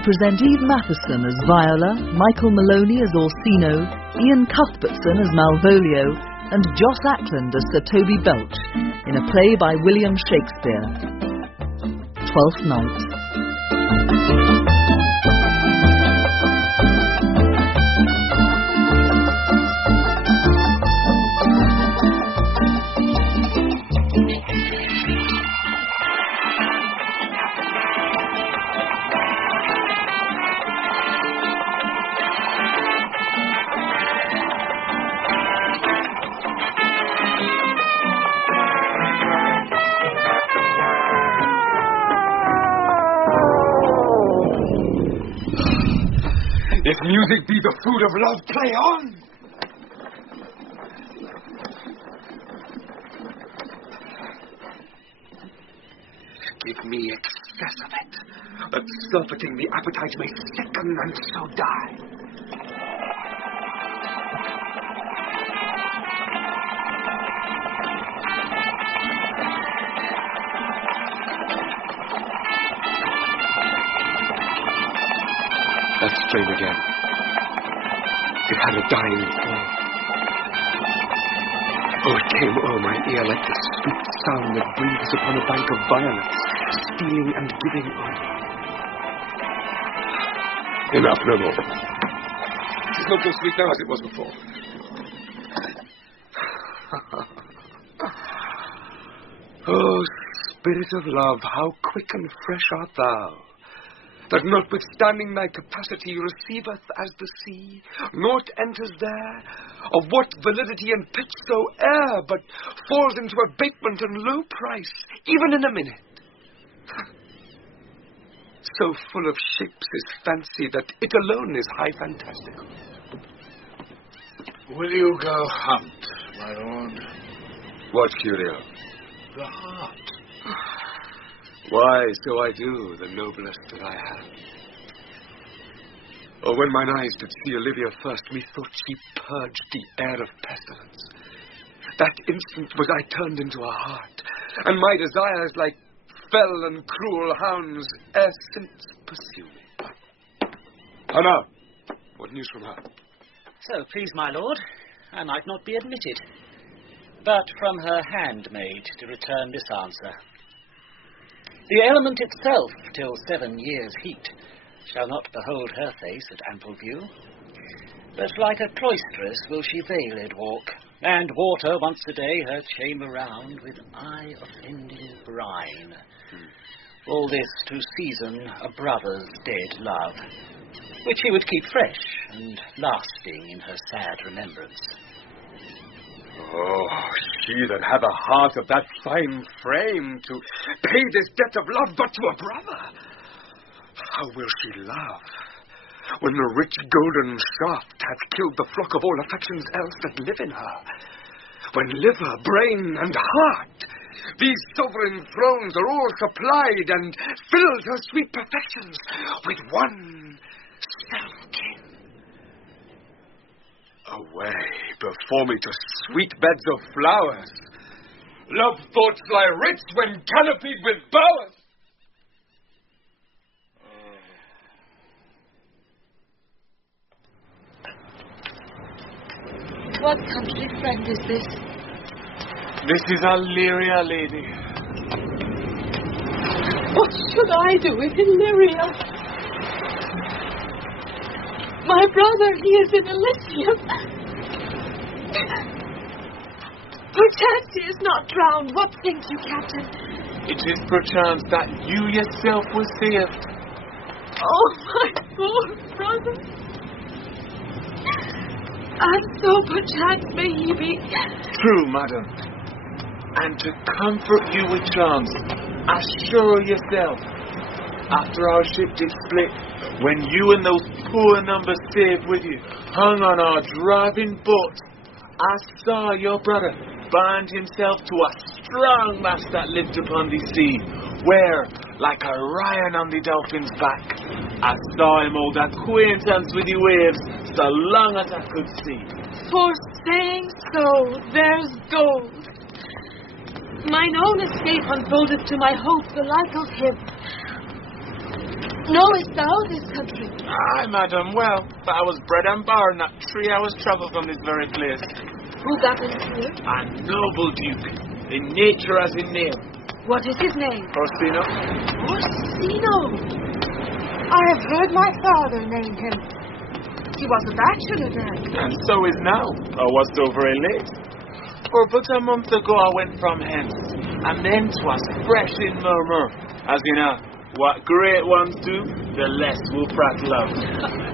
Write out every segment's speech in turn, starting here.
we present Eve Matheson as Viola, Michael Maloney as Orsino, Ian Cuthbertson as Malvolio, and Joss Ackland as Sir Toby Belch, in a play by William Shakespeare. Twelfth Night. If music be the food of love, play on! Give me excess of it, that surfeiting the appetite may sicken and so die. That strain again. It had a dying fall. Oh, it came o'er my ear like the sweet sound that breathes upon a bank of violets, stealing and giving on. Enough, no more. It is not so sweet now as it was before. Oh, spirit of love, how quick and fresh art thou! That notwithstanding thy capacity receiveth as the sea, naught enters there, of what validity and pitch soe'er, but falls into abatement and low price, even in a minute. So full of shapes is fancy that it alone is high fantastical. Will you go hunt, my lord? What curio? The heart. Why, so I do, the noblest that I have. Oh, when mine eyes did see Illyria first, methought she purged the air of pestilence. That instant was I turned into a heart, and my desires, like fell and cruel hounds, e'er since pursue me. How now? What news from her? So, please, my lord, I might not be admitted, but from her handmaid to return this answer. The element itself, till 7 years' heat, shall not behold her face at ample view, but like a cloistress will she veiled walk, and water once a day her chamber round with eye-offending brine. All this to season a brother's dead love, which he would keep fresh and lasting in her sad remembrance. Oh, she that hath a heart of that fine frame to pay this debt of love but to a brother. How will she love when the rich golden shaft hath killed the flock of all affections else that live in her? When liver, brain, and heart, these sovereign thrones are all supplied and filled her sweet perfections with one self-kin. Away before me to sweet beds of flowers. Love thoughts lie rich when canopied with bowers. What country friend is this? This is Illyria, lady. What should I do with Illyria? My brother, he is in Elysium. Perchance he is not drowned. What think you, Captain? It is perchance that you yourself were saved. Oh, my poor brother. And so perchance may he be... True, madam. And to comfort you with chance, assure yourself, after our ship did split, when you and those poor numbers saved with you hung on our driving boat, I saw your brother bind himself to a strong mast that lived upon the sea, where, like a lion on the dolphin's back, I saw him hold acquaintance with the waves so long as I could see. For saying so, there's gold. Mine own escape unfoldeth to my hope the like of him. Knowest thou this country? Aye, madam, well, but I was bred and born that 3 hours' travel from this very place. Who got him here? A noble duke, in nature as in name. What is his name? Orsino? Orsino. I have heard my father name him. He was a bachelor then. And so is now, or was so very late. For but a month ago I went from hence, and then 'twas fresh in murmur, as you know, what great ones do, the less will prattle of,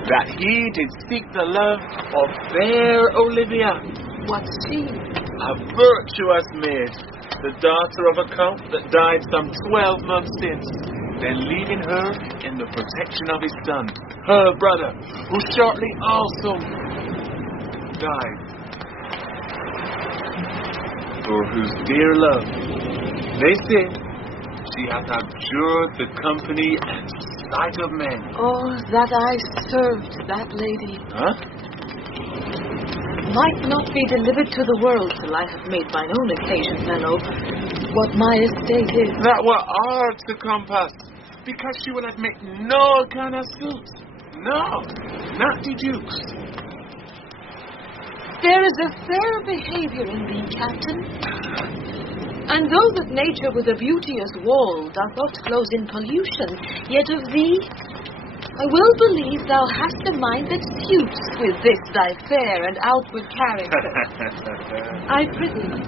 that he did seek the love of fair Olivia. What's she? A virtuous maid, the daughter of a count that died some 12 months since, then leaving her in the protection of his son, her brother, who shortly also died. For whose dear love, they say, she hath abjured the company and sight of men. Oh, that I served that lady. Huh? Might not be delivered to the world till I have made mine own occasion, fellow, what my estate is. That were hard to compass, because she will admit no kind of suit. No, not the dukes. There is a fair behavior in thee, Captain. And though that nature with a beauteous wall doth not close in pollution, yet of thee I will believe thou hast a mind that suits with this thy fair and outward character. I prithee,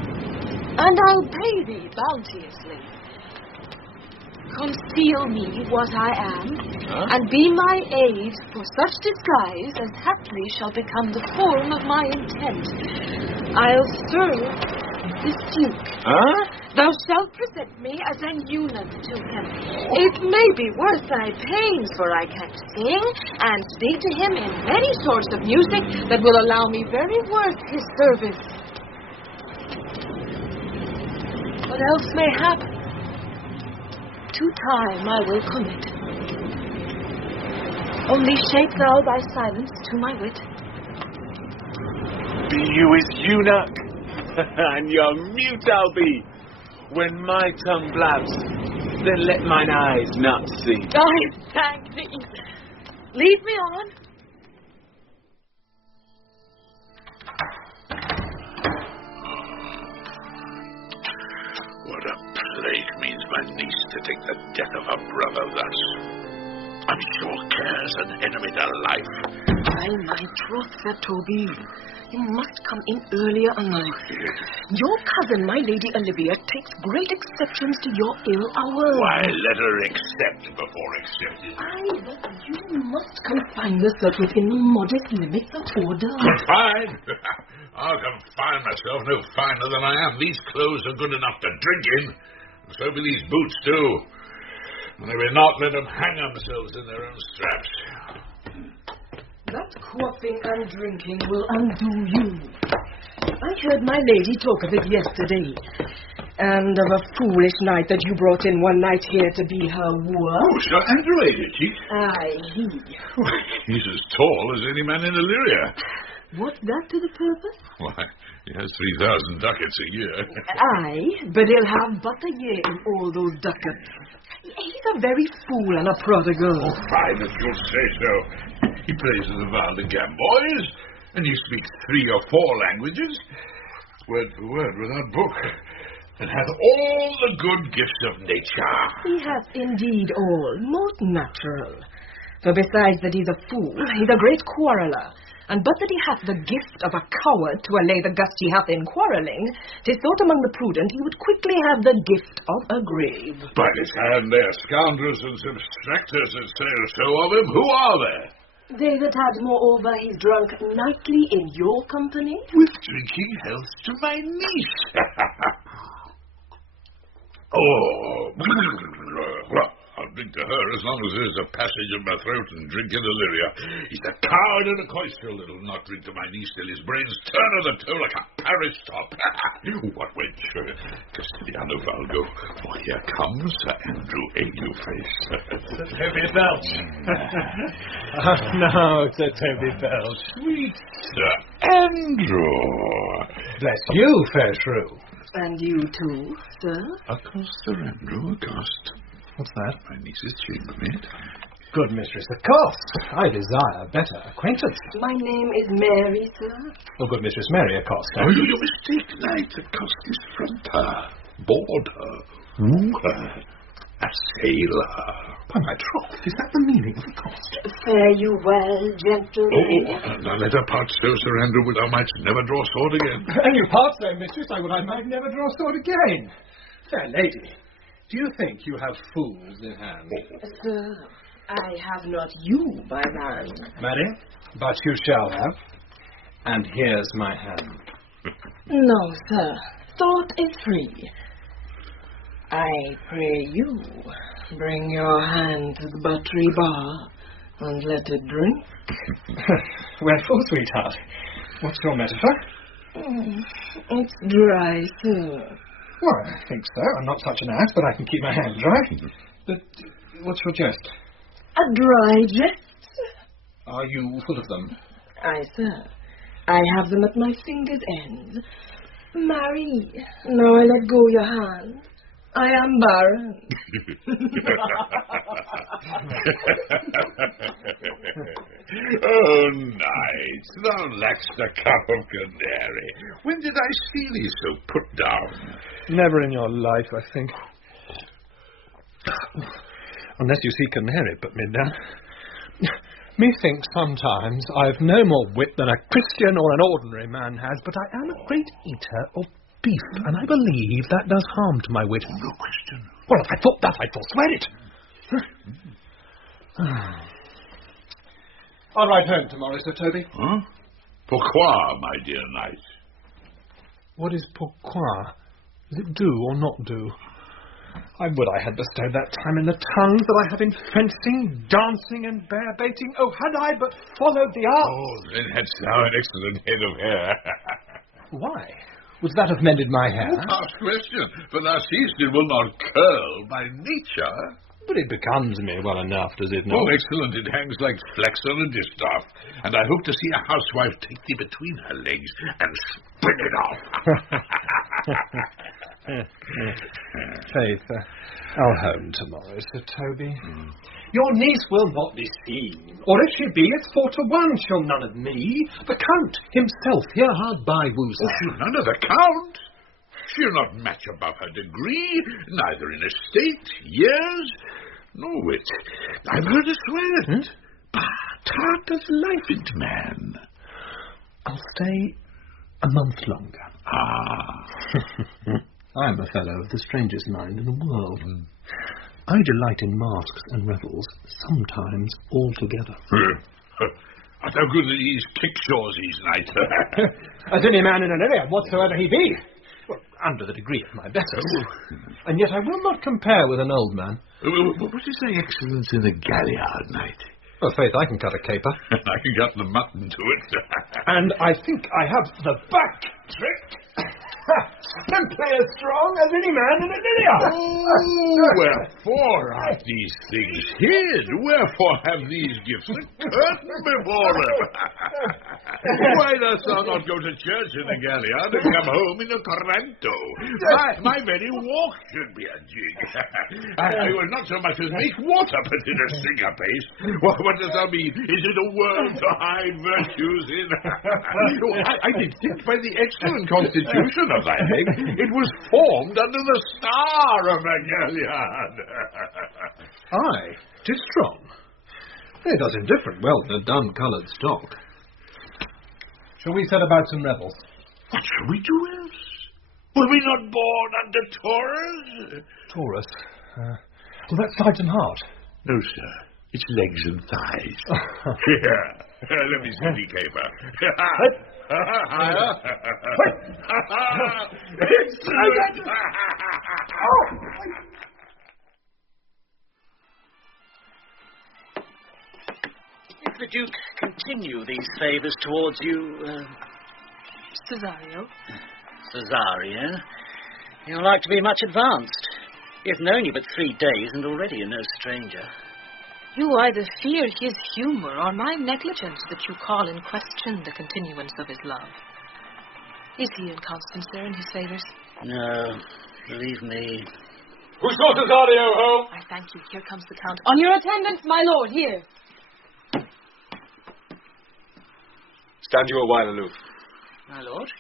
and I'll pay thee bounteously. Conceal me what I am, and be my aid for such disguise as haply shall become the form of my intent. I'll serve this duke. Huh? Thou shalt present me as an eunuch to him. It may be worth thy pains, for I can sing and speak to him in many sorts of music that will allow me very worth his service. What else may happen? To time I will commit. Only shape thou thy silence to my wit. Be you his eunuch, and your mute I'll be. When my tongue blabs, then let mine eyes not see. I thank thee. Lead me on. What a plague means my niece to take the death of her brother thus. I'm sure care's an enemy to life. Ay, my troth, Sir Toby, you must come in earlier anon. Your cousin, my Lady Illyria, takes great exceptions to your ill hour. Why, let her accept before accepted. Ay, but you must confine yourself within the modest limits of order. Confine? I'll confine myself no finer than I am. These clothes are good enough to drink in. And so be these boots, too. And they will not let them hang themselves in their own straps. That quaffing and drinking will undo you. I heard my lady talk of it yesterday. And of a foolish knight that you brought in one night here to be her wooer. Oh, Sir Andrew, ain't it, Chief? Aye, he. Why, he's as tall as any man in Illyria. What's that to the purpose? Why, he has 3,000 ducats a year. Aye, but he'll have but a year in all those ducats. He's a very fool and a prodigal. Oh, fine, if you'll say so. He plays the Val de Gamboys, and he speaks 3 or 4 languages, word for word without book, and hath all the good gifts of nature. He hath indeed all, most natural. For besides that he's a fool, he's a great quarreller. And but that he hath the gift of a coward to allay the gust he hath in quarrelling, 'tis thought among the prudent he would quickly have the gift of a grave. By his hand, they are scoundrels and substractors that say so of him. Who are they? They that had moreover he's drunk nightly in your company? With drinking health to my niece. Oh, well, I'll drink to her as long as there's a passage in my throat and drink in Illyria. He's a coward and a coistrel that'll not drink to my niece till his brains turn of the toe like a parish top. What wench? Castellano Valgo. Oh, here comes Sir Andrew Ale-Face. Toby Belch. Oh, no, Sir Toby Belch. Sweet Sir Andrew. Bless you, fair shrew. And you too, sir? Accost, Sir Andrew, accost. What's that? My niece's chambermaid. Good mistress, of course. I desire better acquaintance. My name is Mary, sir. Oh, good mistress, Mary, of course. Oh, you mistake, knight. Accost is front her, board her, woo her, assail her. By my troth, is that the meaning of accost? Fare you well, gentlemen. Now let her part so, Sir Andrew, with thou mightst never draw sword again. And you part so, mistress, I might never draw sword again. Fair lady, do you think you have fools in hand? Sir, I have not you by hand. Marry, but you shall have. And here's my hand. No, sir. Thought is free. I pray you, bring your hand to the buttery bar and let it drink. Wherefore, sweetheart? What's your metaphor? It's dry, sir. Well, I think so. I'm not such an ass, but I can keep my hand dry. But what's your jest? A dry jest? Are you full of them? Aye, sir. I have them at my fingers' ends. Marry, now I let go your hand. I am barren. Oh, knight, thou lackst a cup of canary. When did I see thee so put down? Never in your life, I think. Unless you see canary put me down. Methinks sometimes I've no more wit than a Christian or an ordinary man has, but I am a great eater of beef, and I believe that does harm to my wit. No question. Well, if I thought that, I'd forswear it. I'll ride home tomorrow, Sir Toby. Huh? Pourquoi, my dear knight? What is pourquoi? Is it do or not do? I would I had bestowed that time in the tongues that I have in fencing, dancing, and bear baiting. Oh, had I but followed the art! Oh, then hadst thou an excellent head of hair. Why? Would that have mended my hair? Oh, past question, for thou seest it will not curl by nature. But it becomes me well enough, does it not? Oh, excellent. It hangs like flax on a distaff. And I hope to see a housewife take thee between her legs and spin it off. Faith, I'll home tomorrow, Sir Toby. Your niece will not be seen, or if she be, it's 4 to 1. She'll none of me. The Count himself here hard by woos her. Oh, she'll none of the Count. She'll not match above her degree, neither in estate, years, nor wit. I've heard her swear it. But heart does life into man. I'll stay a month longer. Ah. I'm a fellow of the strangest mind in the world. I delight in masks and revels, sometimes altogether. Art thou good at these kickshaws, these nights? As any man in Illyria, whatsoever he be. Well, under the degree of my betters. And yet I will not compare with an old man. What is thy excellence in the galliard, knight? Well, faith, I can cut a caper. I can cut the mutton to it. And I think I have the back trick. Simply as strong as any man in Illyria. Oh, wherefore are these things hid? Wherefore have these gifts a curtain before them? Why dost thou not go to church in the galliard and come home in a coranto? My very walk should be a jig. I will not so much as make water but in a syncopace. What does that mean? Is it a world to hide virtues in? I did think by the excellent constitution of thy leg, it was formed under the star of a galliard. Aye, 'tis strong. It does indifferent well in a dun-coloured stock. Shall we set about some revels? What shall we do else? Were we not born under Taurus? Taurus? Well, that's sides and heart. No, sir. It's legs and thighs. Here. Let me see the caper. Excellent. If the Duke continue these favours towards you, Cesario? Cesario, you're like to be much advanced. He has known you but 3 days and already you're no stranger. You either fear his humour or my negligence that you call in question the continuance of his love. Is he inconstant, sir, in his favours? No, believe me, Who shot Cesario home? I thank you. Here comes the Count. On your attendance, my lord, here. Stand you a while aloof. My lord?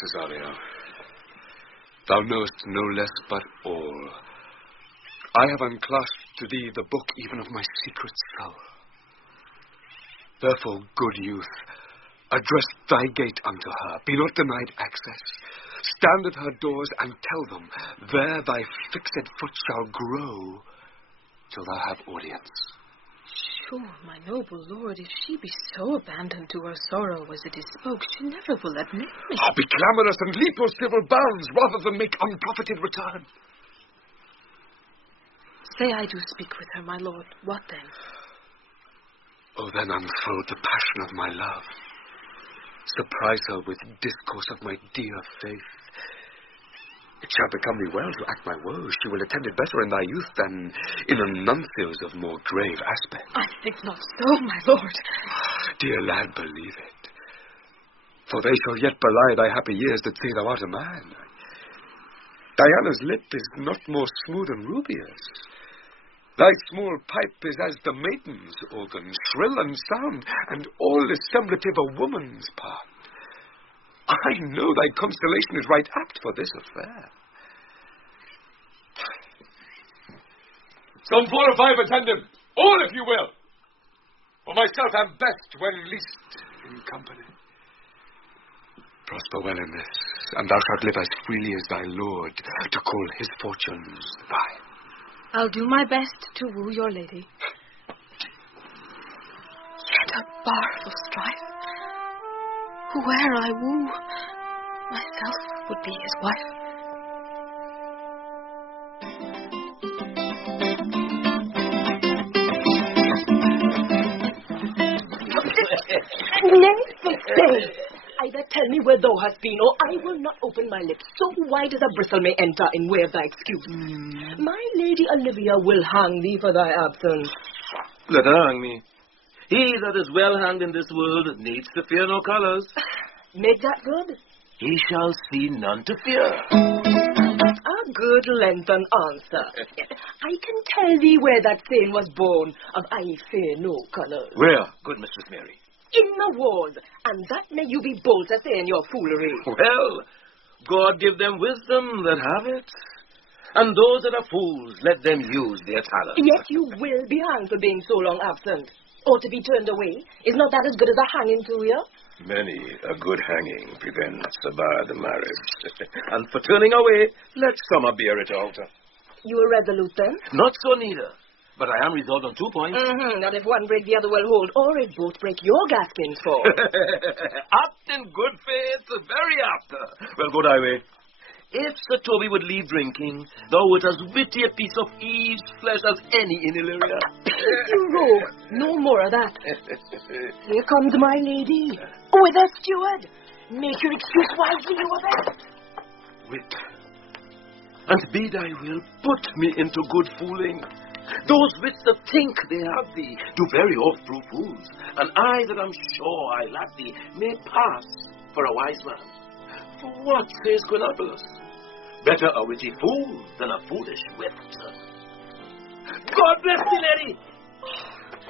Cesario, thou knowest no less but all. I have unclasped to thee the book even of my secret soul. Therefore, good youth, address thy gate unto her, be not denied access. Stand at her doors and tell them, there thy fixed foot shall grow till thou have audience. Sure, my noble lord, if she be so abandoned to her sorrow as it is spoke, she never will admit me. Be clamorous and leap your civil bounds rather than make unprofited return. Say I do speak with her, my lord. What then? Oh, then unfold the passion of my love. Surprise her with discourse of my dear faith. It shall become thee well to act my woes. She will attend it better in thy youth than in a nuncio's of more grave aspect. I think not so, my lord. Dear lad, believe it. For they shall yet belie thy happy years that say thou art a man. Diana's lip is not more smooth and rubious. Thy small pipe is as the maiden's organ, shrill and sound, and all assemblative a woman's part. I know thy constellation is right apt for this affair. Some 4 or 5 attendants, all if you will. For myself am best when least in company. Prosper well in this, and thou shalt live as freely as thy lord, to call his fortunes thine. I'll do my best to woo your lady. Yet a barful strife. Whoe'er I woo, myself would be his wife. Nay, either tell me where thou hast been, or I will not open my lips, so wide as a bristle may enter in way of thy excuse. My lady Illyria will hang thee for thy absence. Let her hang me. He that is well hanged in this world needs to fear no colours. Make that good? He shall see none to fear. A good lengthened answer. I can tell thee where that saying was born of I fear no colours. Where, good Mistress Mary? In the wars, and that may you be bold to say in your foolery. Well, God give them wisdom that have it, and those that are fools, let them use their talent. Yet you will be hanged for being so long absent. Or to be turned away. Is not that as good as a hanging to you? Many a good hanging prevents a bad marriage. And for turning away, let some bear it out. You are resolute then? Not so neither. But I am resolved on 2 points. That if one break, the other will hold, or if both break, your gaskins fall. Apt in good faith, very apt. Well, go thy way. If Sir Toby would leave drinking, thou wert as witty a piece of Eve's flesh as any in Illyria. You rogue, no more of that. Here comes my lady. With a steward. Make your excuse wisely, you of it. Wit. And be thy will, put me into good fooling. Those wits that think they have thee do very oft prove fools, and I that am sure I lack thee may pass for a wise man. For what says Guinopulus? Better a witty fool than a foolish wit. God bless thee, lady!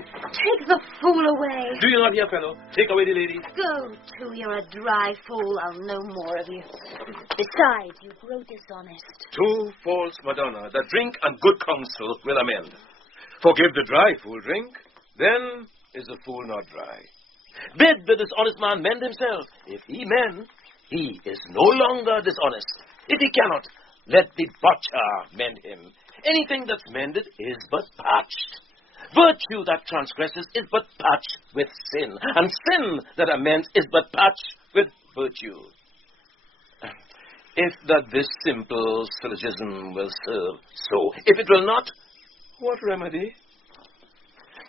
Take the fool away. Do you not hear, fellow? Take away the lady. Go to, you're a dry fool. I'll know more of you. Besides, you grow dishonest. 2 false Madonna, that drink and good counsel will amend. Forgive the dry fool drink, then is the fool not dry. Bid the dishonest man mend himself. If he mend, he is no longer dishonest. If he cannot, let the butcher mend him. Anything that's mended is but patched. Virtue that transgresses is but patched with sin, and sin that amends is but patched with virtue. If that this simple syllogism will serve so, if it will not, what remedy?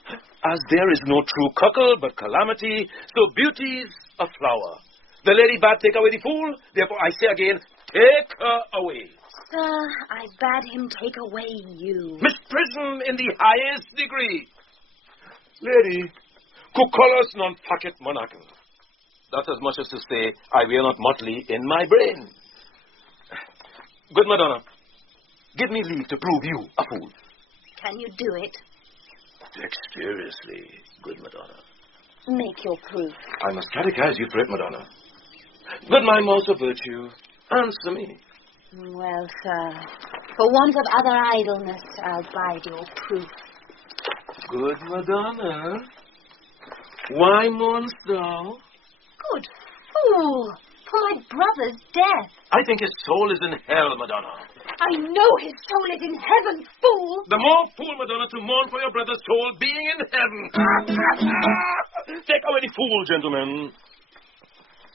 As there is no true cuckold but calamity, so beauty's a flower. The lady bade take away the fool, therefore I say again, take her away. Sir, I bade him take away you. Misprison in the highest degree. Lady, cucullus non facet monachum. That's as much as to say, I wear not motley in my brain. Good Madonna, give me leave to prove you a fool. Can you do it? Dexterously, good Madonna. Make your proof. I must catechize you for it, Madonna. Good my mouse of virtue, answer me. Well, sir, for want of other idleness, I'll bide your proof. Good Madonna, why mournest thou? Good fool! For my brother's death. I think his soul is in hell, Madonna. I know his soul is in heaven, fool! The more fool, Madonna, to mourn for your brother's soul being in heaven. Take away the fool, gentlemen.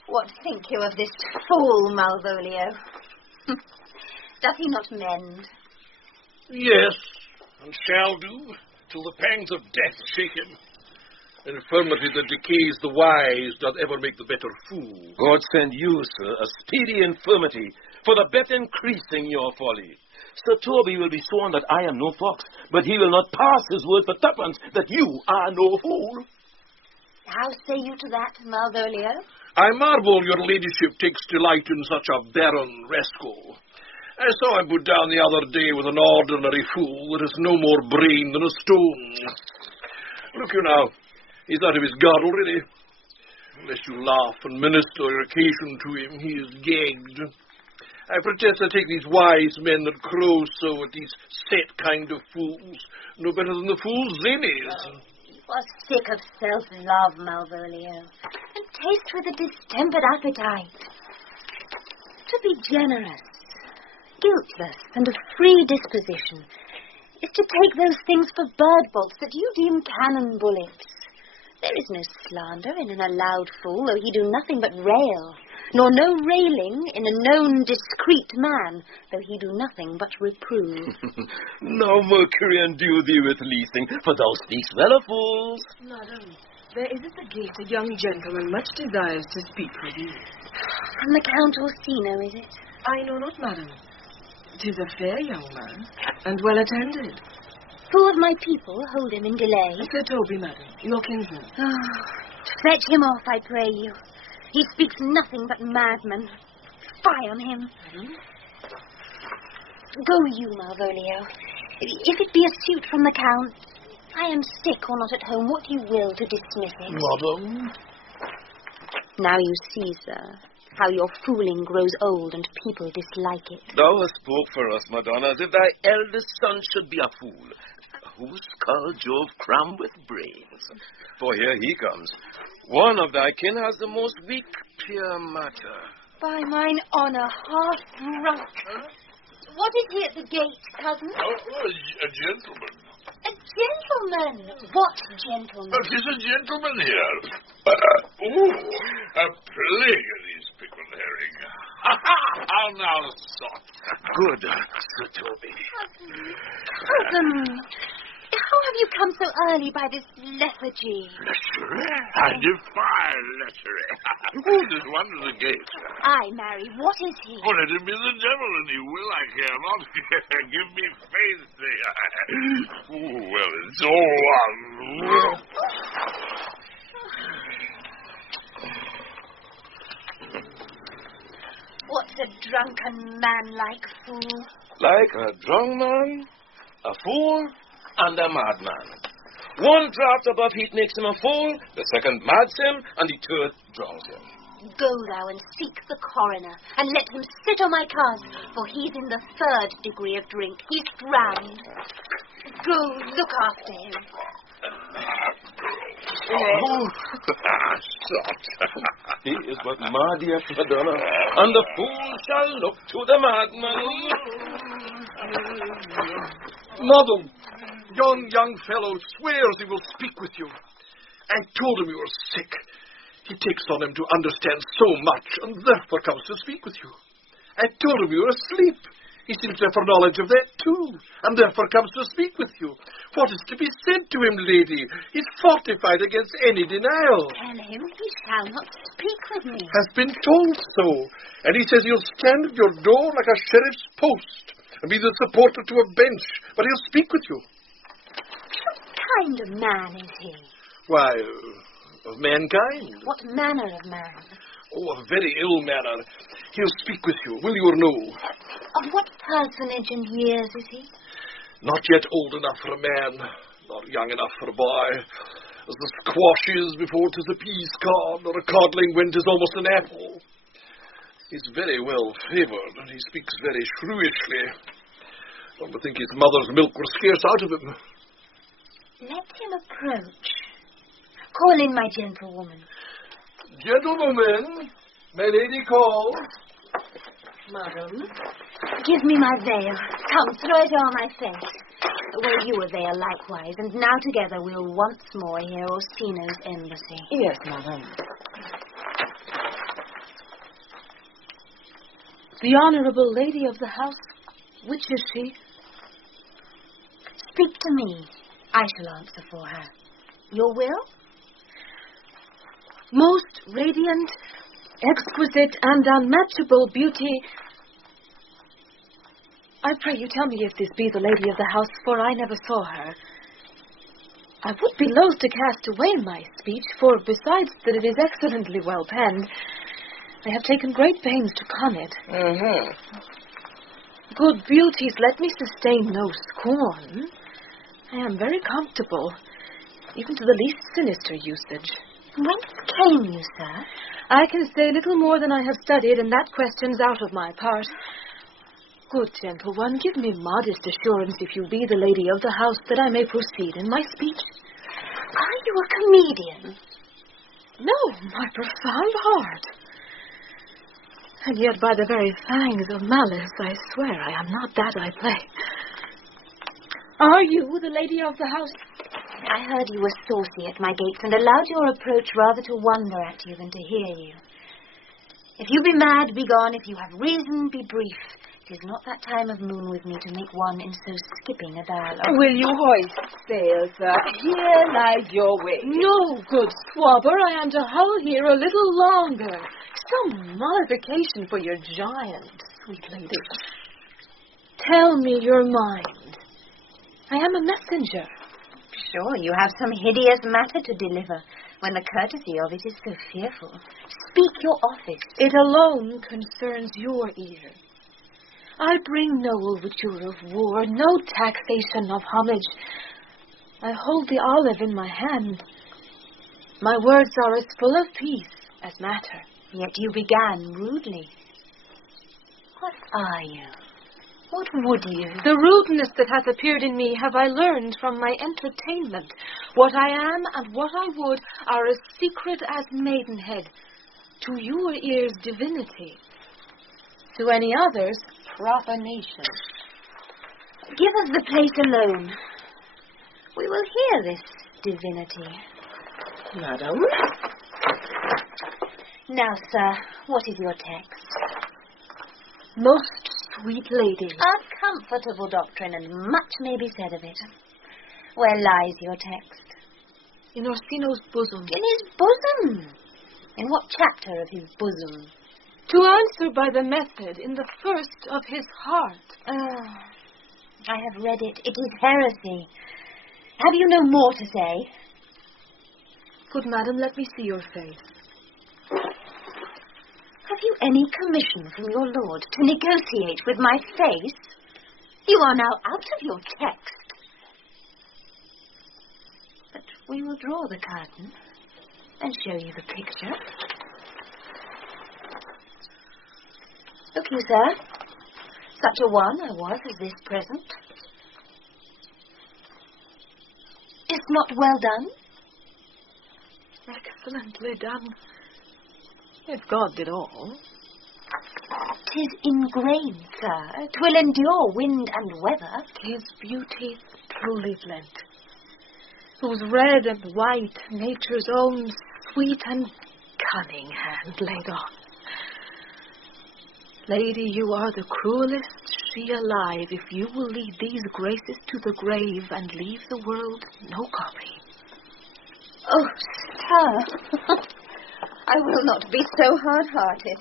What think you of this fool, Malvolio? Doth he not mend? Yes, and shall do, till the pangs of death shake him. Infirmity that decays the wise doth ever make the better fool. God send you, sir, a speedy infirmity, for the better increasing your folly. Sir Toby will be sworn that I am no fox, but he will not pass his word for tuppence that you are no fool. How say you to that, Malvolio? I marvel your ladyship takes delight in such a barren rascal. I saw him put down the other day with an ordinary fool that has no more brain than a stone. Look you now, he's out of his guard already. Unless you laugh and minister your occasion to him, he is gagged. I protest I take these wise men that crow so at these set kind of fools no better than the fool's zanies. You are sick of self-love, Malvolio, and taste with a distempered appetite. To be generous, guiltless, and of free disposition is to take those things for bird bolts that you deem cannon bullets. There is no slander in an allowed fool, though he do nothing but rail, nor no railing in a known discreet man, though he do nothing but reprove. Now Mercury endue thee with leasing, for thou speakst well of fools. Madam, there is at the gate a young gentleman much desires to speak with you. From the Count Orsino, is it? I know not, madam. 'Tis a fair young man, and well attended. Who of my people hold him in delay? Sir Toby, madam, your kinsman. Oh, fetch him off, I pray you. He speaks nothing but madmen. Fie on him. Madam? Go you, Malvolio. If it be a suit from the Count, I am sick or not at home, what you will to dismiss it. Madam? Now you see, sir, how your fooling grows old and people dislike it. Thou hast spoke for us, Madonna, as if thy eldest son should be a fool, whose skull Jove crammed with brains. For here he comes. One of thy kin has the most weak pure matter. By mine honour, half drunk. What is he at the gate, cousin? A gentleman. A gentleman? What gentleman? Is a gentleman here? A plague of these pickled herring. How now, sot. Good, Sir Toby. Cousin, how have you come so early by this lethargy? Lechery? I defy lechery. Who this one to the gate? Aye, marry, what is he? Oh, let him be the devil, and he will, I care not. Give me faith, say I. Well, it's all one. What's a drunken man-like fool? Like a drunk man, a fool, and a madman. One draught above heat makes him a fool, the second mads him, and the third drowns him. Go thou and seek the coroner, and let him sit on my cars, for he's in the 3rd degree of drink. He's drowned. Go look after him. Oh, sot. He is but mad yet, Madonna, and the fool shall look to the madman. Madam, yon young fellow swears he will speak with you. I told him you were sick. He takes on him to understand so much, and therefore comes to speak with you. I told him you were asleep. He seems to have foreknowledge of that, too, and therefore comes to speak with you. What is to be said to him, lady? He's fortified against any denial. Tell him he shall not speak with me. Has been told so, and he says he'll stand at your door like a sheriff's post, and be the supporter to a bench, but he'll speak with you. What kind of man is he? Why, of mankind. What manner of man? Oh, a very ill manner. He'll speak with you, will you or no? Of what personage and years is he? Not yet old enough for a man, not young enough for a boy. As the squash is before 'tis a peas cod, or a codling when 'tis almost an apple. He's very well favoured, and he speaks very shrewishly. One would think his mother's milk were scarce out of him. Let him approach. Call in my gentlewoman. Gentlewoman, my lady calls. Madam? Give me my veil. Come, throw it o'er my face. Wear you a veil likewise, and now together we'll once more hear Orsino's embassy. Yes, madam. The honourable lady of the house, which is she? Speak to me. I shall answer for her. Your will? Most radiant, exquisite, and unmatchable beauty. I pray you tell me if this be the lady of the house, for I never saw her. I would be loath to cast away my speech, for besides that it is excellently well penned, I have taken great pains to con it. Good beauties, let me sustain no scorn. I am very comfortable, even to the least sinister usage. Whence came you, sir? I can say little more than I have studied, and that question's out of my part. Good gentle one, give me modest assurance, if you be the lady of the house, that I may proceed in my speech. Are you a comedian? No, my profound heart. And yet by the very fangs of malice, I swear I am not that I play. Are you the lady of the house? I heard you were saucy at my gates, and allowed your approach rather to wonder at you than to hear you. If you be mad, be gone. If you have reason, be brief. It is not that time of moon with me to make one in so skipping a dialogue. Will you hoist sail, sir? Here lies your way. No, good swabber, I am to hull here a little longer. Some mollification for your giant, sweet lady. Tell me your mind. I am a messenger. Sure, you have some hideous matter to deliver, when the courtesy of it is so fearful. Speak your office. It alone concerns your ear. I bring no overture of war, no taxation of homage. I hold the olive in my hand. My words are as full of peace as matter. Yet you began rudely. What are you? What would you? The rudeness that hath appeared in me have I learned from my entertainment. What I am and what I would are as secret as maidenhead. To your ears, divinity. To any others, profanation. Give us the place alone. We will hear this divinity. Madam? Now, sir, what is your text? Most sweet lady. A comfortable doctrine, and much may be said of it. Where lies your text? In Orsino's bosom. In his bosom? In what chapter of his bosom? To answer by the method, in the first of his heart. I have read it. It is heresy. Have you no more to say? Good madam, let me see your face. Have you any commission from your lord to negotiate with my face? You are now out of your text. But we will draw the curtain and show you the picture. Look you, sir. Such a one I was as this present. Is not well done? Excellently done. If God did all. 'Tis ingrained, sir. 'Twill endure wind and weather. 'Tis beauty truly blent, whose red and white nature's own sweet and cunning hand laid on. Lady, you are the cruelest she alive, if you will lead these graces to the grave and leave the world no copy. Oh, sir, I will not be so hard-hearted.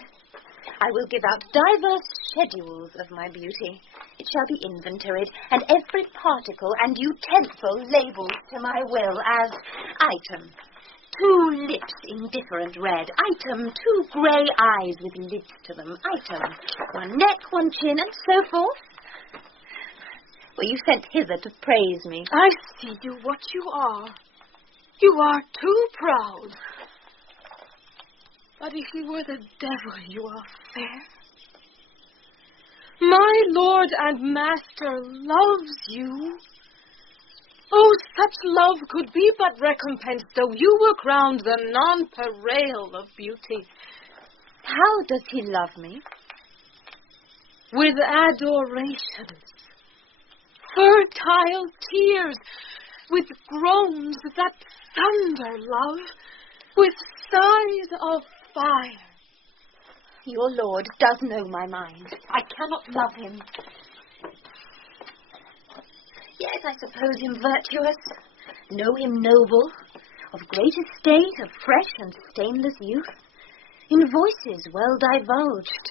I will give out diverse schedules of my beauty. It shall be inventoried, and every particle and utensil labelled to my will as item 2 lips indifferent red. Item, 2 grey eyes with lids to them. Item, 1 neck, 1 chin, and so forth. Were you sent hither to praise me? I see you what you are. You are too proud. But if you were the devil, you are fair. My lord and master loves you. Oh, such love could be but recompensed, though you were crowned the nonpareil of beauty. How does he love me? With adorations, fertile tears, with groans that thunder love, with sighs of fire. Your lord does know my mind. I cannot love him. Yes, I suppose him virtuous, know him noble, of great estate, of fresh and stainless youth, in voices well divulged,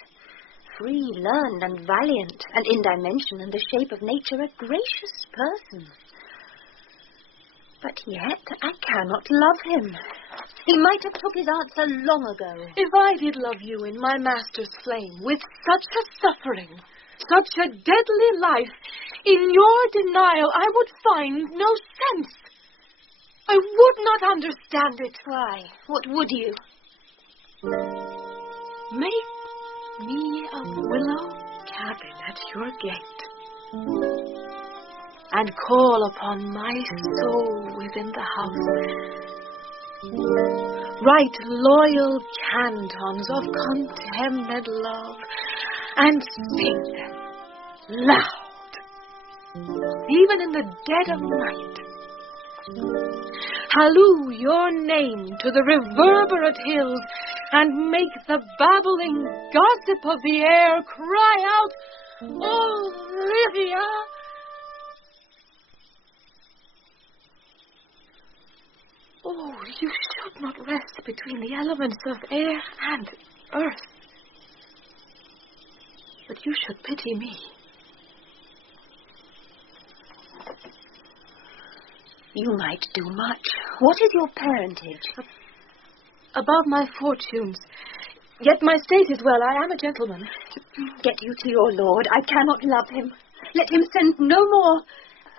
free, learned, and valiant, and in dimension and the shape of nature a gracious person. But yet I cannot love him. He might have took his answer long ago. If I did love you in my master's flame, with such a suffering, such a deadly life, in your denial I would find no sense. I would not understand it. Why? What would you? Make me a willow cabin at your gate, and call upon my soul within the house. Write loyal cantons of contemned love, and sing them loud, even in the dead of night. Halloo your name to the reverberate hills, and make the babbling gossip of the air cry out, "Oh, Illyria!" Oh, you should not rest between the elements of air and earth, but you should pity me. You might do much. What is your parentage? Above my fortunes. Yet my state is well. I am a gentleman. Get you to your lord. I cannot love him. Let him send no more,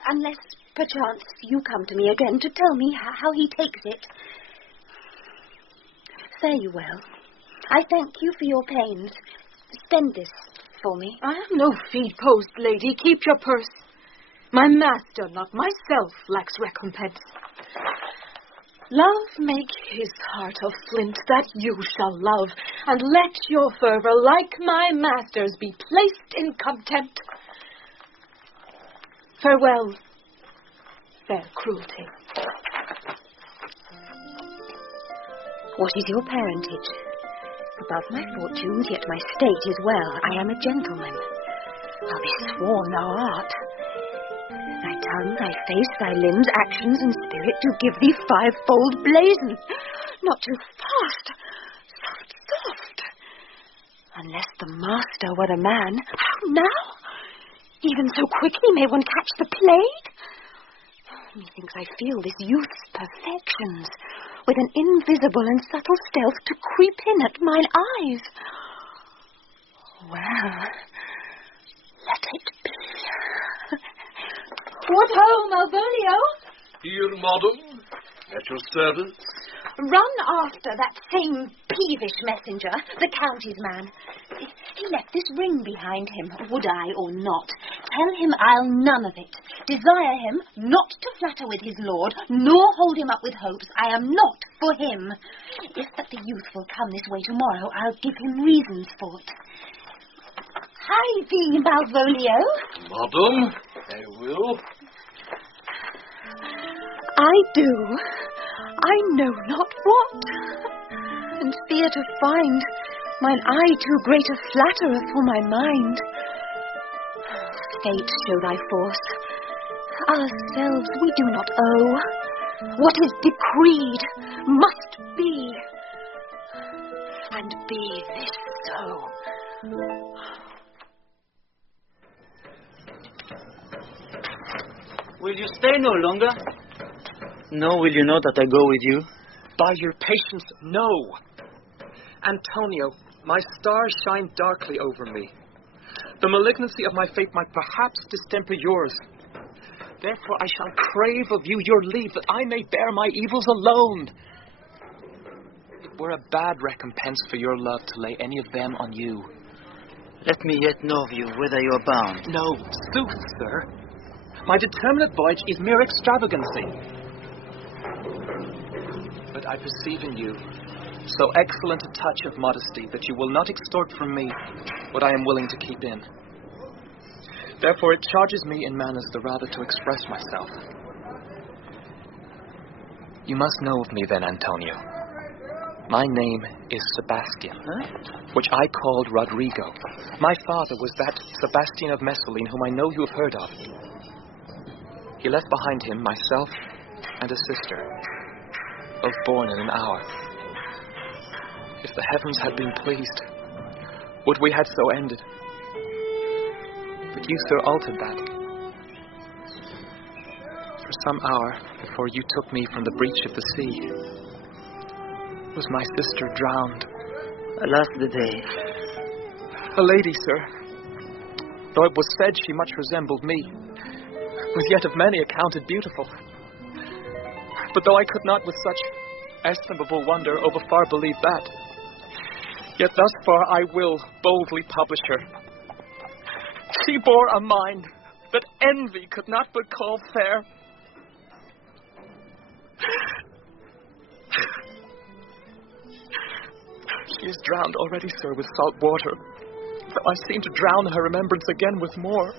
unless perchance you come to me again to tell me how he takes it. Fare you well. I thank you for your pains. Spend this for me. I am no feed post, lady. Keep your purse. My master, not myself, lacks recompense. Love make his heart of flint, that you shall love, and let your fervour, like my master's, be placed in contempt. Farewell, fair cruelty. What is your parentage? Above my fortunes, yet my state is well. I am a gentleman. I'll be sworn thou art. Thy tongue, thy face, thy limbs, actions, and spirit do give thee fivefold blazon. Not too fast. Soft, soft. Unless the master were a man. How now? Even so quickly may one catch the plague? Methinks I feel this youth's perfections, with an invisible and subtle stealth to creep in at mine eyes. Well, let it be. What ho, Malvolio? Here, madam, at your service. Run after that same peevish messenger, the county's man. He left this ring behind him, would I or not. Tell him I'll none of it. Desire him not to flatter with his lord, nor hold him up with hopes. I am not for him. If that the youth will come this way tomorrow, I'll give him reasons for it. Hie thee, Malvolio. Madam, I will. I do. I know not what, and fear to find mine eye too great a flatterer for my mind. Fate show thy force. Ourselves we do not owe. What is decreed must be, and be this so. Will you stay no longer? No, will you not that I go with you? By your patience, no. Antonio, my stars shine darkly over me. The malignancy of my fate might perhaps distemper yours. Therefore I shall crave of you your leave, that I may bear my evils alone. It were a bad recompense for your love to lay any of them on you. Let me yet know of you whither you are bound. No, sooth, sir. My determinate voyage is mere extravagancy. But I perceive in you so excellent a touch of modesty that you will not extort from me what I am willing to keep in. Therefore it charges me in manners the rather to express myself. You must know of me then, Antonio. My name is Sebastian, which I called Rodrigo. My father was that Sebastian of Messalene whom I know you have heard of. He left behind him myself and a sister, both born in an hour. If the heavens had been pleased, would we had so ended. But you, sir, altered that. For some hour before you took me from the breach of the sea, was my sister drowned. Alas, the day. A lady, sir. Though it was said she much resembled me, was yet of many accounted beautiful. But though I could not with such estimable wonder over far believe that, yet thus far I will boldly publish her. She bore a mind that envy could not but call fair. She is drowned already, sir, with salt water, though I seem to drown her remembrance again with more.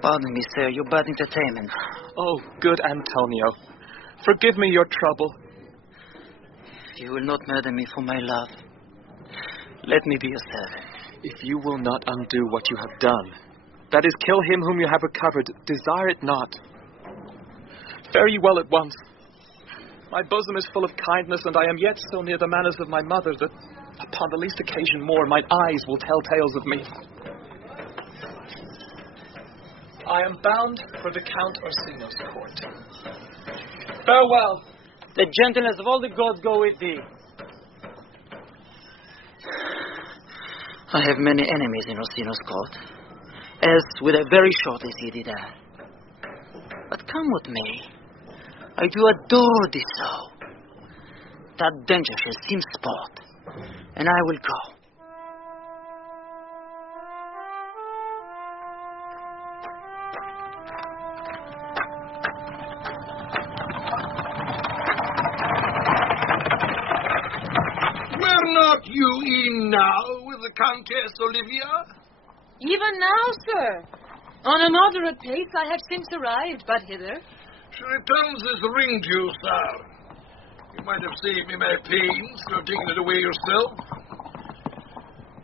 Pardon me, sir, your bad entertainment. Oh, good Antonio, forgive me your trouble. You will not murder me for my love. Let me be your servant. If you will not undo what you have done, that is, kill him whom you have recovered, desire it not. Fare ye well at once. My bosom is full of kindness, and I am yet so near the manners of my mother that upon the least occasion more, mine eyes will tell tales of me. I am bound for the Count Orsino's court. Farewell. The gentleness of all the gods go with thee. I have many enemies in Orsino's court, as with a very short is he did there. But come with me. I do adore thee so. That danger shall seem sport, and I will go. Were not you in now with the Countess Olivia? Even now, sir. On a moderate pace I have since arrived, but hither. She returns this ring to you, sir. You might have saved me my pains to have taken it away yourself.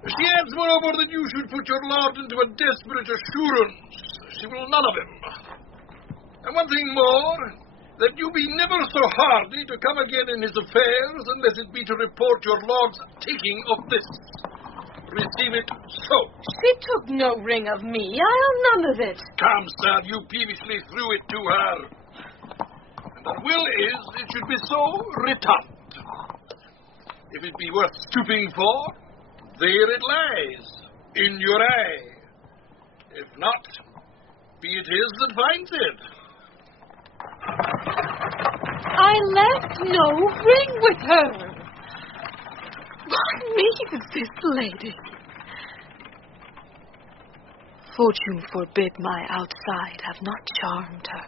She adds, moreover, that you should put your lord into a desperate assurance. She will none of him. And one thing more, that you be never so hardy to come again in his affairs unless it be to report your lord's taking of this. Receive it so. She took no ring of me. I own none of it. Come, sir, you peevishly threw it to her. And the will is it should be so returned. If it be worth stooping for, there it lies, in your eye. If not, be it his that finds it. I left no ring with her. What means this lady? Fortune forbid my outside have not charmed her.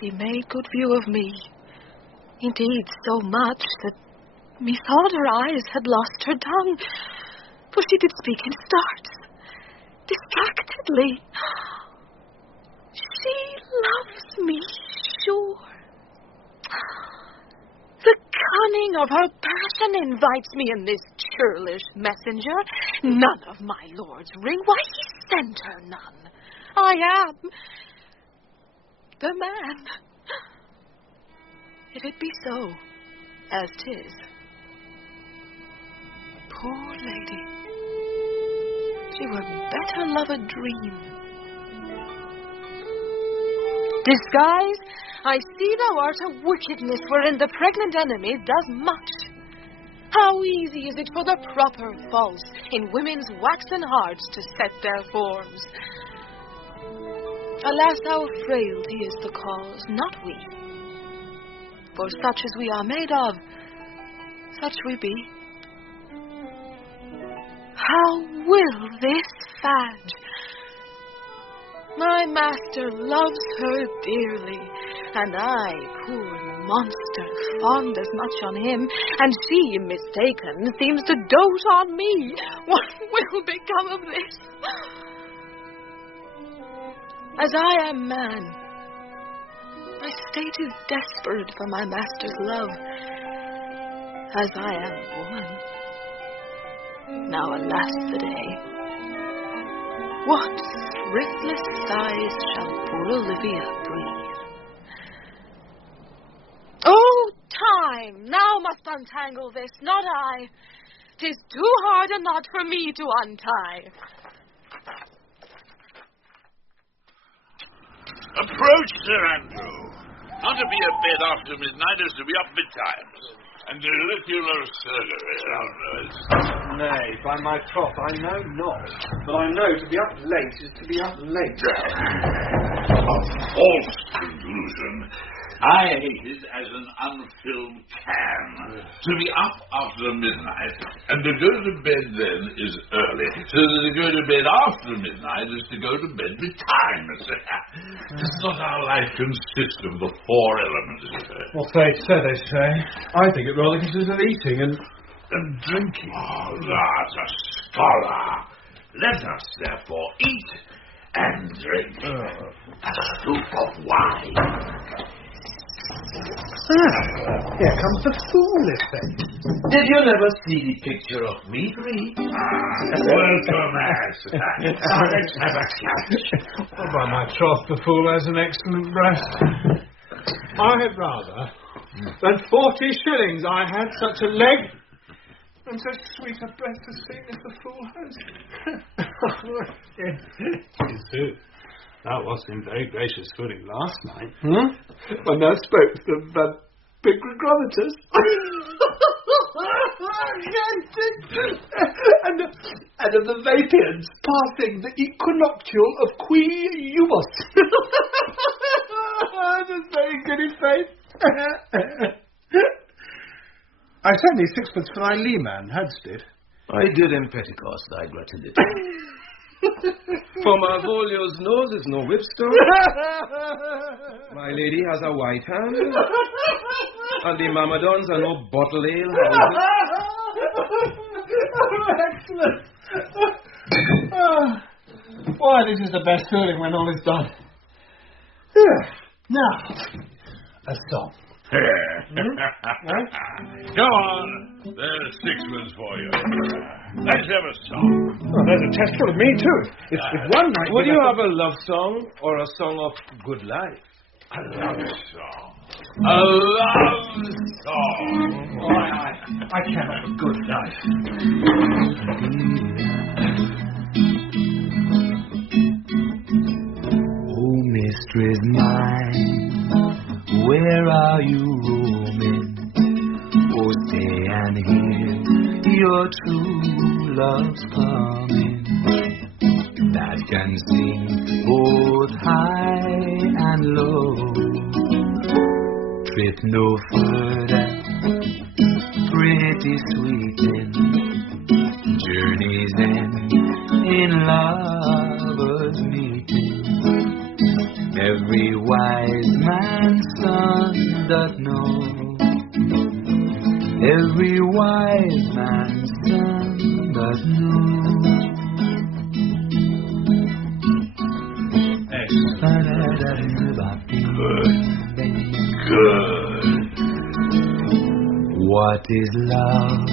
She made good view of me. Indeed, so much that methought her eyes had lost her tongue, for she did speak in starts, distractedly. She loves me, sure. The cunning of her passion invites me in this churlish messenger. None of my lord's ring. Why, he sent her none. I am the man. If it be so, as 'tis, poor lady, she were better love a dream. Disguise, I see thou art a wickedness wherein the pregnant enemy does much. How easy is it for the proper false in women's waxen hearts to set their forms. Alas, our frailty is the cause, not we. For such as we are made of, such we be. How will this fadge? My master loves her dearly, and I, poor monster, fond as much on him, and she, mistaken, seems to dote on me. What will become of this? As I am man, my state is desperate for my master's love. As I am woman, now alas the day. What thriftless sighs shall poor Olivia breathe? Oh, time! Now must untangle this, not I. 'Tis too hard a knot for me to untie. Approach, Sir Andrew. Not to be abed after midnight is to be up betimes. And auricular surgery. Nay, by my troth, I know not. But I know to be up late is to be up late. A false conclusion. I hate it as an unfilled can. To be up after midnight, and to go to bed then is early. So that to go to bed after midnight is to go to bed betimes. Does not our life consist of the four elements? Well, so they say. I think it rather consists of eating and drinking. Oh, that's a scholar. Let us therefore eat and drink. A soup of wine. Here comes the fool effect. Did you never see the picture of me, Free? Welcome, Master. Let's have a catch. Well, by my troth, the fool has an excellent breast. I had rather than 40 shillings I had such a leg and so sweet a breast as seen as the fool has. Yes, too. Thou wast in very gracious footing last night, when thou spokest of Picrochromatus. and of the Vapians passing the equinoctial of Qui Ubus. That's very good in faith. I sent thee sixpence for thy leman, hadst it? I did in Pentecost, thy gratitude. For Malvolio's nose is no whipstone. My lady has a white hand. And the Mamadons are no bottle ale houses. Excellent. Why, this is the best feeling when all is done. Now, a song. Go on. There's sixpence for you. Let's have a song. Oh, there's a test for me, too. If one night... Would you have a love song or a song of good life? A love song. A love song. Oh, I cannot have a good life. Oh, mistress mine, where are you roaming? Oh, stay and hear your true love's coming, that can sing both high and low. Trip no further, pretty sweeting, journey's end in lovers meeting. Every wise man's son doth know, every wise man's son doth know. Good. What is love?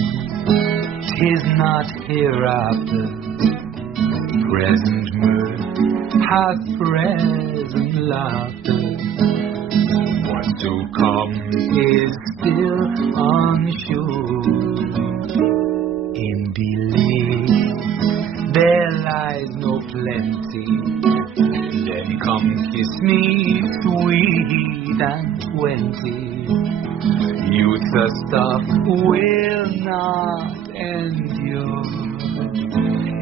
'Tis not hereafter. Present mirth hath present laughter. What's to come is still unsure. In delay there lies no plenty. Then come kiss me, sweet and 20. Youth's stuff will not endure.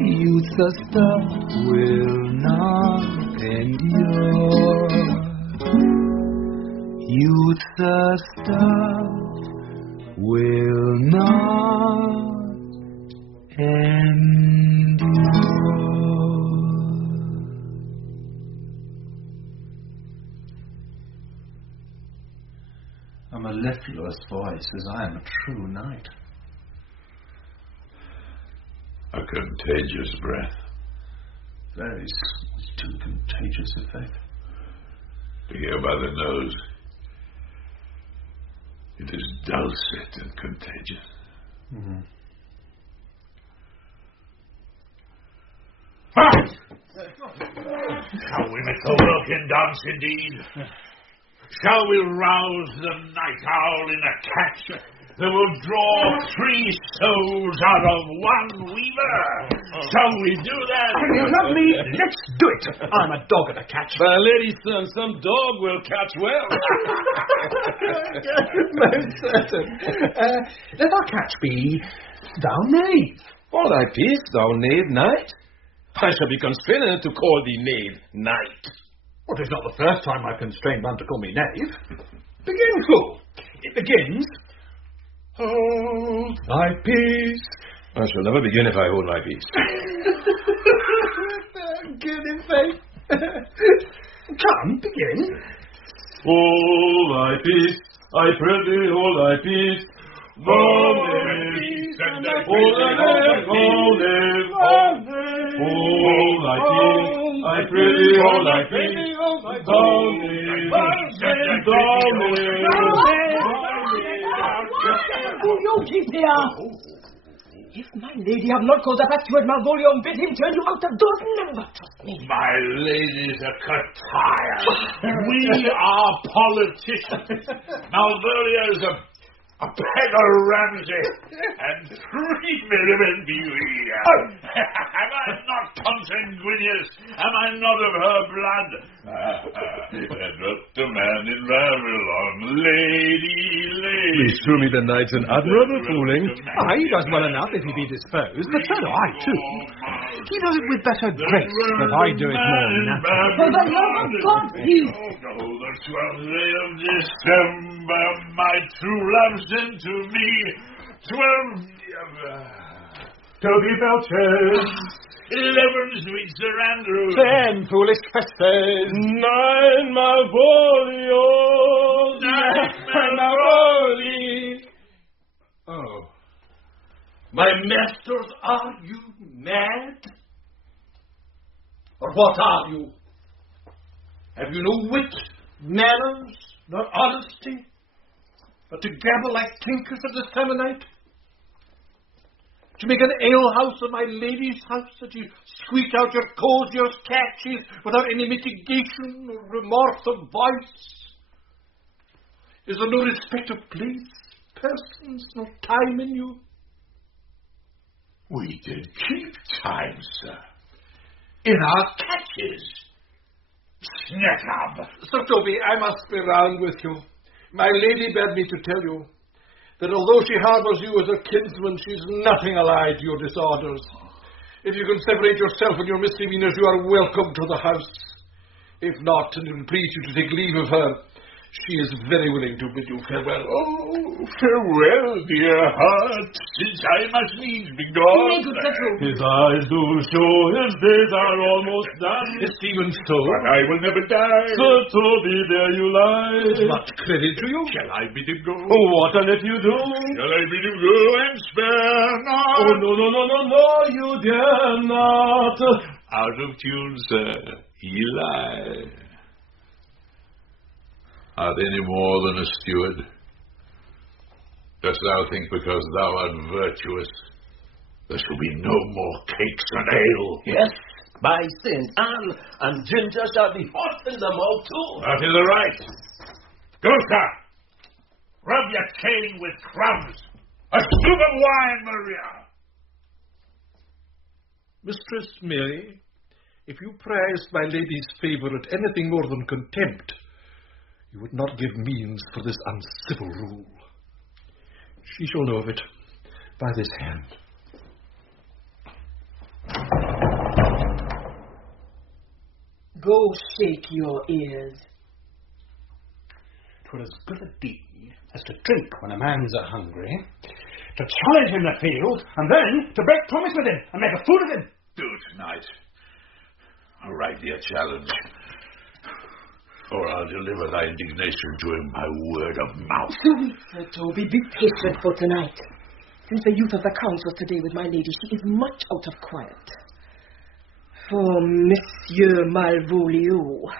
Youth's stuff will not endure. Youth's stuff will not endure. A mellifluous voice as I am a true knight. A contagious breath. Very sweet and contagious effect. To hear by the nose, it is dulcet and contagious. Mm-hmm. Shall we make a welkin dance indeed? Shall we rouse the night owl in a catch that will draw 3 souls out of one weaver? Shall we do that? Lovely, let's do it. I'm a dog at a catch. My lady, son, some dog will catch well. Most certain. Let our catch be thou knave. For thy peace, thou knave knight. I shall be constrained to call thee knave knight. Well, 'tis not the first time I've constrained one to call me knave. Begin, fool. It begins... Hold thy peace. I shall never begin if I hold my peace. Good in faith. Come, begin. Hold thy peace, I pray thee, hold thy peace. Hold thy peace, hold thy peace, hold thy peace, I pray thee, hold thy peace. You keep here. If my lady have not called up that steward Malvolio and bid him turn you out of doors, never trust me. My ladies are catire. We are politicians. Malvolio is a beggar Ramsay, and 3 million be we. Am I not consanguineous? Am I not of her blood? Not a man in Babylon, lady. Please shew me the knight's an admirable fooling. He does well enough if he be disposed, but so do I too. He does it with better grace, but I do it more naturally. For the love of God, peace. The 12th day of December, my true love sent to me 12... Toby Belches. 11 sweet Sir Andrew. 10 foolish Festus. 9 Malvolio. 9 Malvolio. Oh. My masters, are you mad? Or what are you? Have you no wit, manners, nor honesty, but to gabble like tinkers at this time of night? To make an alehouse of my lady's house, that you squeak out your cozier catches without any mitigation or remorse of voice? Is there no respect of place, persons, no time in you? We did keep time, sir. In our catches. Snap. Sir Toby, I must be round with you. My lady bade me to tell you that although she harbours you as her kinsman, she's nothing allied to your disorders. If you can separate yourself and your misdemeanours, you are welcome to the house. If not, and it will please you to take leave of her, she is very willing to bid you farewell. Oh, farewell, dear heart, since I must needs be gone. His eyes do show his days are almost done. It's even so. But I will never die. Sir Toby, there you lie. Much credit to you. Shall I bid him go? Oh, what a let you do. Shall I bid him go and spare not? Oh, no, you dare not. Out of tune, sir. Eli. Art any more than a steward? Dost thou think because thou art virtuous, there shall be no more cakes and ale? Yes, by St. Anne, and ginger shall be hot in the mouth too. That is right. Go, sir. Rub your cane with crumbs. A scoop of wine, Maria. Mistress Mary, if you prized my lady's favour at anything more than contempt, you would not give means for this uncivil rule. She shall know of it by this hand. Go shake your ears. 'Twere as good a deed as to drink when a man's a-hungry, to challenge him in the field, and then to break promise with him and make a fool of him. Do it, knight. I'll write thee a challenge, or I'll deliver thy indignation to him by word of mouth. Sweet Sir Toby, be patient for tonight. Since the youth of the count was today with my lady, she is much out of quiet. For Monsieur Malvolio,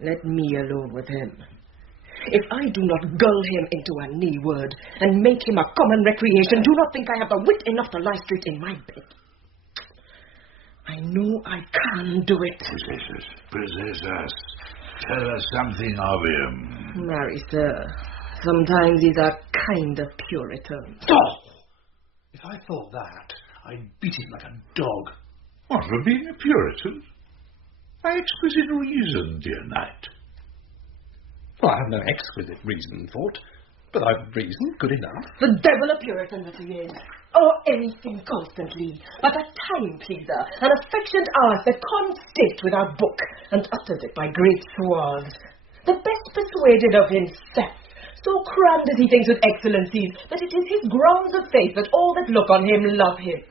let me alone with him. If I do not gull him into a knee word and make him a common recreation, do not think I have the wit enough to lie straight in my bed. I know I can do it. Possess us. Tell us something of him. Marry, sir, sometimes he's a kind of Puritan. Oh! If I thought that, I'd beat him like a dog. What, for being a Puritan? By exquisite reason, dear knight. Well, I have no exquisite reason for it, but I've reason good enough. The devil a Puritan that he is. Or anything constantly, but a time pleaser, an affectioned art that constate with our book, and utters it by great swaths. The best persuaded of himself, so crammed as he thinks with excellencies, that it is his grounds of faith that all that look on him love him.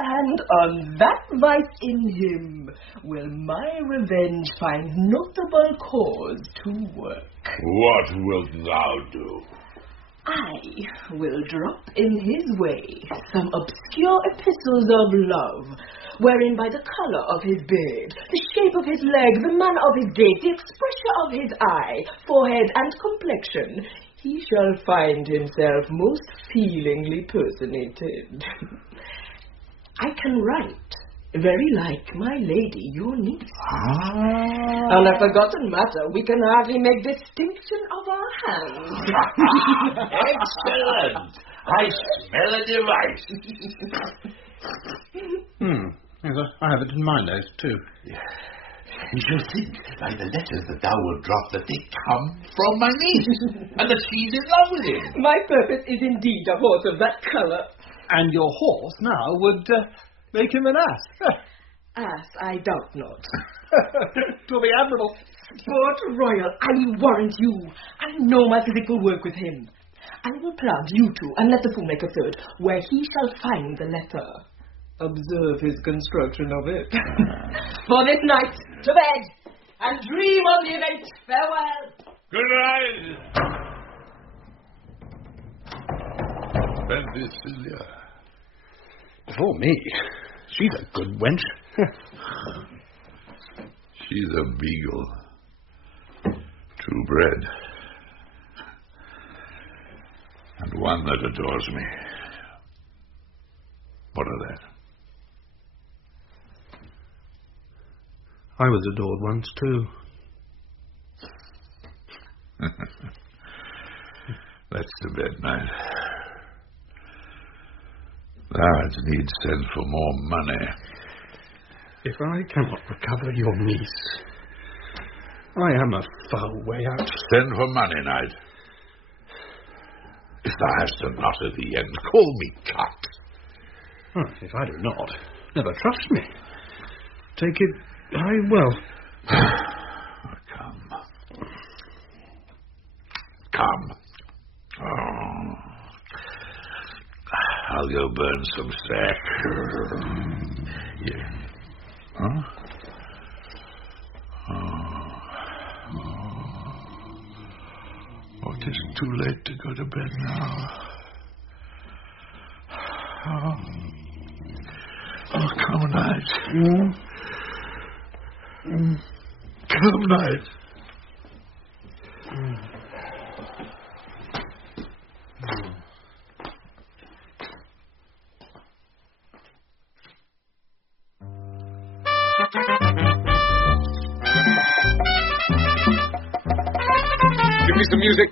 And on that vice in him will my revenge find notable cause to work. What wilt thou do? I will drop in his way some obscure epistles of love, wherein by the colour of his beard, the shape of his leg, the manner of his gait, the expression of his eye, forehead, and complexion, he shall find himself most feelingly personated. I can write, very like my lady, your niece. On a forgotten matter, we can hardly make distinction of our hands. Excellent! I smell a device. Yes, I have it in my notes, too. You shall think, by the letters that thou wilt drop, that they come from my niece, and that she's in love with him. My purpose is indeed a horse of that colour. And your horse now would make him an ass. Ass, I doubt not. To be admirable. But, Royal, I warrant you, I know my physic will work with him. I will plant you two, and let the fool make a third, where he shall find the letter. Observe his construction of it. For this night, to bed, and dream of the event. Farewell. Good night. Penthesilea. For me, she's a good wench. She's a beagle. True bred. And one that adores me. What of that? I was adored once, too. That's the bed, knight. Thou need send for more money. If I cannot recover your niece, I am a foul way out. Send for money, knight. If thou hast a knot at the end, call me cut. If I do not, never trust me. Take it, I will. Come. Come. Oh. I'll go burn some sack. Here. Huh? Oh, it isn't too late to go to bed now. Oh, come, night. Come, night. Give me some music.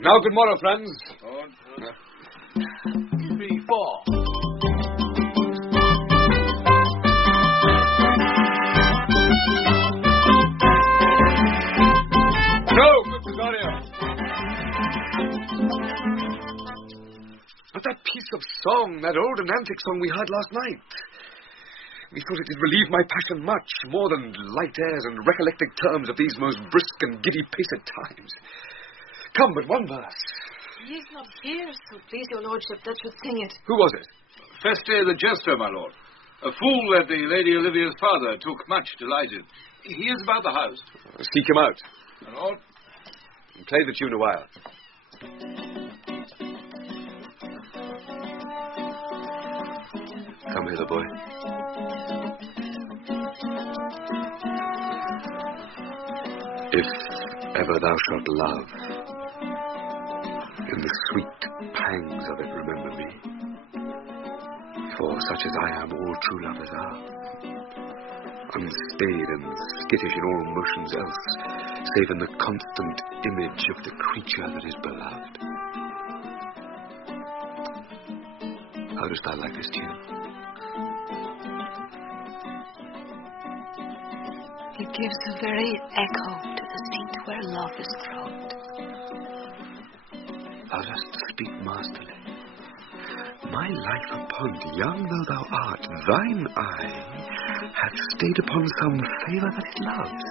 Now, good morrow, friends. Give me piece of song, that old and antic song we heard last night. Methought it did relieve my passion much, more than light airs and recollected terms of these most brisk and giddy-paced times. Come, but one verse. He is not here, so please your lordship, that should sing it. Who was it? Feste the jester, my lord. A fool that the Lady Olivier's father took much delight in. He is about the house. Seek him out. My lord. And play the tune a while. Come hither, boy. If ever thou shalt love, in the sweet pangs of it remember me. For such as I am, all true lovers are, unstayed and skittish in all motions else, save in the constant image of the creature that is beloved. How dost thou like this tune? It gives a very echo to the seat where love is throned. Thou dost speak masterly. My life upon, young though thou art, thine eye hath stayed upon some favour that it loves.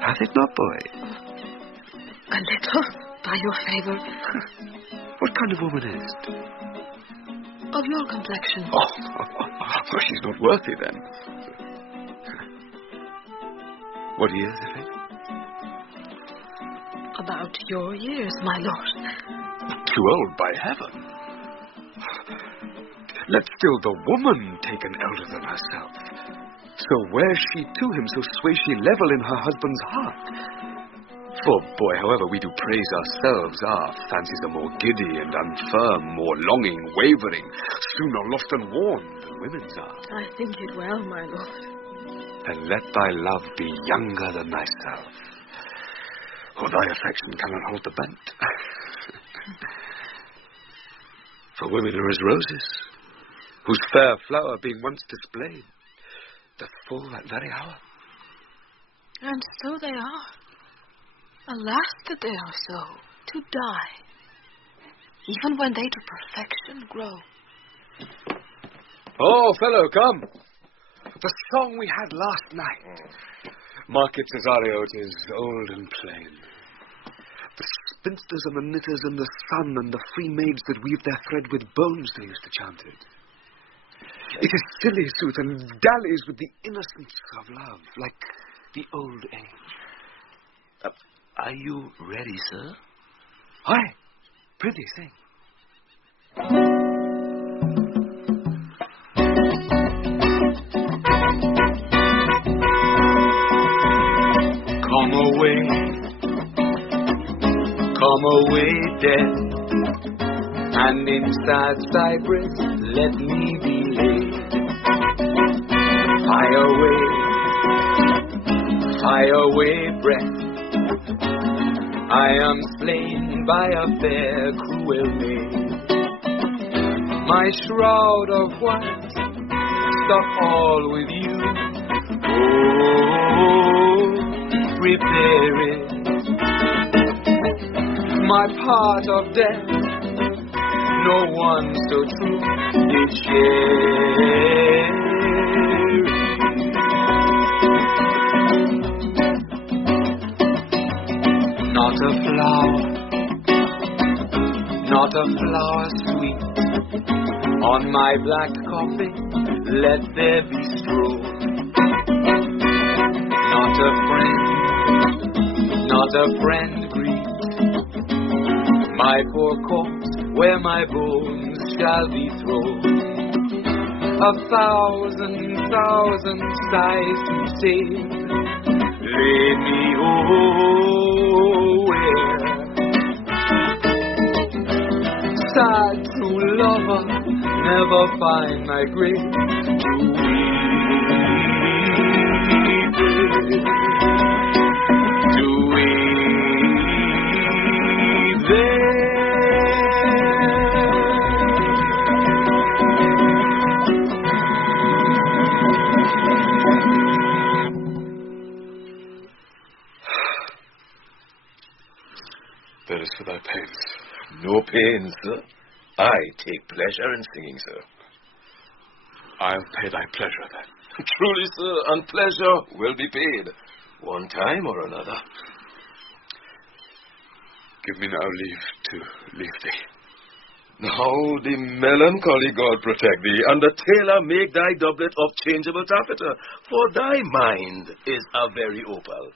Hath it not, boy? A little, by your favour. What kind of woman is it? Of your complexion. Oh, she's not worthy, then. What years, I think? About your years, my lord. Too old, by heaven. Let still the woman take an elder than herself. So wears she to him, so sways she level in her husband's heart. For, boy, however we do praise ourselves, our fancies are more giddy and unfirm, more longing, wavering, sooner lost and worn than women's are. I think it well, my lord. And let thy love be younger than thyself, or thy affection cannot hold the bent. For women are as roses, whose fair flower, being once displayed, doth fall that very hour. And so they are. Alas that they are so, to die, even when they to perfection grow. Oh, fellow, come. The song we had last night. Mark it, Cesario, it is old and plain. The spinsters and the knitters and the sun and the free maids that weave their thread with bones, they used to chant it. It is silly, sooth, and dallies with the innocence of love, like the old age. Are you ready, sir? Aye, prithee, sing. Come away, death, and inside Cyprus let me be laid. Fire away, breath. I am slain by a fair, cruel maid. My shroud of white stuck all with you. Oh, prepare it. My part of death, no one so true did share. Not a flower sweet, on my black coffin let there be straw. Not a friend greet my poor corpse where my bones shall be thrown. 1,000 sighs to save, lay me where sad true lover never find my grave to weep there. There is for thy pains. No pain, sir. I take pleasure in singing, sir. I'll pay thy pleasure, then. Truly, sir, and pleasure will be paid, one time or another. Give me now leave to leave thee. Now the melancholy God protect thee, and the tailor make thy doublet of changeable taffeta, for thy mind is a very opal.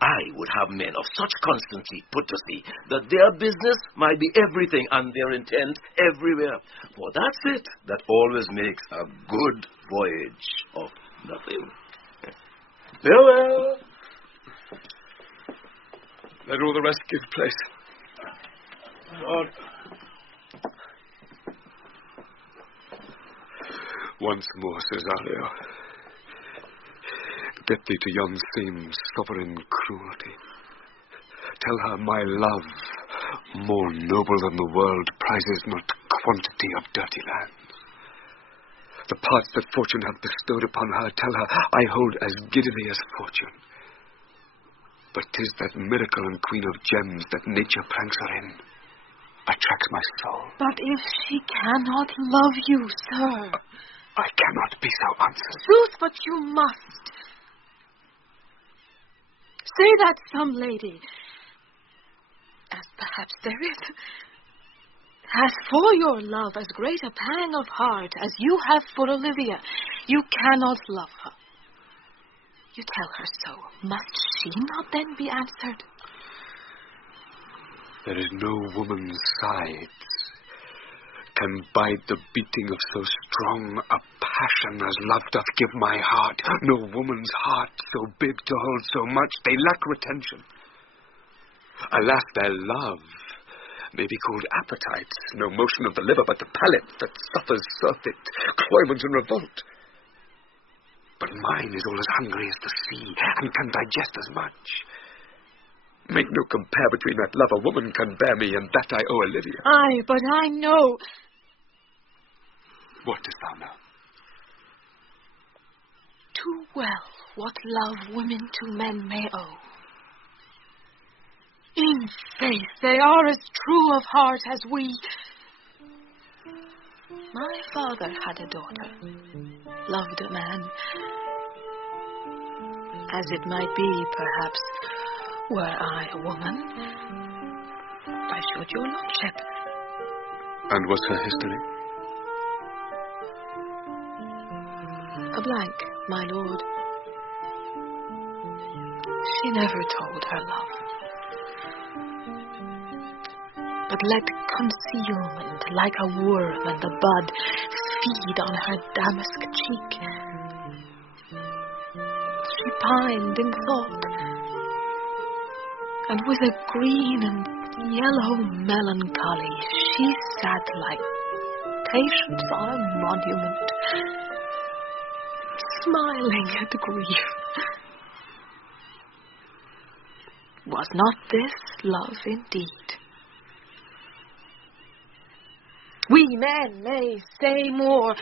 I would have men of such constancy put to sea, that their business might be everything, and their intent everywhere. For that's it that always makes a good voyage of nothing. Farewell. Let all the rest give place. Lord. Once more, Cesario, get thee to yon same sovereign cruelty. Tell her my love, more noble than the world, prizes not quantity of dirty lands. The parts that fortune hath bestowed upon her, tell her I hold as giddily as fortune. But 'tis that miracle and queen of gems that nature pranks her in, attracts my soul. But if she cannot love you, sir... I cannot be so answered. Truth, but you must. Say that some lady, as perhaps there is, has for your love as great a pang of heart as you have for Illyria. You cannot love her. You tell her so. Must she not then be answered? There is no woman's sides can bide the beating of so strong a passion as love doth give my heart. No woman's heart so big to hold so much. They lack retention. Alas, their love may be called appetite. No motion of the liver, but the palate that suffers surfeit, cloyment and revolt. But mine is all as hungry as the sea, and can digest as much. Make no compare between that love a woman can bear me and that I owe Illyria. Aye, but I know. What dost thou know? Too well what love women to men may owe. In faith, they are as true of heart as we. My father had a daughter, loved a man. As it might be, perhaps, were I a woman, I should your lordship. And what's her history? A blank, my lord. She never told her love, but let concealment, like a worm and the bud, feed on her damask cheek. She pined in thought, and with a green and yellow melancholy she sat like patience on a monument, smiling at grief. Was not this love indeed? We men may say more,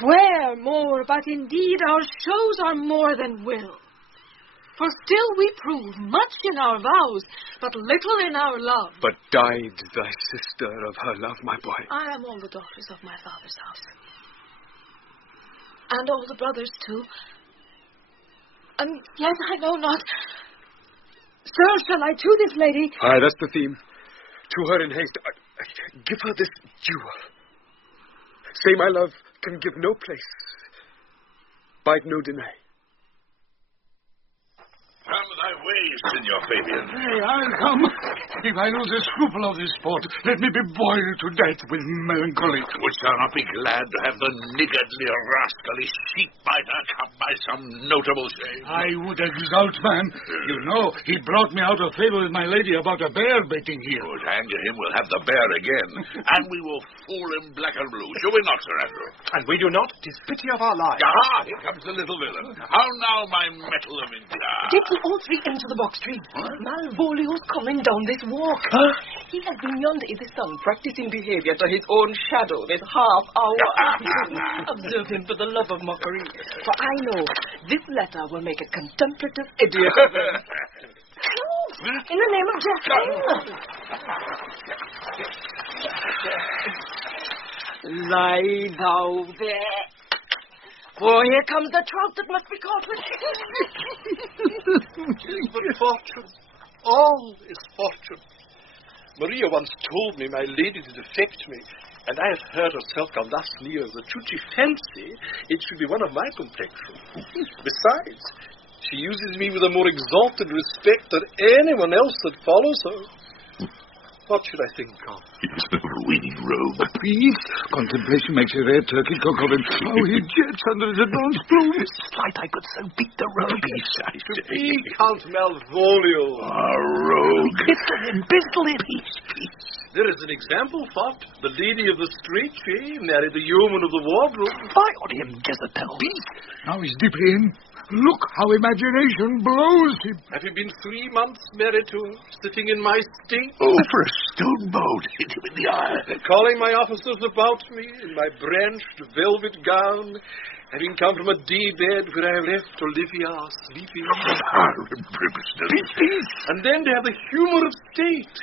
swear more, but indeed our shows are more than will. For still we prove much in our vows, but little in our love. But died thy sister of her love, my boy? I am all the daughters of my father's house. And all the brothers, too. And yet I know not. Sir, shall I to this lady? Aye, that's the theme. To her in haste. Give her this jewel. Say my love can give no place. Bide no deny. Come thy way, Signor Fabian. Hey, I'll come. If I lose a scruple of this sport, let me be boiled to death with melancholy. Wouldst thou not be glad to have the niggardly, rascally sheep-biter come by some notable shame? I would exult, man. You know, he brought me out of favor with my lady about a bear baiting here. Good, hang to him, we'll have the bear again, and we will fool him black and blue. Shall we not, Sir Andrew? And we do not. 'Tis pity of our lives. Ah, here comes the little villain. How now, my metal of India? Get you all three into the box tree. Malvolio's coming down this walk. Huh? He has been yonder in the sun, practicing behavior to his own shadow this half hour. Observe him for the love of mockery, for I know this letter will make a contemplative idiot of him. In the name of Jack. Lie thou there. For here comes the trout that must be caught with. But fortune. All is fortune. Maria once told me my lady did affect me, and I have heard herself come thus near the should she fancy it should be one of my complexion. Besides, she uses me with a more exalted respect than anyone else that follows her. What should I think of? He's a winning rogue. Please, contemplation makes a rare turkey cock of him. How he jets under his advanced plume. It's slight I could so beat the rogue. To be Count Malvolio. A rogue. Pistol him. Peace. There is an example, Fott. The lady of the street, she married the yeoman of the wardrobe. Fire on him, Jezebel. Now he's deeply in. Look how imagination blows him. Have you been 3 months married to her, sitting in my state? Oh, for a stone boat. Hit him in the eye. Calling my officers about me in my branched velvet gown, having come from a day bed where I left Olivia sleeping. And then to have the humour of state.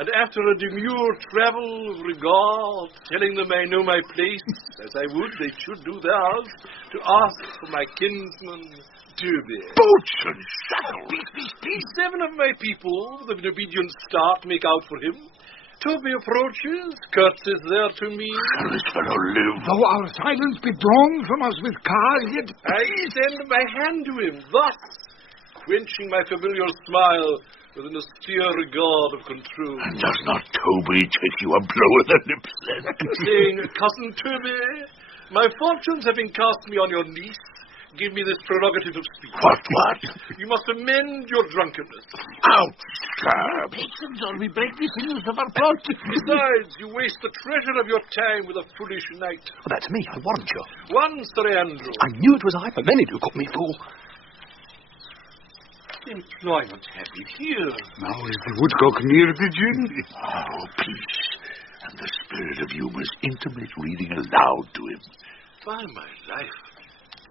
And after a demure travel of regard, telling them I know my place, as I would they should do theirs, to ask for my kinsman, Derby. Boats and saddles. Peace. 7 of my people, with an obedient start, make out for him. Toby approaches, curtsies there to me. Shall this fellow live? Though our silence be drawn from us with car, yet I extend my hand to him, thus, quenching my familiar smile with an austere regard of control. And does not Toby take you a blow with a lip then? Saying, Cousin Toby, my fortunes having cast me on your niece, give me this prerogative of speech. What? You must amend your drunkenness. Out, sir. patience or we break the seals of our plot. Besides, you waste the treasure of your time with a foolish knight. Well, that's me, I warrant you. One, Sir Andrew. I knew it was I, but many do call me fool. Employment have you here. Now is the woodcock near the gin? Oh, peace. And the spirit of humour's intimate reading aloud to him. By my life,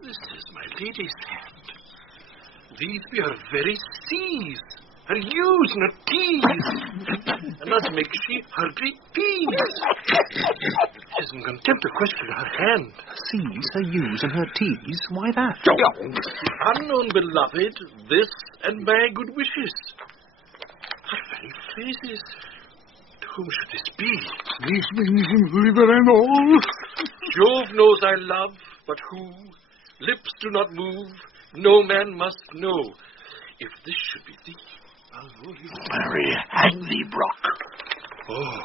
this is my lady's hand. These be her very seas, her ewes and her teas, and thus make she her great peas. It is in contempt of question her hand. Seas, her ewes, and her teas? Why that? Unknown beloved, this and my good wishes. Her very phrases. To whom should this be? This means him liver and all. Jove knows I love, but who? Lips do not move, no man must know. If this should be thee, Marry, hang thee, Brock. Oh,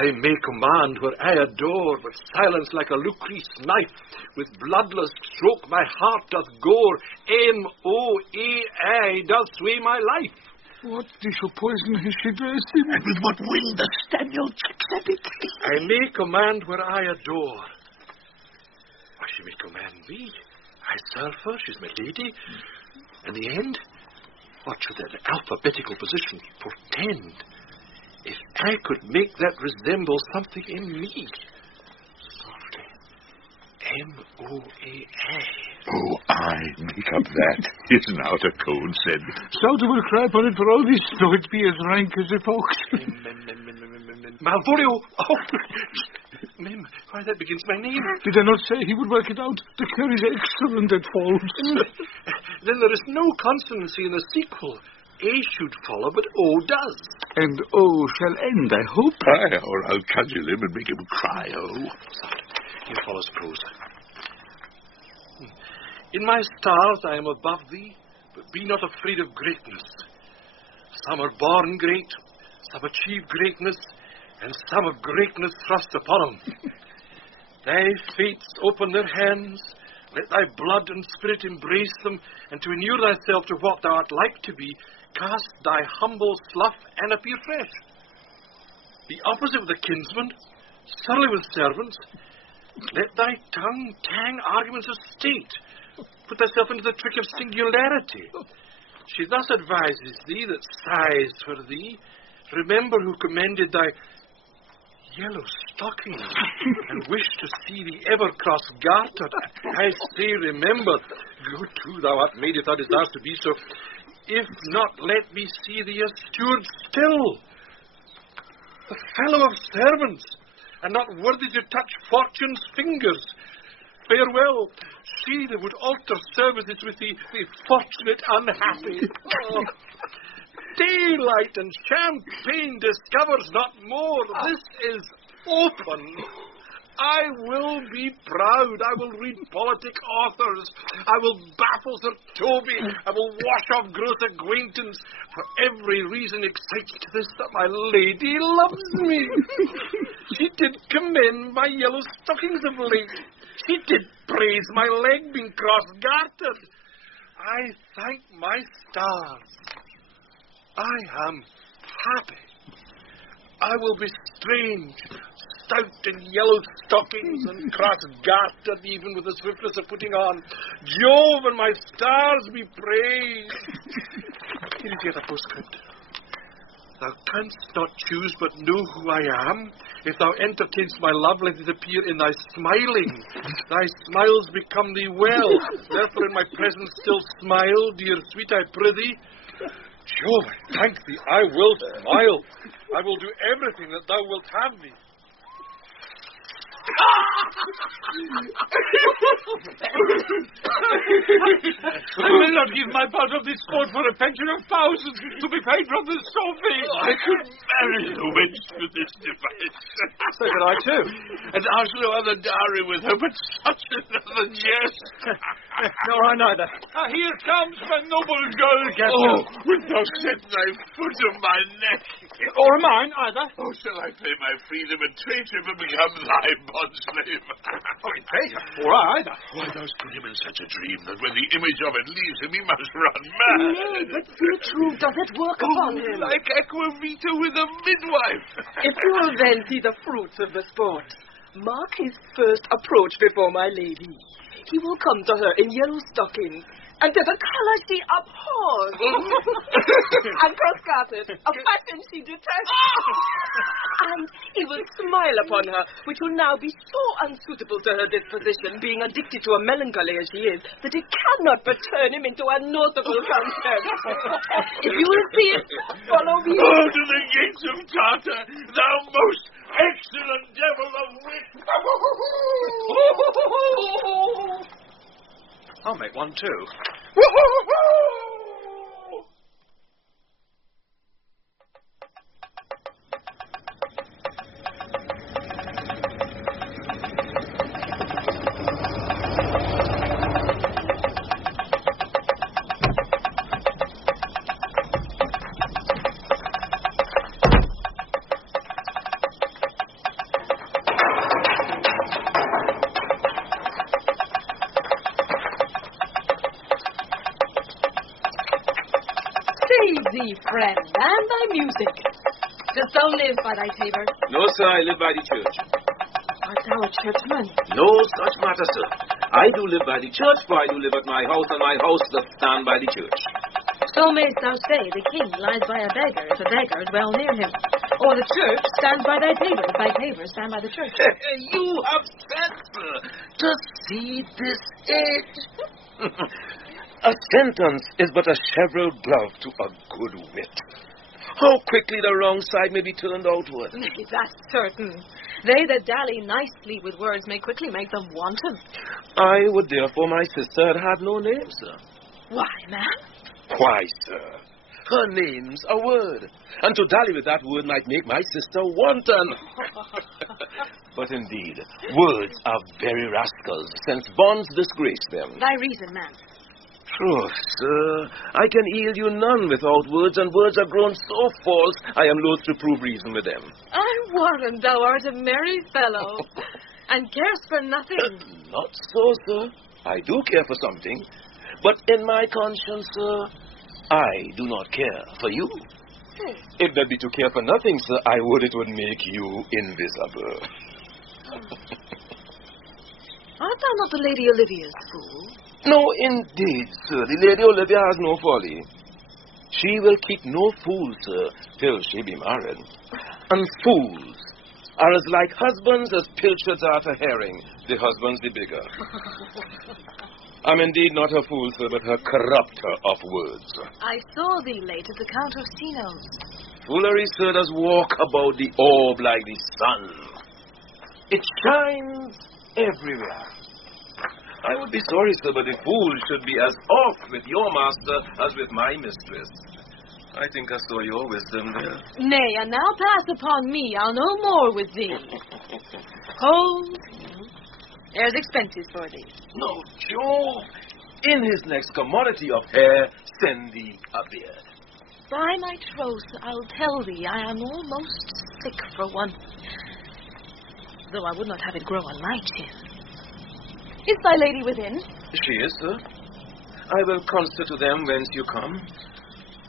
I may command where I adore, but silence like a Lucrece knife, with bloodless stroke my heart doth gore, M-O-A-I doth sway my life. What dish of poison has she dressed him? And with what wind the Staniel checks at it? I may command where I adore. Why, she may command me. I serve her, she's my lady. And the end? What should that alphabetical position portend? If I could make that resemble something in me. Softly. M-O-A-I. Oh, I make up that. Isn't out a code said. Souter will cry upon it for all this, though it be as rank as a fox. Malvolio! Oh, Mem, why, that begins my name. Did I not say he would work it out? The cure is excellent at false. Then there is no consonancy in the sequel. A should follow, but O does. And O shall end, I hope. Aye, or I'll cudgel him and make him cry, oh. Here follows prose. In my stars I am above thee, but be not afraid of greatness. Some are born great, some achieve greatness, and some of greatness thrust upon them. Thy fates open their hands, let thy blood and spirit embrace them, and to inure thyself to what thou art like to be, cast thy humble slough and appear fresh. Be opposite with the kinsman, surly with servants, let thy tongue tang arguments of state, put thyself into the trick of singularity. She thus advises thee that sighs for thee, remember who commended thy yellow stockings, and wish to see thee ever cross-gartered. I say, remember, go to, thou art made if thou desirest to be so. If not, let me see thee a steward still, the fellow of servants, and not worthy to touch fortune's fingers. Farewell, she that would alter services with the fortunate unhappy. Oh. Daylight and champagne discovers not more. This is open. I will be proud. I will read politic authors. I will baffle Sir Toby. I will wash off gross acquaintance. For every reason excites to this that my lady loves me. She did commend my yellow stockings of late. She did praise my leg being cross-gartered. I thank my stars. I am happy. I will be strange, stout in yellow stockings and cross-gartered, even with the swiftness of putting on. Jove and my stars be praised. Here is yet a postscript. Thou canst not choose but know who I am. If thou entertainst my love, let it appear in thy smiling. Thy smiles become thee well. Therefore in my presence still smile, dear sweet, I prithee. Jove, thank thee, I will smile. I will do everything that thou wilt have me. I will not give my part of this sport for a pension of thousands to be paid from the Sophie. I could marry the wench with this device. So could I too. And ask no other dowry with her, but such another jest. Nor I neither. Here comes my noble girl, Captain. Oh, wilt thou set thy foot on my neck? Or mine, either. Oh, shall I pay my freedom and traitor and become thy bondslave? Oh, in traitor? Or either. Why, thou'st put him in such a dream that when the image of it leaves him, he must run mad. Nay, but Gertrude, does it work upon him? Like Aquavita with a midwife. If you will then see the fruits of the sport, mark his first approach before my lady. He will come to her in yellow stockings, and to the colour she abhors, and cross-gartered, a fashion she detests. And he will smile upon her, which will now be so unsuitable to her disposition, being addicted to a melancholy as she is, that it cannot but turn him into a notable contempt. If you will see it, follow me. Oh, to the gates of Tartar, thou most excellent devil of wit! I'll make one too. Thee, friend, and thy music. Dost thou live by thy tabor? No, sir, I live by the church. Art thou a churchman? No such matter, sir. I do live by the church, for I do live at my house, and my house doth stand by the church. So mayst thou say the king lies by a beggar, if a beggar dwell near him. Or the church stands by thy tabor, if thy tabor stand by the church. You have sense, sir, to see this age. A sentence is but a cheverel glove to a good wit. How quickly the wrong side may be turned outward. Nay, that's certain. They that dally nicely with words may quickly make them wanton. I would therefore my sister had had no name, sir. Why, man? Why, sir, her name's a word, and to dally with that word might make my sister wanton. But indeed, words are very rascals, since bonds disgrace them. Thy reason, man. Truth, sir, I can yield you none without words, and words are grown so false, I am loath to prove reason with them. I warrant thou art a merry fellow, and carest for nothing. Not so, sir. I do care for something, but in my conscience, sir, I do not care for you. If that be to care for nothing, sir, I would it would make you invisible. Art thou not the Lady Olivier's fool? No, indeed, sir. The Lady Olivia has no folly. She will keep no fool, sir, till she be married. And fools are as like husbands as pilchards are to herring. The husband's the bigger. I'm indeed not a fool, sir, but a corrupter of words. I saw thee late at the Count Orsino's. Foolery, sir, does walk about the orb like the sun. It shines everywhere. I would be sorry, sir, but a fool should be as off with your master as with my mistress. I think I saw your wisdom there. Nay, and now pass upon me. I'll no more with thee. Hold. There's expenses for thee. No, Joe. In his next commodity of hair, send thee a beard. By my troth, I'll tell thee I am almost sick for one. Though I would not have it grow on my chin. Is thy lady within? She is, sir. I will consider to them whence you come,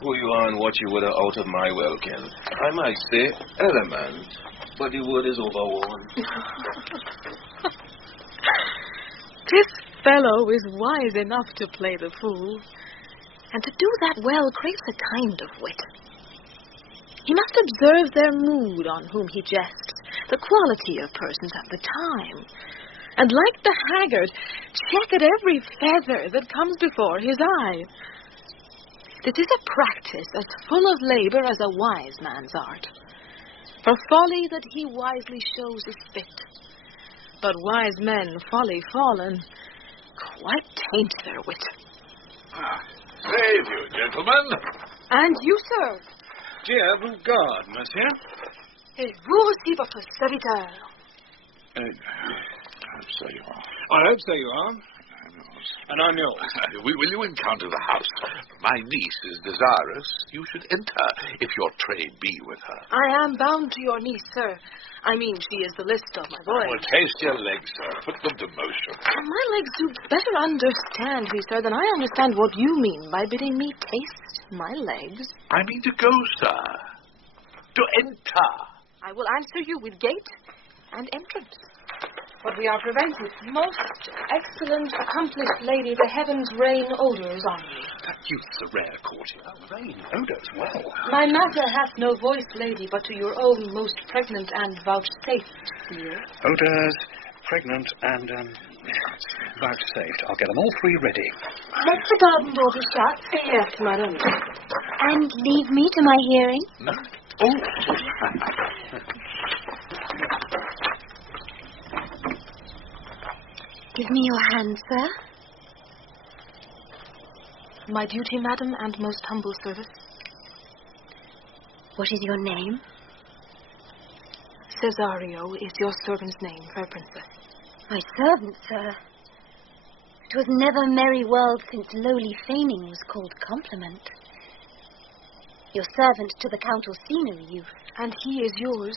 who you are and what you would out of my welkin. I might say element, but the word is overworn. This fellow is wise enough to play the fool, and to do that well craves a kind of wit. He must observe their mood on whom he jests, the quality of persons at the time, and like the haggard, check at every feather that comes before his eye. This is a practice as full of labor as a wise man's art. For folly that he wisely shows is fit, but wise men, folly fallen, quite taint their wit. Save you, gentlemen. And you, sir? Dear, vous garde, monsieur. Et vous aussi, votre serviteur. So you are. I hope so you are. And I'm yours. Will you encounter the house? My niece is desirous. You should enter, if your trade be with her. I am bound to your niece, sir. I mean, she is the list of my boys. Well, taste your legs, sir. Put them to motion. My legs do better understand me, sir, than I understand what you mean by bidding me taste my legs. I mean to go, sir. To enter. I will answer you with gate and entrance. But we are prevented. Most excellent, accomplished lady, the heavens rain odours on you. That youth's a rare courtier. Rain odours, well. My matter hath no voice, lady, but to your own most pregnant and vouchsafed ear. Odours, pregnant, and, vouchsafed. I'll get them all three ready. Let the garden door be shut. Yes, madam. And leave me to my hearing. No. Oh. Give me your hand, sir. My duty, madam, and most humble service. What is your name? Cesario is your servant's name, fair princess. My servant, sir. 'Twas never merry world since lowly feigning was called compliment. Your servant to the Count Orsino, youth. And he is yours.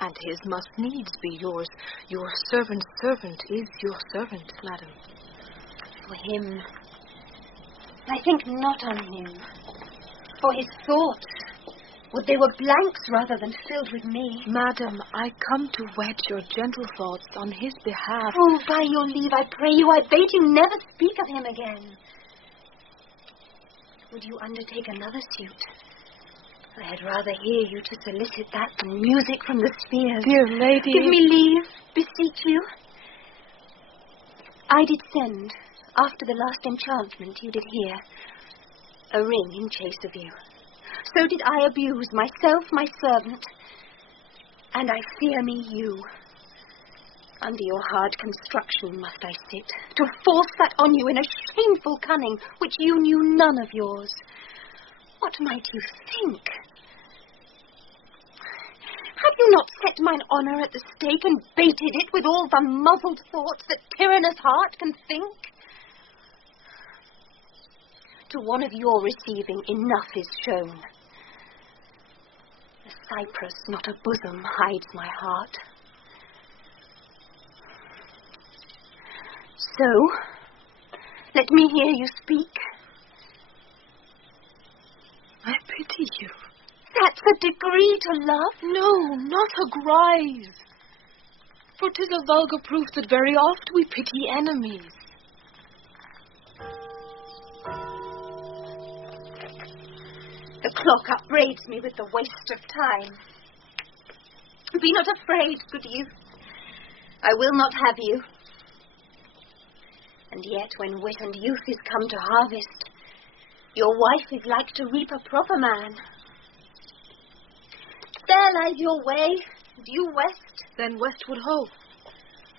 And his must needs be yours. Your servant's servant is your servant, madam. For him, I think not on him. For his thoughts, would they were blanks rather than filled with me. Madam, I come to wed your gentle thoughts on his behalf. Oh, by your leave, I pray you, I bade you never speak of him again. Would you undertake another suit? I had rather hear you to solicit that than music from the spheres. Dear lady. Give me leave, beseech you. I did send, after the last enchantment you did hear, a ring in chase of you. So did I abuse myself, my servant, and I fear me you. Under your hard construction must I sit, to force that on you in a shameful cunning which you knew none of yours. What might you think? Have you not set mine honour at the stake and baited it with all the muzzled thoughts that tyrannous heart can think? To one of your receiving enough is shown. A cypress, not a bosom, hides my heart. So, let me hear you speak. I pity you. That's a degree to love? No, not a grise. For 'tis a vulgar proof that very oft we pity enemies. The clock upbraids me with the waste of time. Be not afraid, good youth. I will not have you. And yet, when wit and youth is come to harvest, your wife is like to reap a proper man. There lies your way. Due west. Then westward ho.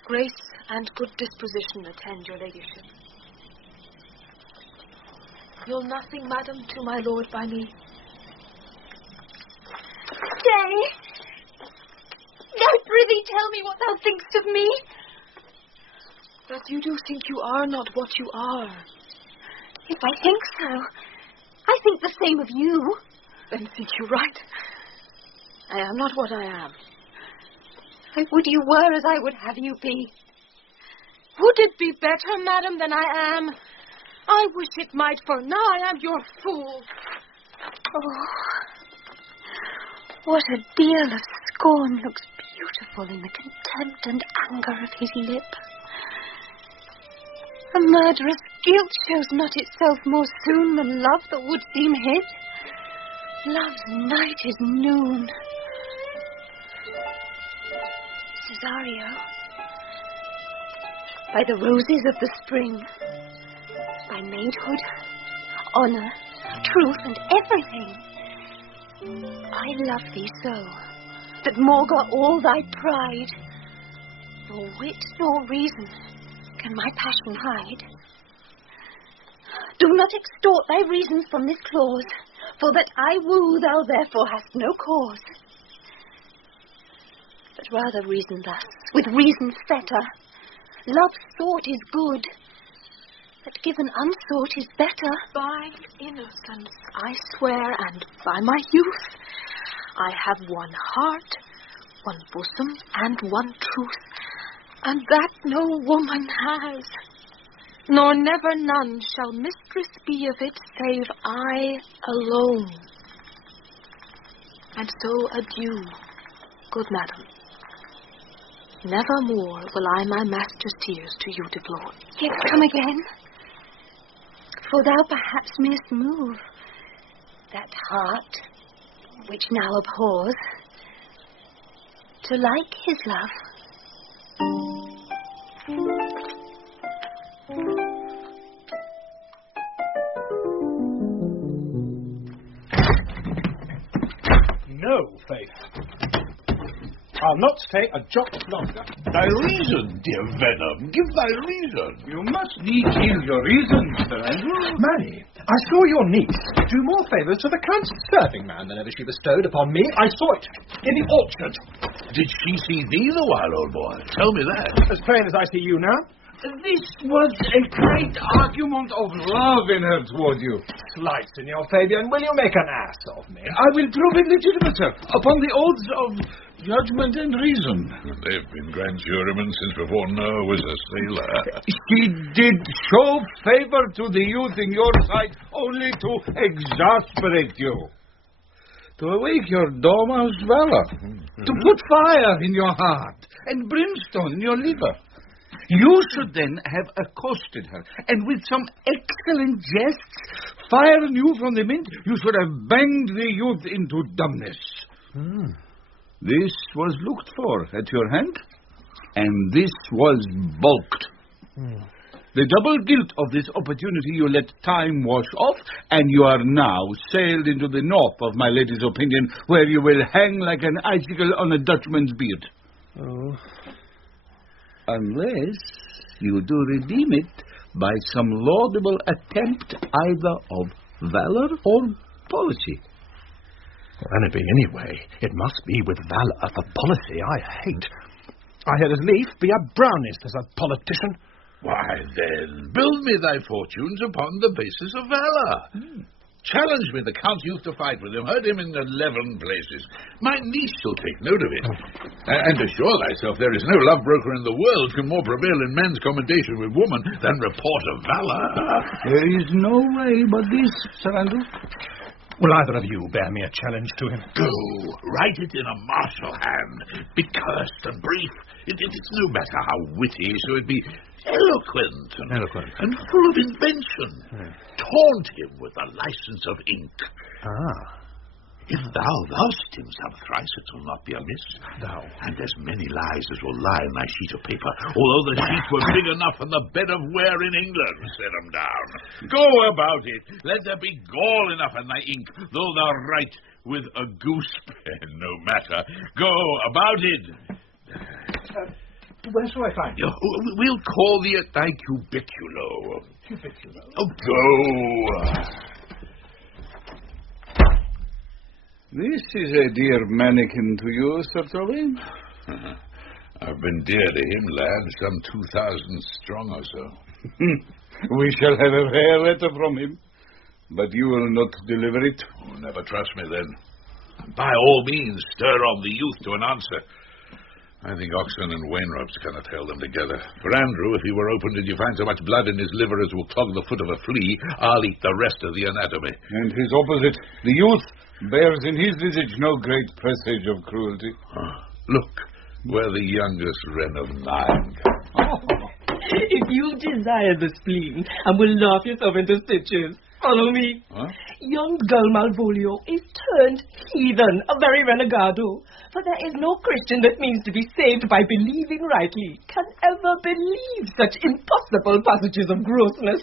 Grace and good disposition attend your ladyship. You'll nothing, madam, to my lord by me. Stay. Now prithee tell me what thou thinkst of me. That you do think you are not what you are. If I think so, I think the same of you. Then think you right. I am not what I am. I would you were as I would have you be. Would it be better, madam, than I am? I wish it might, for now I am your fool. Oh, what a deal of scorn looks beautiful in the contempt and anger of his lip. A murderous guilt shows not itself more soon than love that would seem hid. Love's night is noon. Cesario, by the roses of the spring, by maidhood, honor, truth, and everything, I love thee so, that maugre all thy pride, nor wit nor reason can my passion hide. Do not extort thy reasons from this clause, for that I woo thou therefore hast no cause. But rather reason thus, with reason's fetter. Love's thought is good, but given unsought is better. By innocence I swear, and by my youth, I have one heart, one bosom, and one truth, and that no woman has. Nor never none shall mistress be of it, save I alone. And so adieu, good madam. Never more will I my master's tears to you deplore. Yet come again, for thou perhaps mayst move that heart which now abhors to like his love. No, Faith. I'll not stay a jot longer. Thy reason, dear Venom. Give thy reason. You must need heal your reason, Sir Andrew. Manny, I saw your niece do more favours to the Count's serving man than ever she bestowed upon me. I saw it in the orchard. Did she see thee the while, old boy? Tell me that. As plain as I see you now. This was a great argument of love in her toward you. Slight, Signor Fabian, will you make an ass of me? I will prove it legitimate, sir, upon the odds of judgment and reason. They've been grand jurymen since before Noah was a sailor. She did show favor to the youth in your sight only to exasperate you. To awake your dormouse valor. To put fire in your heart and brimstone in your liver. You should then have accosted her, and with some excellent jests, firing you from the mint, you should have banged the youth into dumbness. This was looked for at your hand, and this was balked. The double guilt of this opportunity you let time wash off, and you are now sailed into the north of my lady's opinion, where you will hang like an icicle on a Dutchman's beard. Oh. Unless you do redeem it by some laudable attempt either of valor or policy. Well, and it be anyway. It must be with valor, for policy I hate. I had as lief be a Brownist as a politician. Why, then, build me thy fortunes upon the basis of valor. Challenge me, the Count youth, to fight with him. Hurt him in 11 places. My niece shall take note of it. And assure thyself there is no love broker in the world can more prevail in man's commendation with woman than report of valor. There is no way but this, Sir Andrew. Will either of you bear me a challenge to him? Go, write it in a martial hand. Be cursed and brief. It's no matter how witty, so it be eloquent and full of invention. Taunt him with a license of ink. If thou thou'st him some thrice, it will not be amiss. And as many lies as will lie in thy sheet of paper, although the sheet were big enough on the bed of ware in England, set 'em down. Go about it. Let there be gall enough in thy ink, though thou write with a goose pen, no matter. Go, about it. Where shall I find you? We'll call thee at thy cubiculo. Cubiculo? Oh, go. This is a dear mannequin to you, Sir Toby. I've been dear to him, lad, some 2,000 strong or so. We shall have a fair letter from him, but you will not deliver it. Oh, never trust me, then. By all means, stir on the youth to an answer. I think Oxon and Wainwright's cannot hold them together. For Andrew, if he were opened and you find so much blood in his liver as will clog the foot of a flea, I'll eat the rest of the anatomy. And his opposite, the youth, bears in his visage no great presage of cruelty. Look, where the youngest wren of mine comes. If you desire the spleen and will laugh yourself into stitches, follow me. Huh? Young girl Malvolio is turned heathen, a very renegado. For there is no Christian that means to be saved by believing rightly can ever believe such impossible passages of grossness.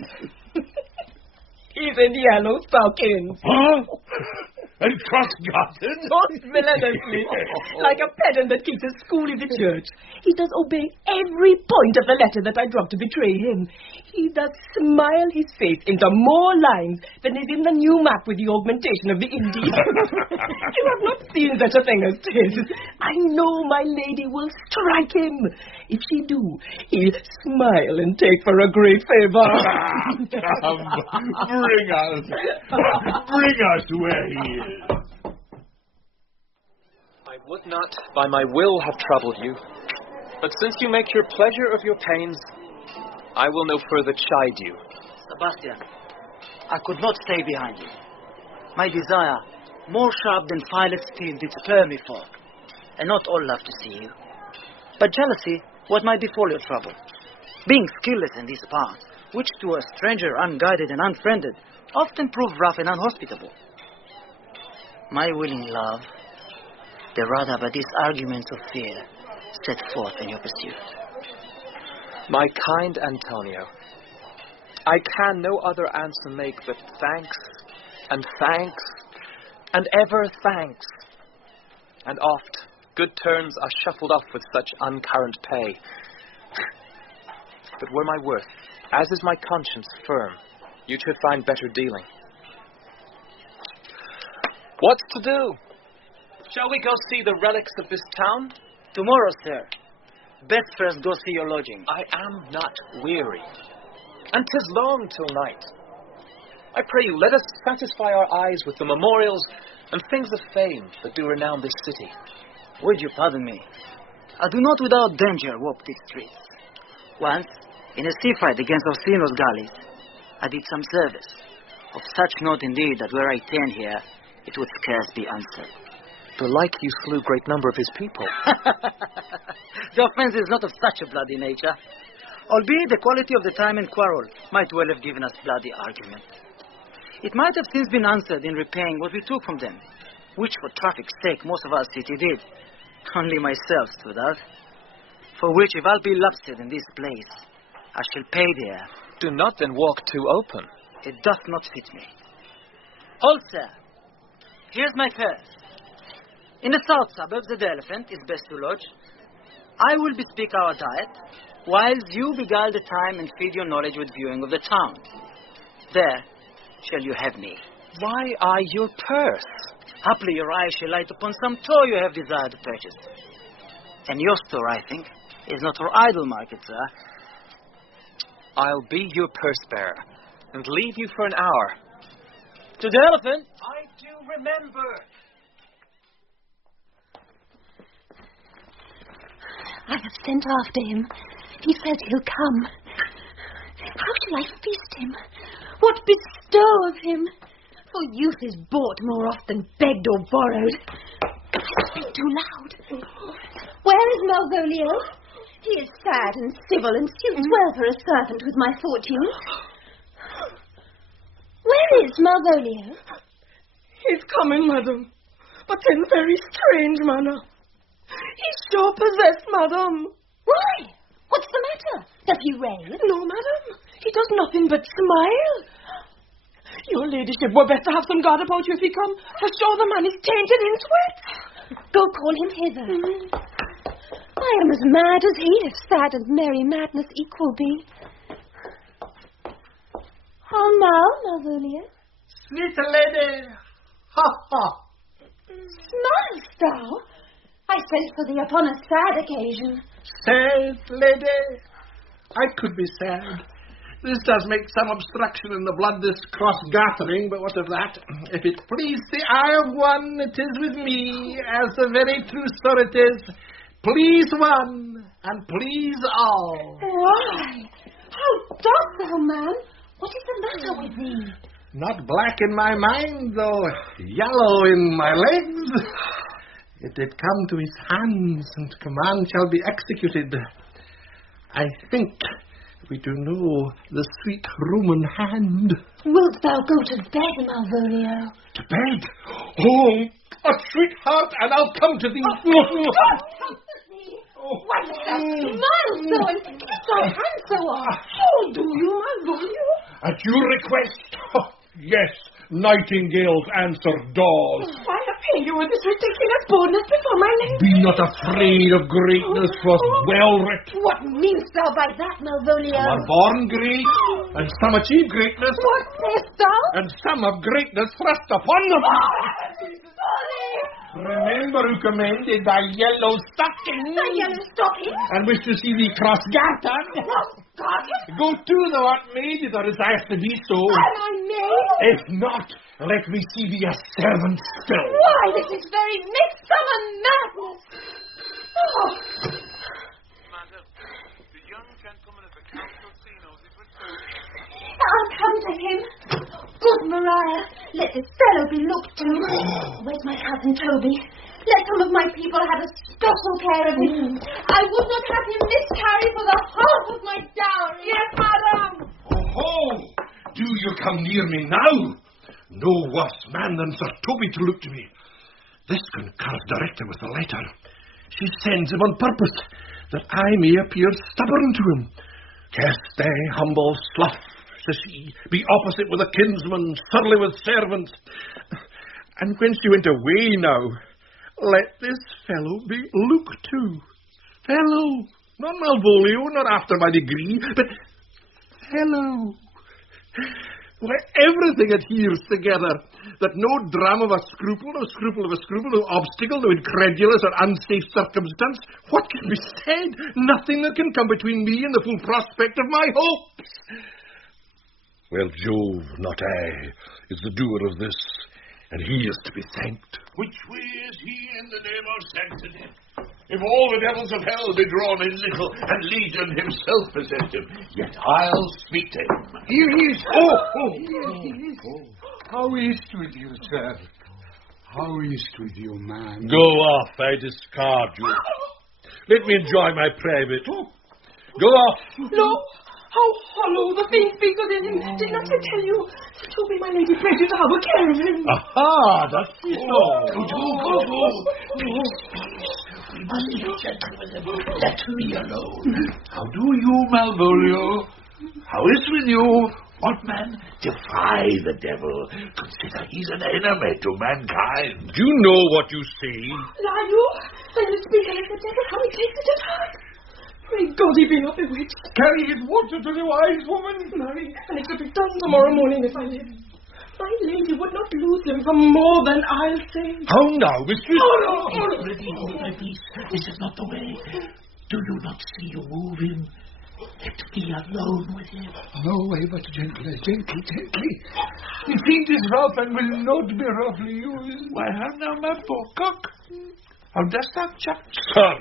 He's in yellow stockings. Huh? And cross-gartered? Most villainously, like a pedant that keeps a school in the church. He does obey every point of the letter that I dropped to betray him. He does smile his face into more lines than is in the new map with the augmentation of the Indies. You have not seen such a thing as this. I know my lady will strike him. If she do, he'll smile and take for a great favor. Come, bring us where he is. I would not by my will have troubled you, but since you make your pleasure of your pains, I will no further chide you. Sebastian, I could not stay behind you. My desire, more sharp than filet steel, did spur me forth, and not all love to see you. But jealousy, what might befall your trouble? Being skilless in these parts, which to a stranger unguided and unfriended, often prove rough and unhospitable. My willing love, the rather by these arguments of fear, set forth in your pursuit. My kind Antonio, I can no other answer make but thanks, and thanks, and ever thanks. And oft good turns are shuffled off with such uncurrent pay. But were my worth, as is my conscience, firm, you should find better dealing. What's to do? Shall we go see the relics of this town? Tomorrow, sir. Best first go see your lodging. I am not weary, and 'tis long till night. I pray you, let us satisfy our eyes with the memorials and things of fame that do renown this city. Would you pardon me? I do not without danger walk these streets. Once, in a sea fight against Orsino's galleys, I did some service. Of such note indeed that were I 10 here, it would scarce be answered. Belike you slew great number of his people. The offense is not of such a bloody nature. Albeit the quality of the time and quarrel might well have given us bloody argument. It might have since been answered in repaying what we took from them, which for traffic's sake most of our city did. Only myself stood out. For which if I'll be lapsed in this place, I shall pay there. Do not then walk too open. It doth not fit me. Hold, sir. Here's my purse. In the south suburbs of the Elephant is best to lodge. I will bespeak our diet, whilst you beguile the time and feed your knowledge with viewing of the town. There shall you have me. Why I your purse? Haply your eye shall light upon some toy you have desired to purchase. And your store, I think, is not for idle market, sir. I'll be your purse-bearer, and leave you for an hour. To the Elephant? I do remember. I have sent after him. He says he'll come. How shall I feast him? What bestow of him? For youth is bought more oft than begged or borrowed. I speak too loud. Where is Malvolio? He is sad and civil and suits well for a servant with my fortune. Where is Malvolio? He's coming, madam, but in very strange manner. He's sure possessed, madam. Why? What's the matter? Does he rave? No, madam. He does nothing but smile. Your ladyship were best to have some guard about you if he come. For sure the man is tainted in sweat. Go call him hither. I am as mad as he, if sad and merry madness equal be. How now, Malvolio? Sweet lady, ha ha. Smilest thou? I sent for thee upon a sad occasion. Sad lady, I could be sad. This does make some obstruction in the blood, this cross-gartering, but what of that? If it please the eye of one, it is with me, as the very true story it is. Please one, and please all. Why? How dost thou, man? What is the matter with thee? Not black in my mind, though yellow in my legs. It did come to his hands, and command shall be executed. I think we do know the sweet Roman hand. Wilt thou go to bed, Malvolio? To bed? Oh, a sweetheart, and I'll come to thee. Why dost thou smile so and kiss thy hand so off? How do you, Malvolio? At your request. Oh, yes, nightingales answer doors. Why appear you with this ridiculous boldness before my lady? Be not afraid of greatness, for well writ. What meanest thou by that, Malvolio? Some are born great, and some achieve greatness. What sayest thou? And some have greatness thrust upon them. Remember who commended thy yellow stocking. Thy yellow stocking? And wish to see thee cross-gartered. Cross-gartered? Go to, thou art maid, or desirest to be so. Am I maid? If not, let me see thee a servant still. Why, this is very midsummer madness. Oh. Madam, the young gentleman of the council knows it was so. I'll come to him. Good Maria, let this fellow be looked to. Where's my cousin Toby? Let some of my people have a special care of him. I would not have him miscarry for the half of my dowry. Yes, madam. Oh, do you come near me now? No worse man than Sir Toby to look to me. This concurs directly with the letter. She sends him on purpose, that I may appear stubborn to him. Cast thy humble slough, says she, be opposite with a kinsman, surly with servants. And when she went away now, let this fellow be looked to. Fellow, not Malvolio, not after my degree, but fellow. Why, everything adheres together, that no dram of a scruple, no scruple of a scruple, no obstacle, no incredulous or unsafe circumstance, what can be said? Nothing that can come between me and the full prospect of my hopes. Well, Jove, not I, is the doer of this, and he is to be thanked. Which way is he in the name of sanctity? If all the devils of hell be drawn in little, and Legion himself possess him, yet I'll speak to him. Here he is. How is't with you, sir? How is't with you, man? Go off, I discard you. Let me enjoy my private. Go off. No. How hollow the fiend speaks within him. Did not I tell you? Toby, my lady, pray you to have a care of him. Aha, that's it. Go. Peace. We must be gentle with him. Let me alone. How do you, Malvolio? How is with you? What man? Defy the devil. Consider he's an enemy to mankind. Do you know what you say? Lie you? And you speak like the devil, how he takes it at heart. Pray God he be not bewitched. Carry his water to the wise woman. Marry, and it shall be done tomorrow morning if I live. My lady would not lose him for more than I'll say. How now, mistress? Hold my peace. This is not the way. Do you not see you move him? Let me alone with him. No way but gently. The fiend is rough and will not be roughly used. Why, how now, my poor cock? How dost thou chuck? Sir,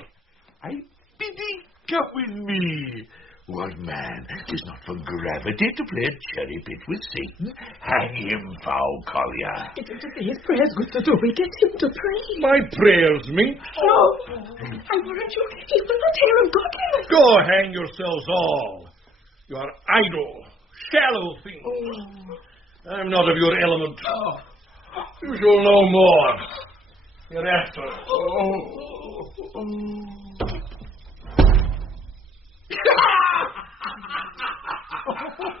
I bid thee come with me. What man, 'tis not for gravity to play a cherry pit with Satan. Hang him, foul collier. It is to say his prayers, good Sir Toby. Get him to pray. my prayers, me. No. I warrant you, he will not hear of godliness. Go hang yourselves all. You are idle, shallow things. I'm not of your element. You shall know more hereafter.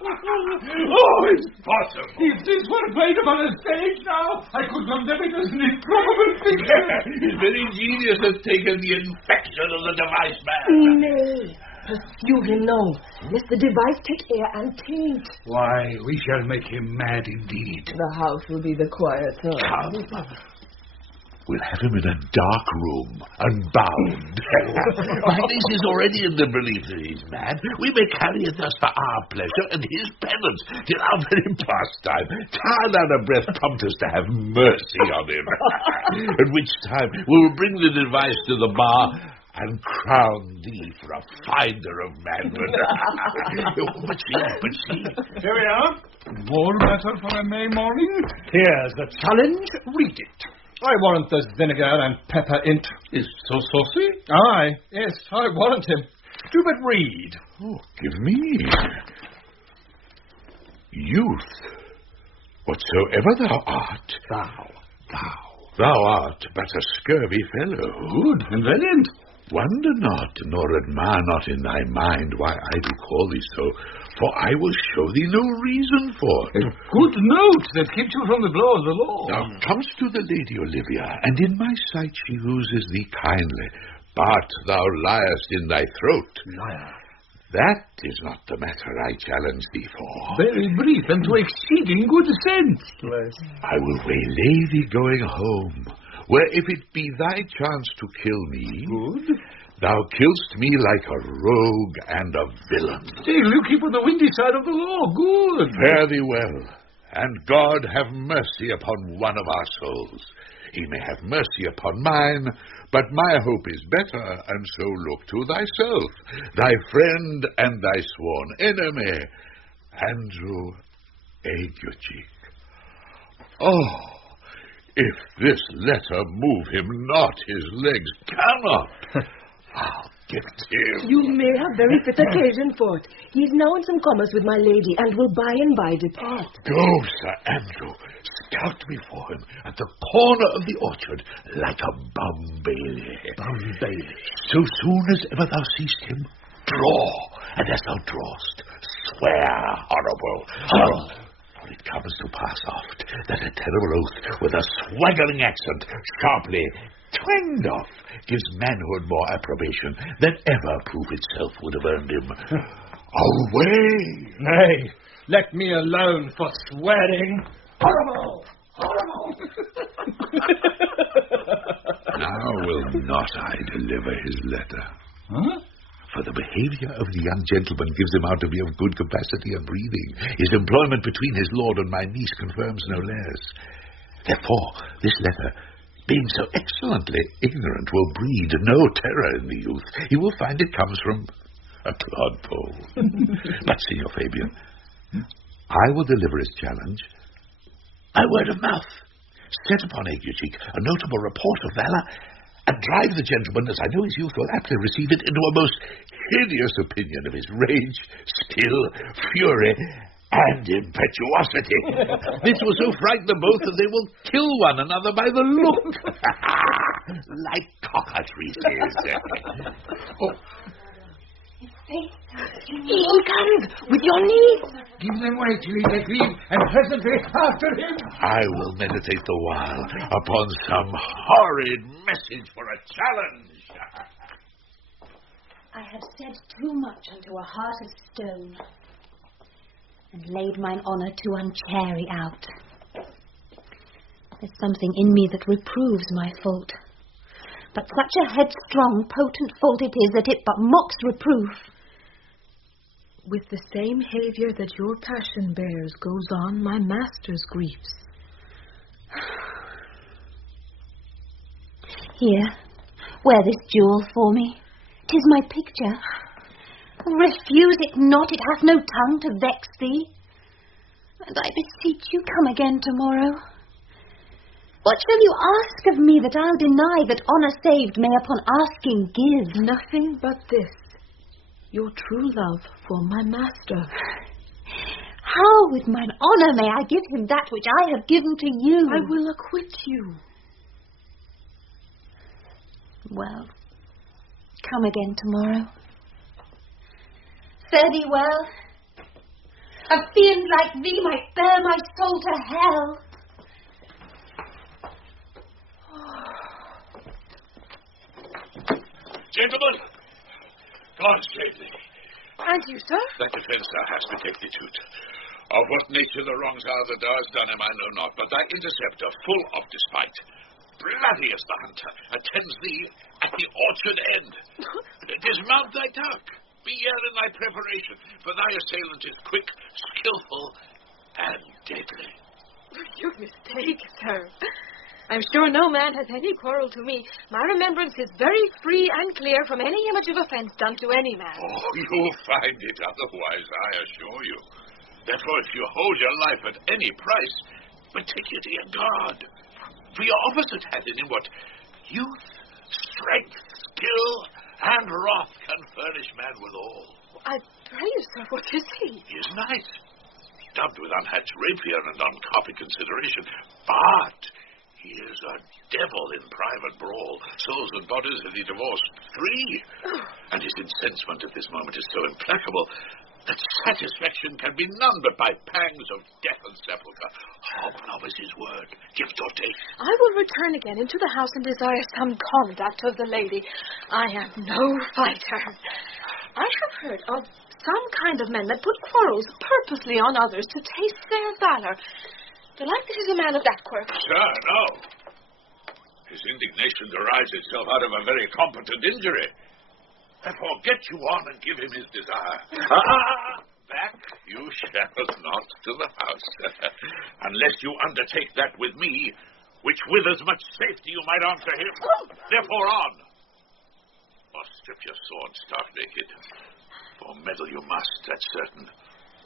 Oh, it's possible. If this were played upon a stage now, I could condemn it as an improbable fiction. His very genius has taken the infection of the device man. Nay, pursue him now, lest the device take air and taint. Why, we shall make him mad indeed. The house will be the quieter. Come. We'll have him in a dark room, unbound. My niece is already in the belief that he's mad. We may carry it thus for our pleasure and his penance, till our very pastime, tired out of breath, prompt us to have mercy on him. At which time we will bring the device to the bar and crown thee for a finder of manhood. But see. Here we are. More matter for a May morning. Here's the challenge. Read it. I warrant there's vinegar and pepper in't. Is so saucy? Aye, yes, I warrant him. Do but read. Oh, give me. Youth, whatsoever thou art. Thou art but a scurvy fellow. Good and valiant. Wonder not, nor admire not in thy mind why I do call thee so, for I will show thee no reason for it. A good note that keeps you from the blow of the law. Thou comest to the Lady Illyria, and in my sight she uses thee kindly, but thou liest in thy throat. Liar. That is not the matter I challenge thee for. Very brief and to exceeding good sense. I will waylay thee going home, where if it be thy chance to kill me, good, thou killst me like a rogue and a villain. Still, you keep on the windy side of the law. Good. Fare thee well, and God have mercy upon one of our souls. He may have mercy upon mine, but my hope is better, and so look to thyself, thy friend and thy sworn enemy, Andrew Aguecheek. Oh, if this letter move him not, his legs cannot. I'll give it to him. You may have very fit occasion for it. He is now in some commerce with my lady, and will by and by depart. Go, Sir Andrew. Scout me for him at the corner of the orchard, like a Bumbailey. So soon as ever thou seest him, draw, and as thou drawest, swear horrible. For it comes to pass oft that a terrible oath with a swaggering accent, sharply twanged off, gives manhood more approbation than ever proof itself would have earned him. Away! Nay, let me alone for swearing. Horrible! Now will not I deliver his letter. Huh? For the behaviour of the young gentleman gives him out to be of good capacity and breeding. His employment between his lord and my niece confirms no less. Therefore, this letter, being so excellently ignorant, will breed no terror in the youth. He will find it comes from a clodpole. But, Signor Fabian, I will deliver his challenge by word of mouth, set upon Aguecheek a notable report of valour, and drive the gentleman, as I know his youth will aptly receive it, into a most hideous opinion of his rage, skill, fury, and impetuosity. This will so frighten them both that they will kill one another by the look, like cockatrices. He comes with your knees. Give them way till he take leave, and presently after him. I will meditate the while upon some horrid message for a challenge. I have said too much unto a heart of stone, and laid mine honour too unchary out. There's something in me that reproves my fault, but such a headstrong, potent fault it is that it but mocks reproof. With the same behaviour that your passion bears goes on my master's griefs. Here, wear this jewel for me. 'Tis my picture. Refuse it not, it hath no tongue to vex thee. And I beseech you, come again tomorrow. What shall you ask of me that I'll deny, that honour saved may upon asking give? Nothing but this, your true love for my master. How with mine honour may I give him that which I have given to you? I will acquit you. Well, come again tomorrow. Fare thee well. A fiend like thee might bear my soul to hell. Gentlemen, God save thee. And you, sir? That defence thou hast been destitute. Of what nature the wrongs are that thou hast done him, I know not, but thy interceptor, full of despite, bloody as the hunter, attends thee at the orchard end. Dismount thy tuck. Be here in thy preparation, for thy assailant is quick, skillful, and deadly. You mistake, sir. I'm sure no man has any quarrel to me. My remembrance is very free and clear from any image of offence done to any man. Oh, you'll find it otherwise, I assure you. Therefore, if you hold your life at any price, betake you to your God. For your opposite hath in him what youth, strength, skill, and wrath can furnish man withal. I pray you, sir, what is he? He is knight, dubbed with unhatched rapier and uncarpet consideration, but he is a devil in private brawl. Souls and bodies hath he divorced 3, and his incensement at this moment is so implacable that satisfaction can be none but by pangs of death and sepulchre. Hobnob is his word, gift or take. I will return again into the house and desire some conduct of the lady. I am no fighter. I have heard of some kind of men that put quarrels purposely on others to taste their valor. Belike this is a man of that quirk. Sir, no. His indignation derives itself out of a very competent injury. Therefore, get you on and give him his desire. Back you shall not to the house, unless you undertake that with me, which with as much safety you might answer him. Therefore, on. Or strip your sword stark naked. For meddle you must, that's certain.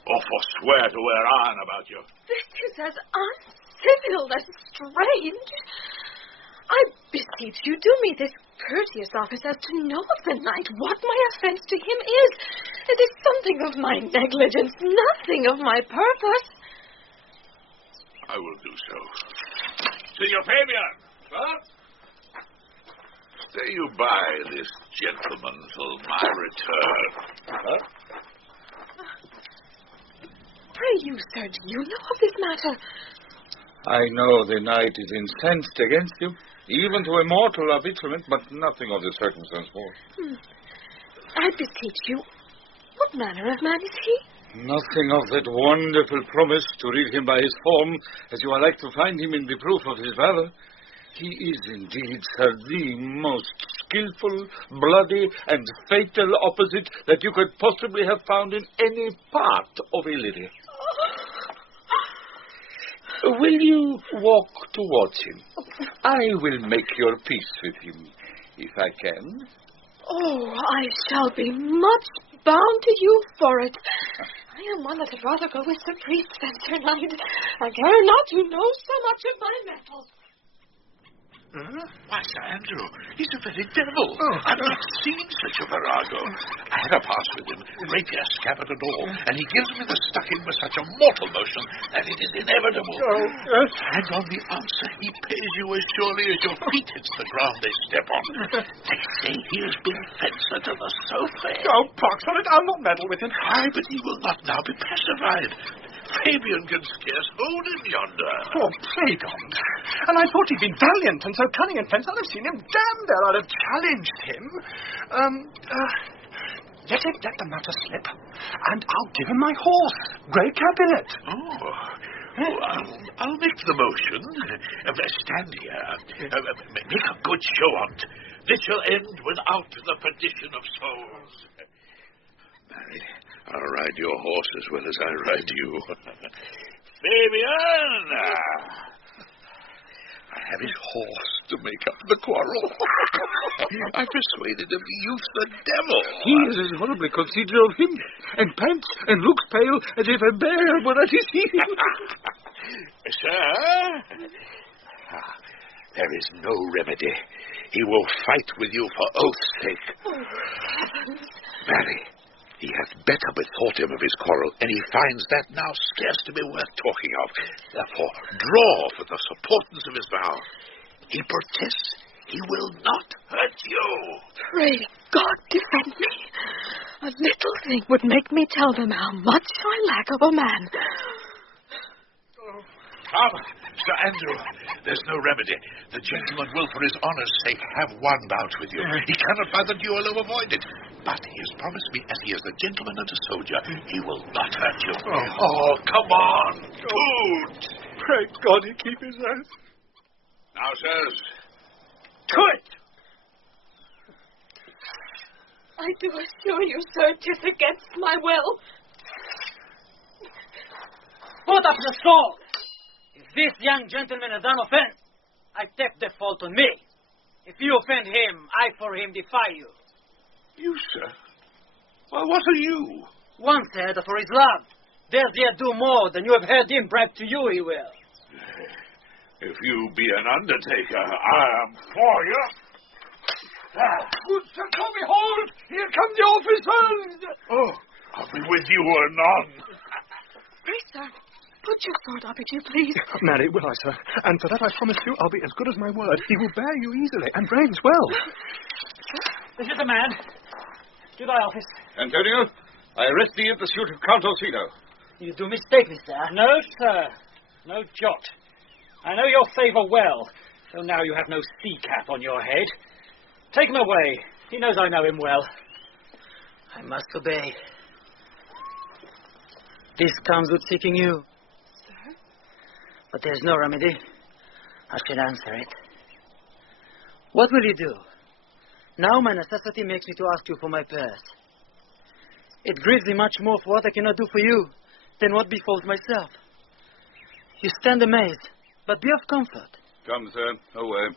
Or forswear to wear iron about you. This is as uncivil as strange. I beseech you, do me this courteous office as to know of the knight what my offence to him is. It is something of my negligence, nothing of my purpose. I will do so. Signor Fabian, sir? Stay you by this gentleman till my return. Huh? Pray you, sir, do you know of this matter? I know the knight is incensed against you, even to a mortal arbitrament, but nothing of the circumstance more. I beseech you, what manner of man is he? Nothing of that wonderful promise to read him by his form, as you are like to find him in the proof of his valor. He is indeed, sir, the most skillful, bloody, and fatal opposite that you could possibly have found in any part of Illyria. Will you walk towards him? I will make your peace with him, if I can. Oh, I shall be much bound to you for it. I am one that had rather go with the priest than Sir Knight. I care not to know so much of my mettle. Why, Sir Andrew, he's a very devil. I've not seen such a virago. I had a pass with him, rapier, scabbard and all, and he gives me the stucking with such a mortal motion that it is inevitable. And on the answer, he pays you as surely as your feet hits the ground they step on. They say he has been fencer to the sofa. Oh, pox on it, I'll not meddle with him. Aye, but he will not now be pacified. Fabian can scarce hold him yonder. Oh, plague on. And I thought he'd been valiant and so cunning and fence. I'd have seen him damned there. I'd have challenged him. Let him let the matter slip, and I'll give him my horse, Grey Cabinet. I'll make the motion. Stand here. Make a good show on't. This shall end without the perdition of souls. Marry, I'll ride your horse as well as I ride you. Fabian! I have his horse to make up the quarrel. I persuaded him the youth's the devil. He is as horribly conceited of him, and pants and looks pale as if a bear were at his heel. Sir, there is no remedy. He will fight with you for oath's sake. Marry, he hath better bethought him of his quarrel, and he finds that now scarce to be worth talking of. Therefore, draw for the supportance of his vow. He protests he will not hurt you. Pray God defend me. A little thing would make me tell them how much I lack of a man. Come, Sir Andrew, there's no remedy. The gentleman will, for his honour's sake, have one bout with you. He cannot by the duel have avoided. But he has promised me, as he is a gentleman and a soldier, he will not hurt you. Oh, come on, Toot! Pray God he keep his oath. Now, sirs, To it! I do assure you, sir, 'tis against my will. Put up the sword! If this young gentleman has done offense, I take the fault on me. If you offend him, I for him defy you. You, sir? Well, what are you? One said that for his love, dares yet do more than you have heard him brag to you he will. If you be an undertaker, I am for you. Good Sir Tommy, hold! Here come the officers! Oh, I'll be with you anon. Pray, sir, put your sword up, if you please. Marry, will I, sir? And for that I promise you I'll be as good as my word. He will bear you easily, and braves well. This is the man. To thy office. Antonio, I arrest thee in pursuit of Count Orsino. You do mistake me, sir. No, sir. No jot. I know your favour well, though now you have no sea cap on your head. Take him away. He knows I know him well. I must obey. This comes with seeking you. Sir? But there's no remedy. I shall answer it. What will you do? Now my necessity makes me to ask you for my purse. It grieves me much more for what I cannot do for you than what befalls myself. You stand amazed, but be of comfort. Come, sir, away.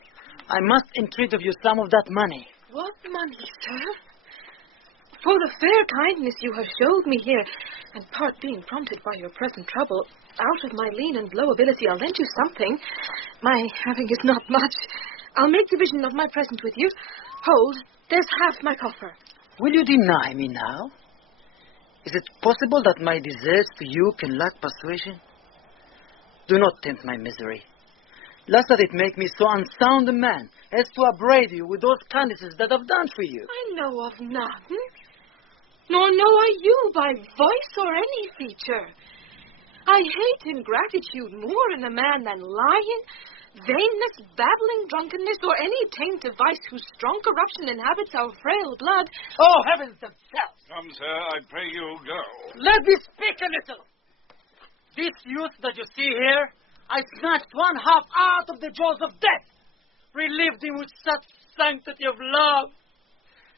I must entreat of you some of that money. What money, sir? For the fair kindness you have showed me here, and part being prompted by your present trouble, out of my lean and low ability I'll lend you something. My having is not much. I'll make division of my present with you. Hold, there's half my coffer. Will you deny me now? Is it possible that my deserts to you can lack persuasion? Do not tempt my misery, lest that it make me so unsound a man as to upbraid you with those kindnesses that I've done for you. I know of none, nor know I you by voice or any feature. I hate ingratitude more in a man than lying, vainness, babbling, drunkenness, or any taint of vice whose strong corruption inhabits our frail blood. Oh, heavens themselves! Come, sir, I pray you go. Let me speak a little. This youth that you see here, I snatched one half out of the jaws of death, relieved him with such sanctity of love,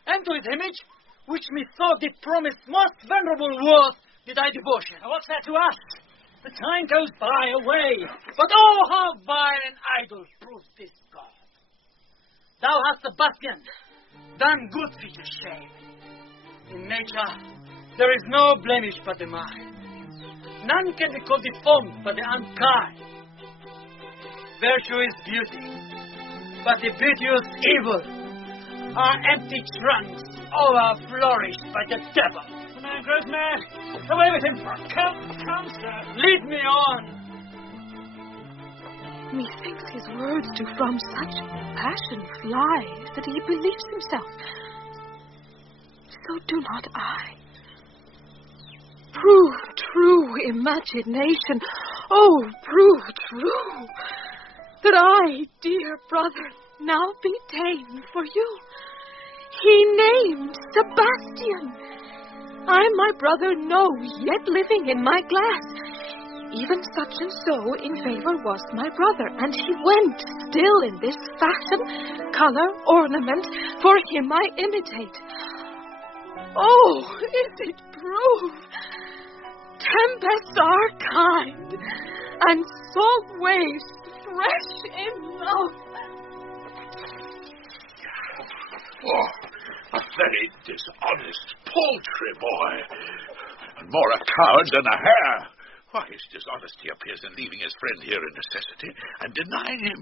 and to his image, which methought did promise most venerable worth, did I devotion. What's that to us? The time goes by away, but oh, how vile and idle proves this God. Thou hast, Sebastian, done good for your shame. In nature, there is no blemish but the mind. None can be called deformed but the unkind. Virtue is beauty, but the beauteous evil are empty trunks overflourished by the devil. The man grows mad. Away with him. Come, sir. Lead me on. Methinks his words do from such passion fly that he believes himself. So do not I. Prove true imagination. Oh, prove true that I, dear brother, now be ta'en for you. He named Sebastian. I my brother know, yet living in my glass. Even such and so in favor was my brother, and he went still in this fashion, color, ornament, for him I imitate. Oh, is it proof? Tempests are kind, and salt waves fresh in love. Oh, a very dishonest, paltry boy, and more a coward than a hare. Why, his dishonesty appears in leaving his friend here in necessity and denying him.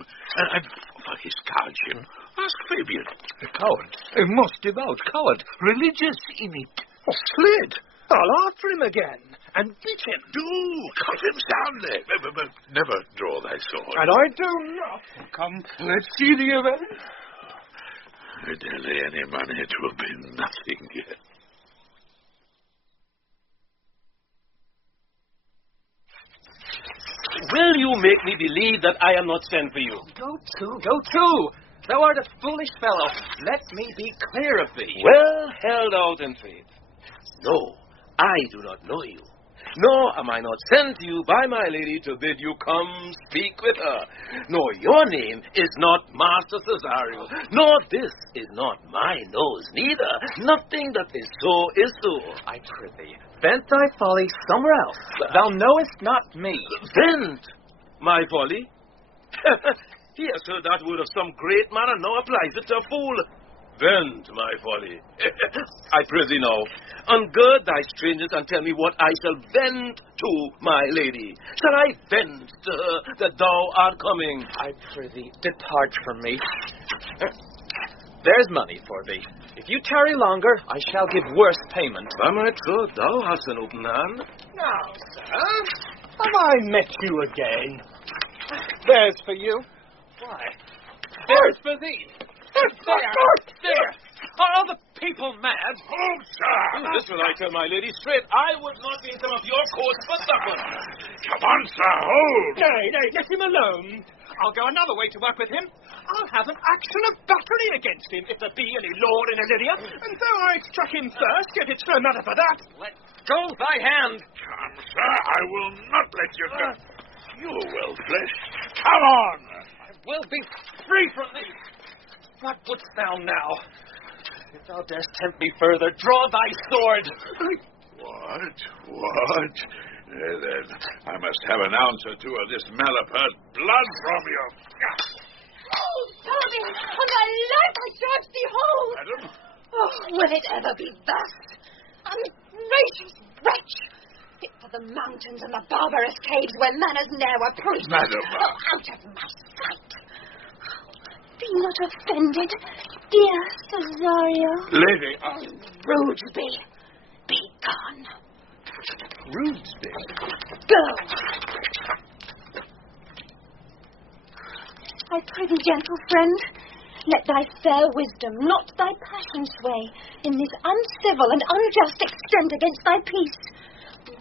And for his cowardship, ask Fabian. A coward, a most devout coward, religious in it. Oh, Slid, I'll after him again and beat him. Do, cut him soundly, but never draw thy sword. And I do not. Come, let's see the event. Delay any money, it will be nothing. will you make me believe that I am not sent for you? Go to. Thou art a foolish fellow. Let me be clear of thee. Well held out in faith. No, I do not know you. Nor am I not sent to you by my lady to bid you come speak with her. Nor your name is not Master Cesario. Nor this is not my nose, neither. Nothing that is so is so. I prithee, vent thy folly somewhere else. Thou knowest not me. Vent my folly? He has heard that word of some great man and now applies it to a fool. Vent my folly. I prithee now, ungird thy strangers and tell me what I shall vent to my lady. Shall I vent to her that thou art coming? I prithee, depart from me. There's money for thee. If you tarry longer, I shall give worse payment. By my troth, thou hast an open hand. Now, sir, have I met you again? There's for you. Why? There's for thee. There! Are the people mad? Hold, sir! This will I tell my lady straight. I would not be in some of your courts for supper. Come on, sir, hold! Nay, let him alone. I'll go another way to work with him. I'll have an action of battery against him if there be any law in Illyria. And though I struck him first, yet it's no matter for that. Let go thy hand. Come, sir, I will not let you go. You're well fleshed. Come on! I will be free from thee. What wouldst thou now? If thou darest tempt me further, draw thy sword. What? Then I must have an ounce or two of this malapert blood from you. Oh, Toby, on thy life I charge thee hold. Madam? Oh, will it ever be thus? Ungracious wretch! Fit for the mountains and the barbarous caves where manners ne'er were preached. Madam. Oh, out of my sight. Be not offended, dear Cesario. Lady. Rudesby, be gone. Rudesby? Go. I prithee, gentle friend, let thy fair wisdom, not thy passion sway, in this uncivil and unjust extent against thy peace.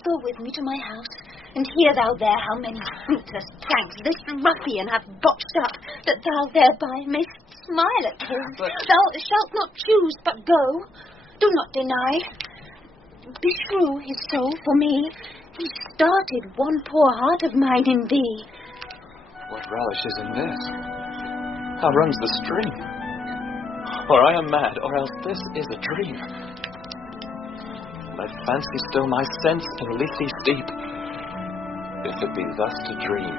Go with me to my house, and hear thou there how many fruitless pranks this ruffian hath botched up, that thou thereby mayst smile at him. Thou shalt not choose but go. Do not deny. Beshrew his soul for me. He started one poor heart of mine in thee. What relish is in this? How runs the stream? Or I am mad, or else this is a dream. Let fancy still my sense in lethe steep. If it be thus to dream,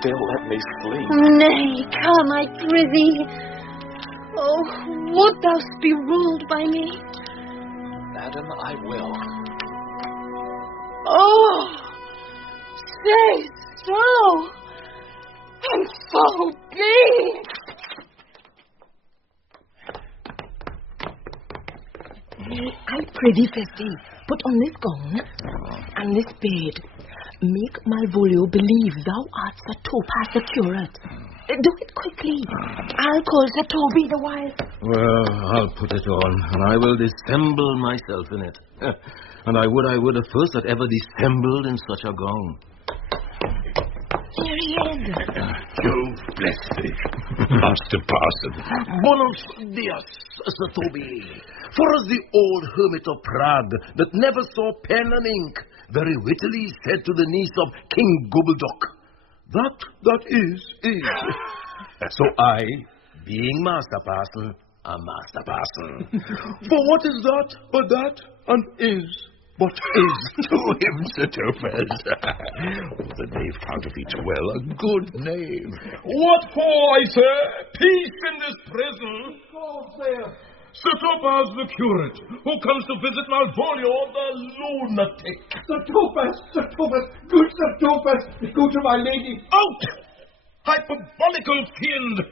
still let me sleep. Nay, come, I prithee. Oh, would thou be ruled by me? Madam, I will. Oh, say so, and so be. I prithee, Festy, put on this gown and this bed. Make Malvolio believe thou art Sir Topaz the curate. Do it quickly. I'll call Sir Toby the while. Well, I'll put it on, and I will dissemble myself in it. And I would the first that ever dissembled in such a gown. Here he is. You bless thee, Master Parson. Buenos dias, Sir Toby. For as the old hermit of Prague that never saw pen and ink very wittily said to the niece of King Gobbledock, that is. So I, being Master Parson, a Master Parson. For what is that but that, and is what is to him, Sir Topaz? The knave counterfeits well, a good knave. What for, I say? Peace in this prison. God there. Sir Topaz the curate, who comes to visit Malvolio the lunatic. Sir Topaz, good Sir Topaz, go to my lady. Out! Hyperbolical fiend!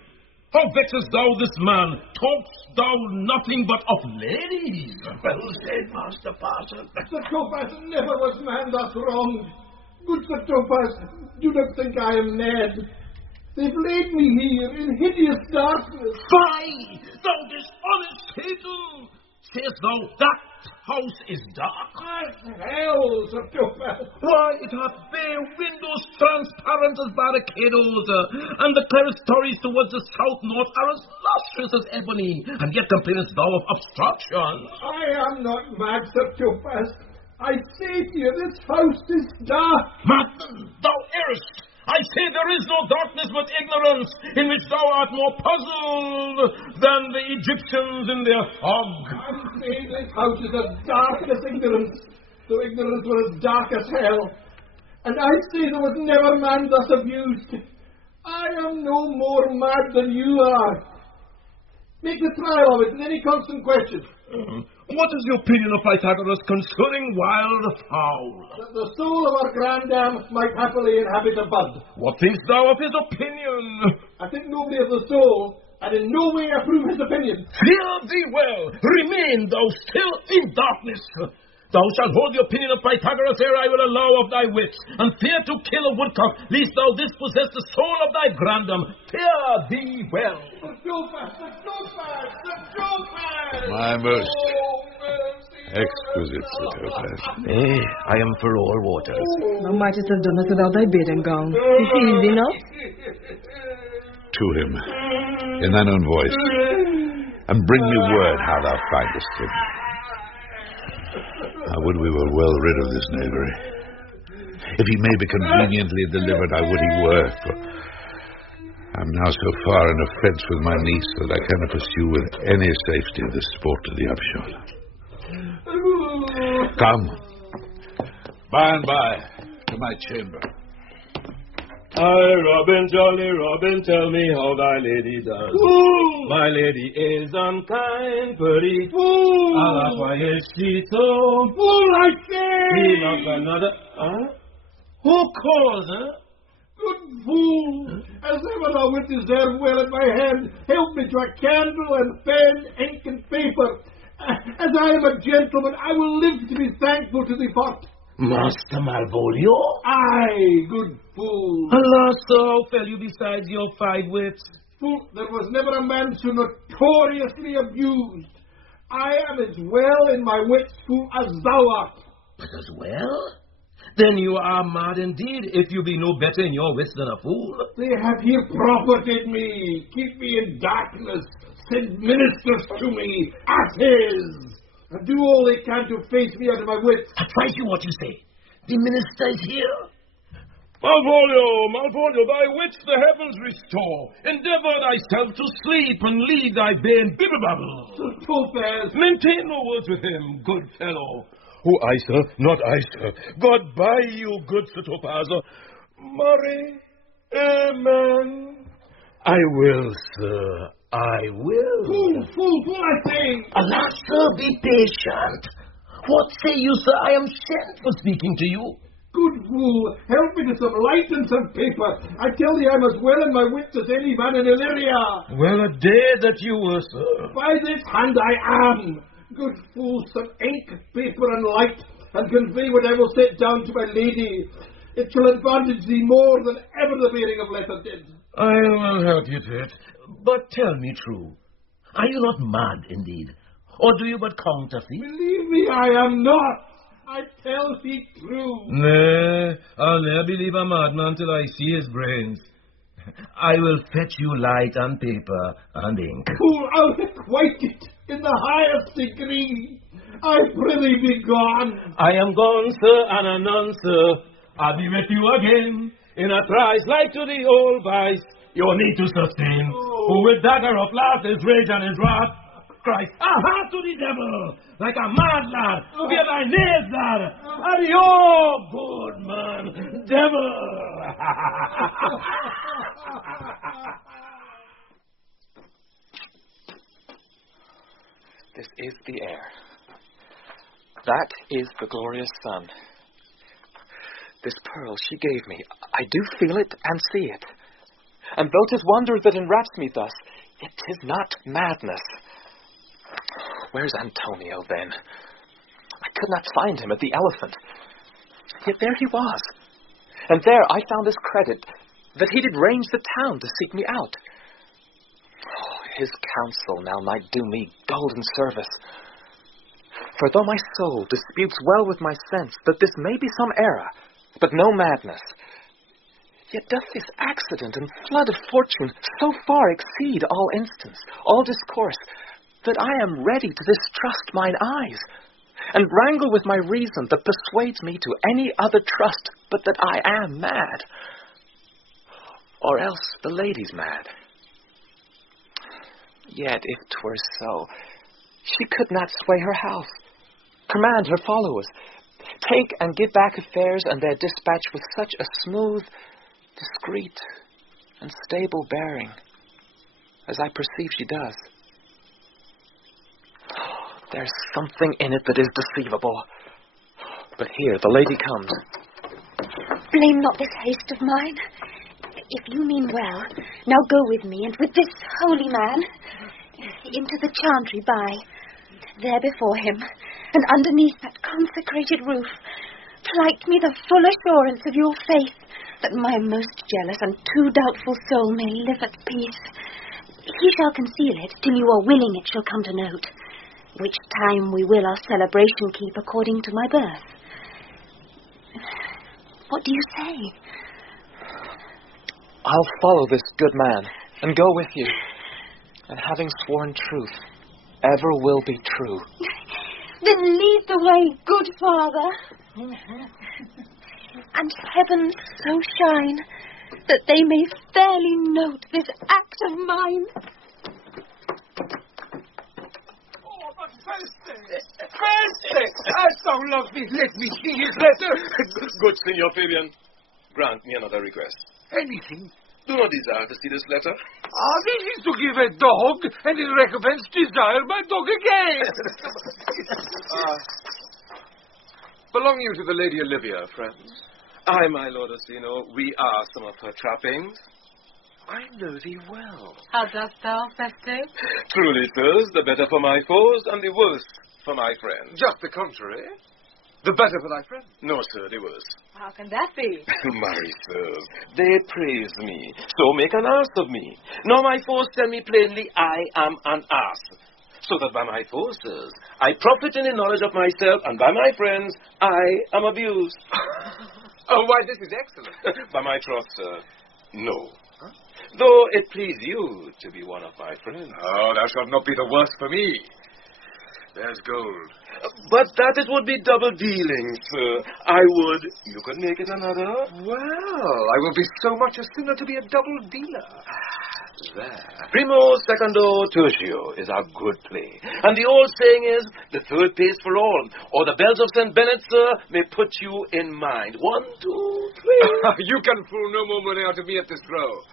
How vexest thou this man? Talk'st thou nothing but of ladies? Well said, Master Parson. Sir Topaz never was man thus wronged. Good Sir Topaz, do not think I am mad. They've laid me here in hideous darkness. Fie! Thou dishonest Satan! Sayest thou that house is dark. As hell, Sir Topaz. Why, it hath bare windows transparent as barricadoes, and the clerestories towards the south-north are as lustrous as ebony, and yet complainest thou of obstruction. I am not mad, Sir Topaz. I say to you, this house is dark. Madman, thou errest. I say there is no darkness but ignorance, in which thou art more puzzled than the Egyptians in their fog. I say this house is as dark as ignorance, though ignorance were as dark as hell. And I say there was never man thus abused. I am no more mad than you are. Make the trial of it in any constant question. What is the opinion of Pythagoras concerning wild fowl? That the soul of our grandam might happily inhabit a bud. What thinkst thou of his opinion? I think nobody of the soul, and in no way approve his opinion. Fear thee well. Remain thou still in darkness. Thou shalt hold the opinion of Pythagoras ere I will allow of thy wits, and fear to kill a woodcock, lest thou dispossess the soul of thy grandam. Fear thee well. The Topaz! The Topaz! The Topaz! My most exquisite Sir Topaz. I am for all waters. Thou mightest have done it without thy bathing gown. He feels thee not? To him, in thine own voice, and bring me word how thou findest him. I would we were well rid of this knavery. If he may be conveniently delivered, I would he were, for I am now so far in offence with my niece that I cannot pursue with any safety the sport of the upshot. Come, by and by, to my chamber. Aye, Robin, jolly Robin, tell me how thy lady does. Fool! My lady is unkind, pretty. Fool! Ah, why is she so? Fool, I say! He not another. Huh? Who calls, huh? Good fool! As ever thou wilt deserve well at my hand, help me to a candle and pen, ink and paper. As I am a gentleman, I will live to be thankful to thee for it. Master Malvolio? Aye, good fool. Alas, sir, how fell you besides your 5 wits? Fool, there was never a man so notoriously abused. I am as well in my wits, fool, as thou art. But as well? Then you are mad indeed, if you be no better in your wits than a fool. They have here profited me, keep me in darkness, send ministers to me, asses, and do all they can to face me out of my wits. Advise you what you say. The minister is here. Malvolio, thy wits the heavens restore. Endeavour thyself to sleep and lead thy vain bibble-babble. Sir Topaz. Maintain no words with him, good fellow. Oh, I, sir, not I, sir. God buy you, good Sir Topaz. Murray, amen. I will, sir, I will. Fool, I say. Alas, sir, be patient. What say you, sir? I am sent for speaking to you. Good fool, help me to some light and some paper. I tell thee I'm as well in my wits as any man in Illyria. Well, a day that you were, sir. By this hand I am. Good fool, some ink, paper, and light, and convey what I will set down to my lady. It shall advantage thee more than ever the bearing of letter did. I will help you to it. But tell me true, are you not mad indeed? Or do you but counterfeit? Believe me, I am not. I tell thee true. Nay, I'll ne'er believe a madman till I see his brains. I will fetch you light and paper and ink. Fool, I'll requite it in the highest degree. I prithee be gone. I am gone, sir, and anon, sir. I'll be with you again in a trice like to the old vice. Your need to sustain, who with dagger of laugh his rage and his wrath Christ, aha to the devil, like a mad lad, fear thy nails, lad, adieu, good man, devil. This is the air. That is the glorious sun. This pearl she gave me, I do feel it and see it. And though 'tis wonder that enwraps me thus, it is not madness. Where's Antonio, then? I could not find him at the Elephant. Yet there he was. And there I found this credit, that he did range the town to seek me out. Oh, his counsel now might do me golden service. For though my soul disputes well with my sense that this may be some error, but no madness, yet doth this accident and flood of fortune so far exceed all instance, all discourse, that I am ready to distrust mine eyes, and wrangle with my reason that persuades me to any other trust but that I am mad, or else the lady's mad. Yet if 'twere so, she could not sway her house, command her followers, take and give back affairs and their dispatch with such a smooth, discreet, and stable bearing as I perceive she does. There's something in it that is deceivable. But here, the lady comes. Blame not this haste of mine. If you mean well, now go with me, and with this holy man, into the chantry by. There before him, and underneath that consecrated roof, plight me the full assurance of your faith, that my most jealous and too doubtful soul may live at peace. He shall conceal it till you are willing it shall come to note, which time we will our celebration keep according to my birth. What do you say? I'll follow this good man, and go with you, and having sworn truth, ever will be true. Then lead the way, good father. And heavens so shine, that they may fairly note this act of mine. Festus! As thou love me, let me see his letter. Good Signor Fabian, grant me another request. Anything? Do not desire to see this letter. This is to give a dog, and in recompense desire my dog again. Belong you to the Lady Illyria, friends? Aye, my Lord Orsino, we are some of her trappings. I know thee well. How dost thou, Festus? Truly, sirs, the better for my foes, and the worse for my friends. Just the contrary. The better for thy friends. No, sir, the worse. How can that be? Marry, sirs, they praise me, so make an ass of me. Now my foes tell me plainly I am an ass. So that by my foes, sirs, I profit in the knowledge of myself, and by my friends, I am abused. Oh, why, this is excellent. By my troth, sir, no. Huh? Though it please you to be one of my friends. Oh, thou shalt not be the worse for me. There's gold. But that it would be double dealing, sir. I would. You could make it another. Well, I will be so much a sinner to be a double dealer. There. Primo, secundo, tertio is our good play. And the old saying is, the third pays for all. Or the bells of St. Bennet, sir, may put you in mind. 1, 2, 3. You can fool no more money out of me at this row.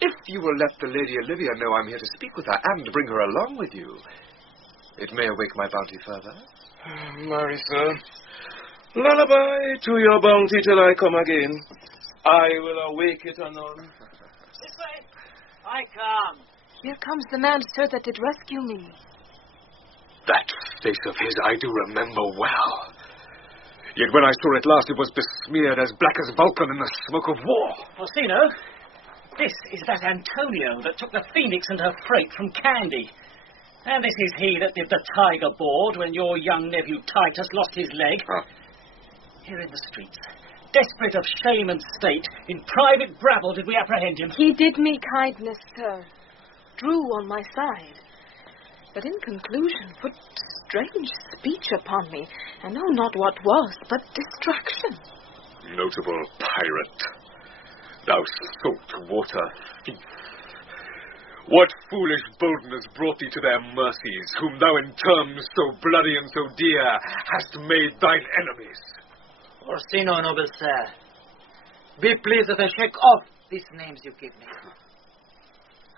If you will let the Lady Illyria know I'm here to speak with her and bring her along with you, it may awake my bounty further. Marry, sir, lullaby to your bounty till I come again. I will awake it anon. This way. I come. Here comes the man, sir, that did rescue me. That face of his I do remember well. Yet when I saw it last, it was besmeared as black as Vulcan in the smoke of war. Orsino, this is that Antonio that took the Phoenix and her freight from Candy. And this is he that did the tiger board when your young nephew Titus lost his leg. Huh. Here in the streets, desperate of shame and state, in private brabble did we apprehend him. He did me kindness, sir. Drew on my side. But in conclusion put strange speech upon me, and know not what was, but distraction. Notable pirate. Thou salt water thief. What foolish boldness brought thee to their mercies, whom thou in terms so bloody and so dear hast made thine enemies? Orsino, noble sir, be pleased that I shake off these names you give me.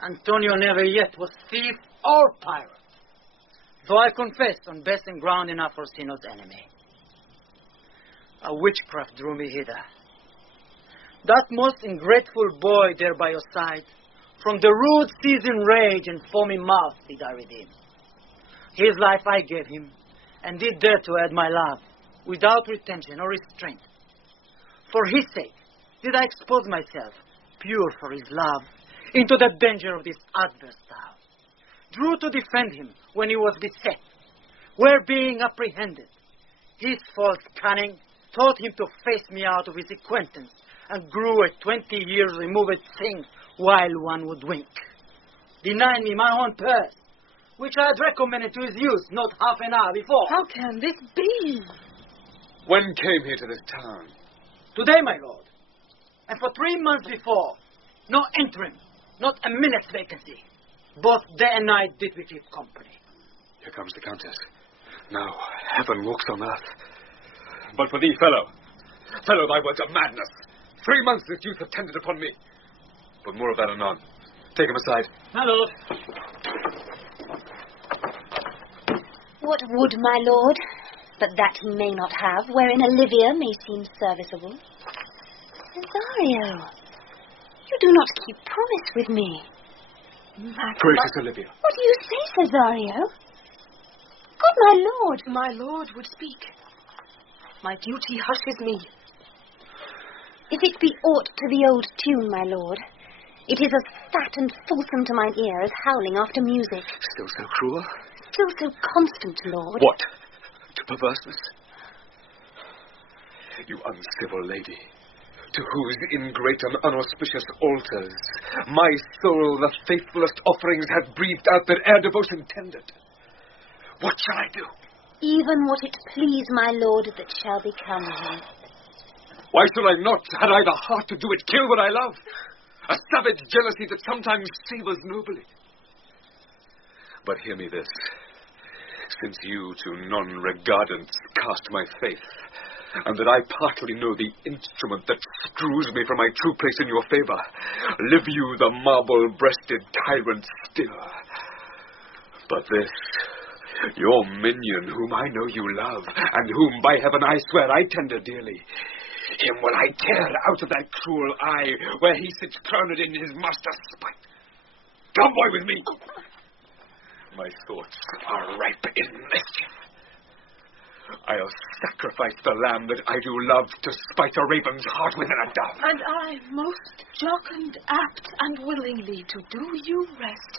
Antonio never yet was thief or pirate, though I confess on best and ground enough Orsino's enemy. A witchcraft drew me hither. That most ingrateful boy there by your side, from the rude season rage and foamy mouth did I redeem. His life I gave him, and did dare to add my love, without retention or restraint. For his sake did I expose myself, pure for his love, into the danger of this adverse town. Drew to defend him when he was beset, were being apprehended. His false cunning taught him to face me out of his acquaintance, and grew a 20 years removed thing while one would wink. Denying me my own purse, which I had recommended to his use not half an hour before. How can this be? When came he to this town? Today, my lord. And for 3 months before, no interim, not a minute's vacancy. Both day and night did we keep company. Here comes the Countess. Now, heaven walks on earth. But for thee, fellow, thy words are madness. 3 months this youth have tended upon me. But more of that anon. Take him aside. My lord. What would my lord, but that he may not have, wherein Illyria may seem serviceable? Cesario, you do not keep promise with me. Gracious Illyria. What do you say, Cesario? Good my lord. My lord would speak. My duty hushes me. If it be aught to the old tune, my lord, it is as fat and fulsome to mine ear as howling after music. Still so cruel? Still so constant, lord. What? To perverseness? You uncivil lady, to whose ingrate and unauspicious altars my soul the faithfulest offerings hath breathed out that ere devotion tended. What shall I do? Even what it please my lord that shall become him. Why should I not, had I the heart to do it, kill what I love? A savage jealousy that sometimes savours nobly. But hear me this. Since you to non-regardance cast my faith, and that I partly know the instrument that screws me from my true place in your favour, live you the marble-breasted tyrant still. But this, your minion, whom I know you love, and whom, by heaven, I swear I tender dearly, him will I tear out of that cruel eye, where he sits crowned in his master's spite. Come, boy, with me. My thoughts are ripe in mischief. I'll sacrifice the lamb that I do love to spite a raven's heart within a dove. And I, most jocund, apt, and willingly to do you rest,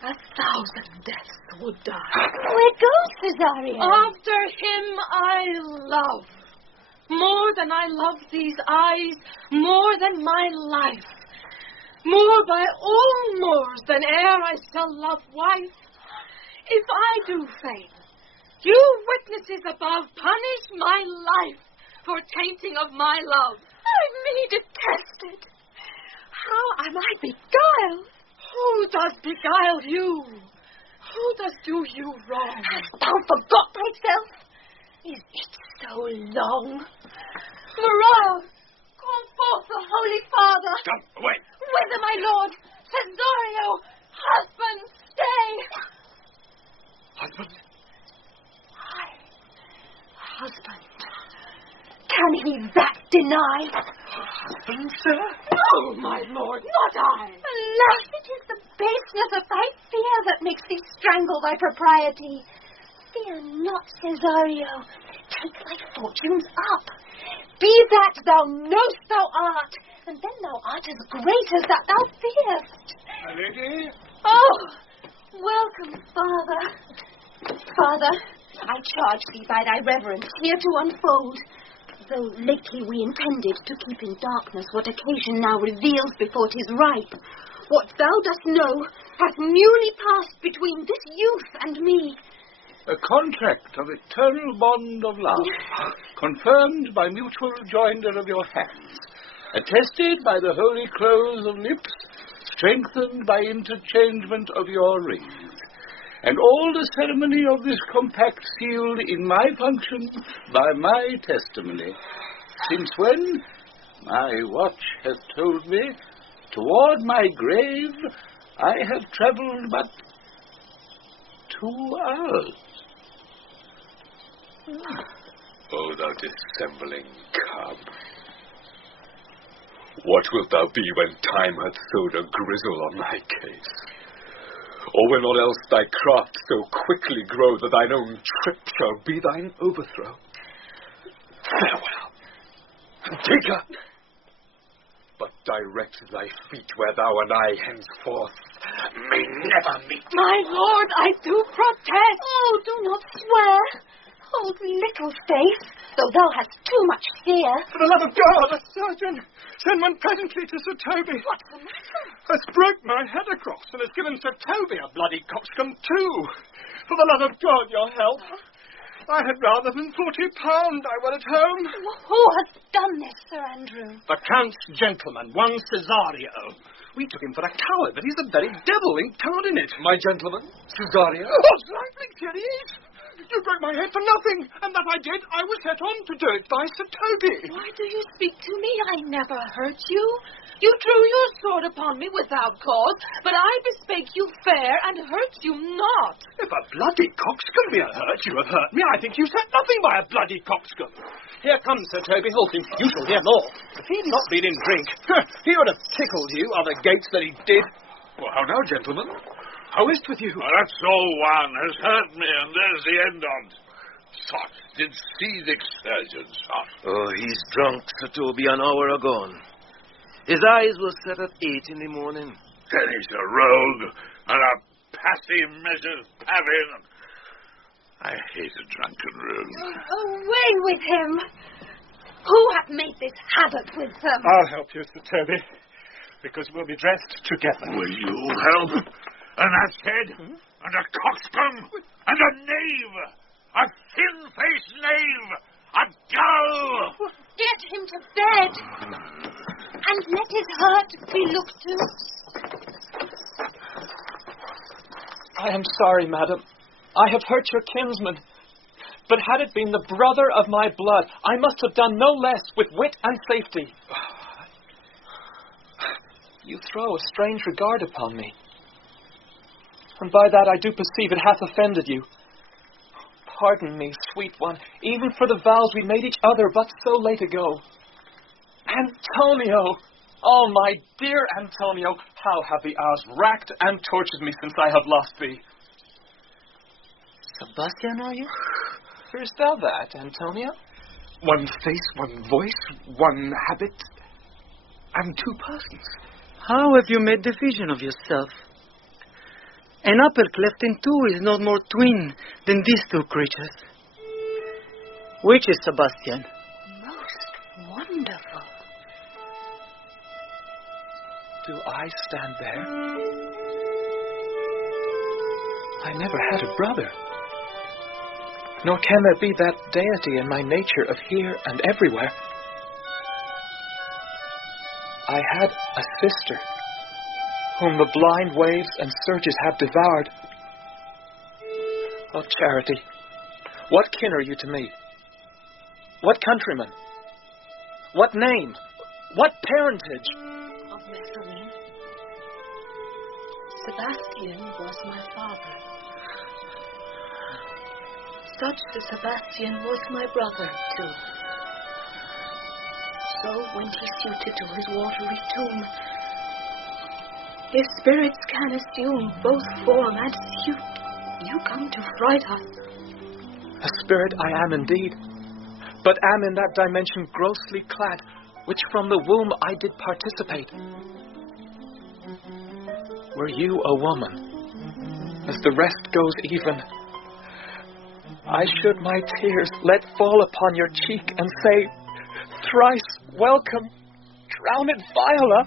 1,000 deaths would die. Where goes Cesario? After him I love. More than I love these eyes, more than my life. More by all moors than e'er I shall love wife. If I do fain, you witnesses above punish my life for tainting of my love. I me detested. How am I beguiled? Who does beguile you? Who does do you wrong? Hast thou forgot thyself? Is it so long? Maria, call forth the Holy Father. Come away. Whither, my lord? Cesario, husband, stay. Husband? Husband. Can he that deny? Husband, sir? No, my lord, not I. Alas, it is the baseness of thy fear that makes thee strangle thy propriety. Fear not, Cesario. Take thy fortunes up. Be that thou knowst thou art, and then thou art as great as that thou fearest. Lady? Oh, welcome, Father. Father, I charge thee by thy reverence here to unfold, though lately we intended to keep in darkness what occasion now reveals before 'tis ripe. What thou dost know hath newly passed between this youth and me. A contract of eternal bond of love, confirmed by mutual joinder of your hands, attested by the holy close of lips, strengthened by interchangement of your rings, and all the ceremony of this compact sealed in my function by my testimony, since when, my watch hath told me, toward my grave I have travelled but 2 hours. O thou dissembling cub, what wilt thou be when time hath sowed a grizzle on thy case? Or will not else thy craft so quickly grow that thine own trip shall be thine overthrow? Farewell, take her! But direct thy feet where thou and I henceforth may never meet. My lord, I do protest. Oh, do not swear. Hold little faith, though thou hast too much fear. For the love of God, a surgeon, send one presently to Sir Toby. What's the matter? Has broke my head across and has given Sir Toby a bloody coxcomb too. For the love of God, your help. I had rather than £40 I were at home. Who has done this, Sir Andrew? The Count's gentleman, one Cesario. We took him for a coward, but he's the very devil incarnate. My gentleman, Cesario? Oh, trifling, here he is. You broke my head for nothing, and that I did. I was set on to do it by Sir Toby. Why do you speak to me? I never hurt you. You drew your sword upon me without cause, but I bespake you fair and hurt you not. If a bloody coxcomb be a hurt, you have hurt me. I think you said nothing by a bloody coxcomb. Here comes Sir Toby Halting. You shall hear more. If he had not been in drink, he would have tickled you on the gates that he did. Well, how now, gentlemen? How is't with you? Well, that's all one has hurt me, and there's the end on't. Soft did see the excursion, soft. Oh, he's drunk, Sir Toby, an hour agone. His eyes were set at 8 in the morning. Then he's a rogue, and a passy measures pavin. I hate a drunken rogue. Away with him! Who hath made this havoc with them? I'll help you, Sir Toby, because we'll be dressed together. Will you help? An asshead, and a coxcomb, and a knave, a thin-faced knave, a gull. Get him to bed, and let his hurt be looked to. I am sorry, madam. I have hurt your kinsman. But had it been the brother of my blood, I must have done no less with wit and safety. You throw a strange regard upon me. And by that I do perceive it hath offended you. Pardon me, sweet one, even for the vows we made each other but so late ago. Antonio! Oh, my dear Antonio, how have the hours racked and tortured me since I have lost thee. Sebastian, are you? Hearest thou that, Antonio? One face, one voice, one habit, and two persons. How have you made division of yourself? An apple cleft in two is not more twin than these two creatures. Which is Sebastian? Most wonderful. Do I stand there? I never had a brother. Nor can there be that deity in my nature of here and everywhere. I had a sister, whom the blind waves and surges have devoured. Oh, Charity, what kin are you to me? What countryman? What name? What parentage? Of Messalene. Sebastian was my father. Such a Sebastian was my brother, too. So went he suited to his watery tomb. If spirits can assume both form and suit, you come to fright us. A spirit I am indeed, but am in that dimension grossly clad, which from the womb I did participate. Were you a woman, as the rest goes even, I should my tears let fall upon your cheek and say, thrice welcome, drowned Viola.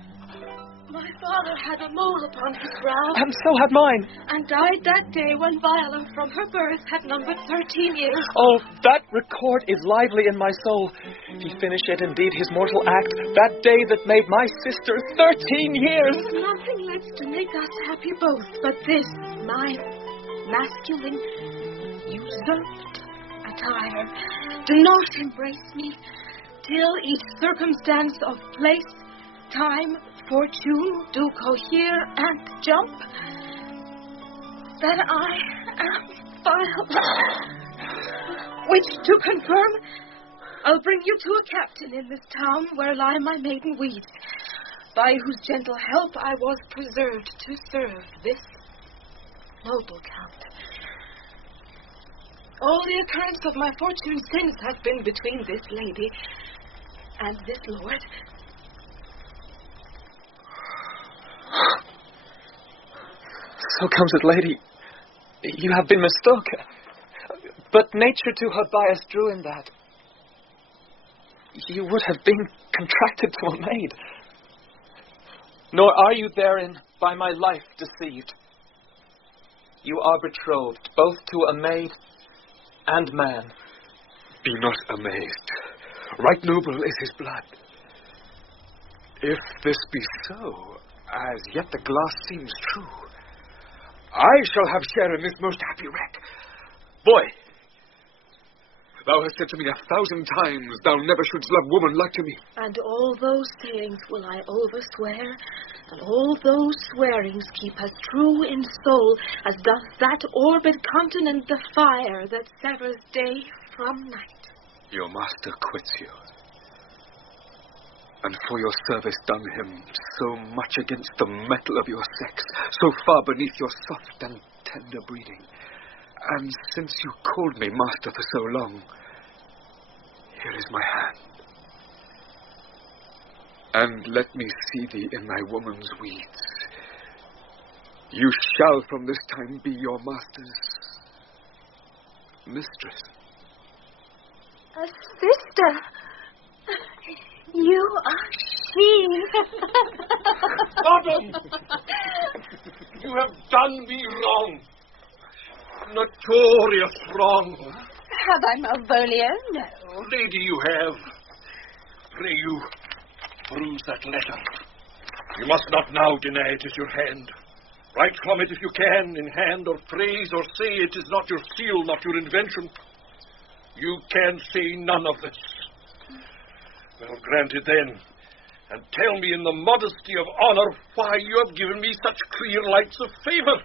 My father had a mole upon his brow. And so had mine. And died that day when Viola from her birth had numbered 13 years. Oh, that record is lively in my soul. He finished yet indeed his mortal act, that day that made my sister 13 years. There's nothing less to make us happy both, but this, my masculine, usurped attire. Do not embrace me till each circumstance of place, time, fortune do cohere and jump, that I am vile. Which to confirm, I'll bring you to a captain in this town where lie my maiden weeds, by whose gentle help I was preserved to serve this noble count. All the occurrence of my fortune since has been between this lady and this lord. So comes it, lady. You have been mistook. But nature to her bias drew in that. You would have been contracted to a maid. Nor are you therein by my life deceived. You are betrothed both to a maid and man. Be not amazed. Right noble is his blood. If this be so, as yet the glass seems true, I shall have share in this most happy wreck. Boy, thou hast said to me 1,000 times, thou never shouldst love woman like to me. And all those sayings will I overswear, and all those swearings keep as true in soul as doth that orbed continent the fire that severs day from night. Your master quits you, and for your service done him so much against the metal of your sex, so far beneath your soft and tender breeding, and since you called me master for so long, here is my hand, and let me see thee in thy woman's weeds. You shall from this time be your master's mistress. A sister. You are she. Madam! You have done me wrong. Notorious wrong. Have I, Malvolio? No. Lady, you have. Pray you, peruse that letter. You must not now deny it is your hand. Write from it if you can, in hand or phrase, or say it is not your seal, not your invention. You can say none of this. Well, granted then, and tell me in the modesty of honor why you have given me such clear lights of favor,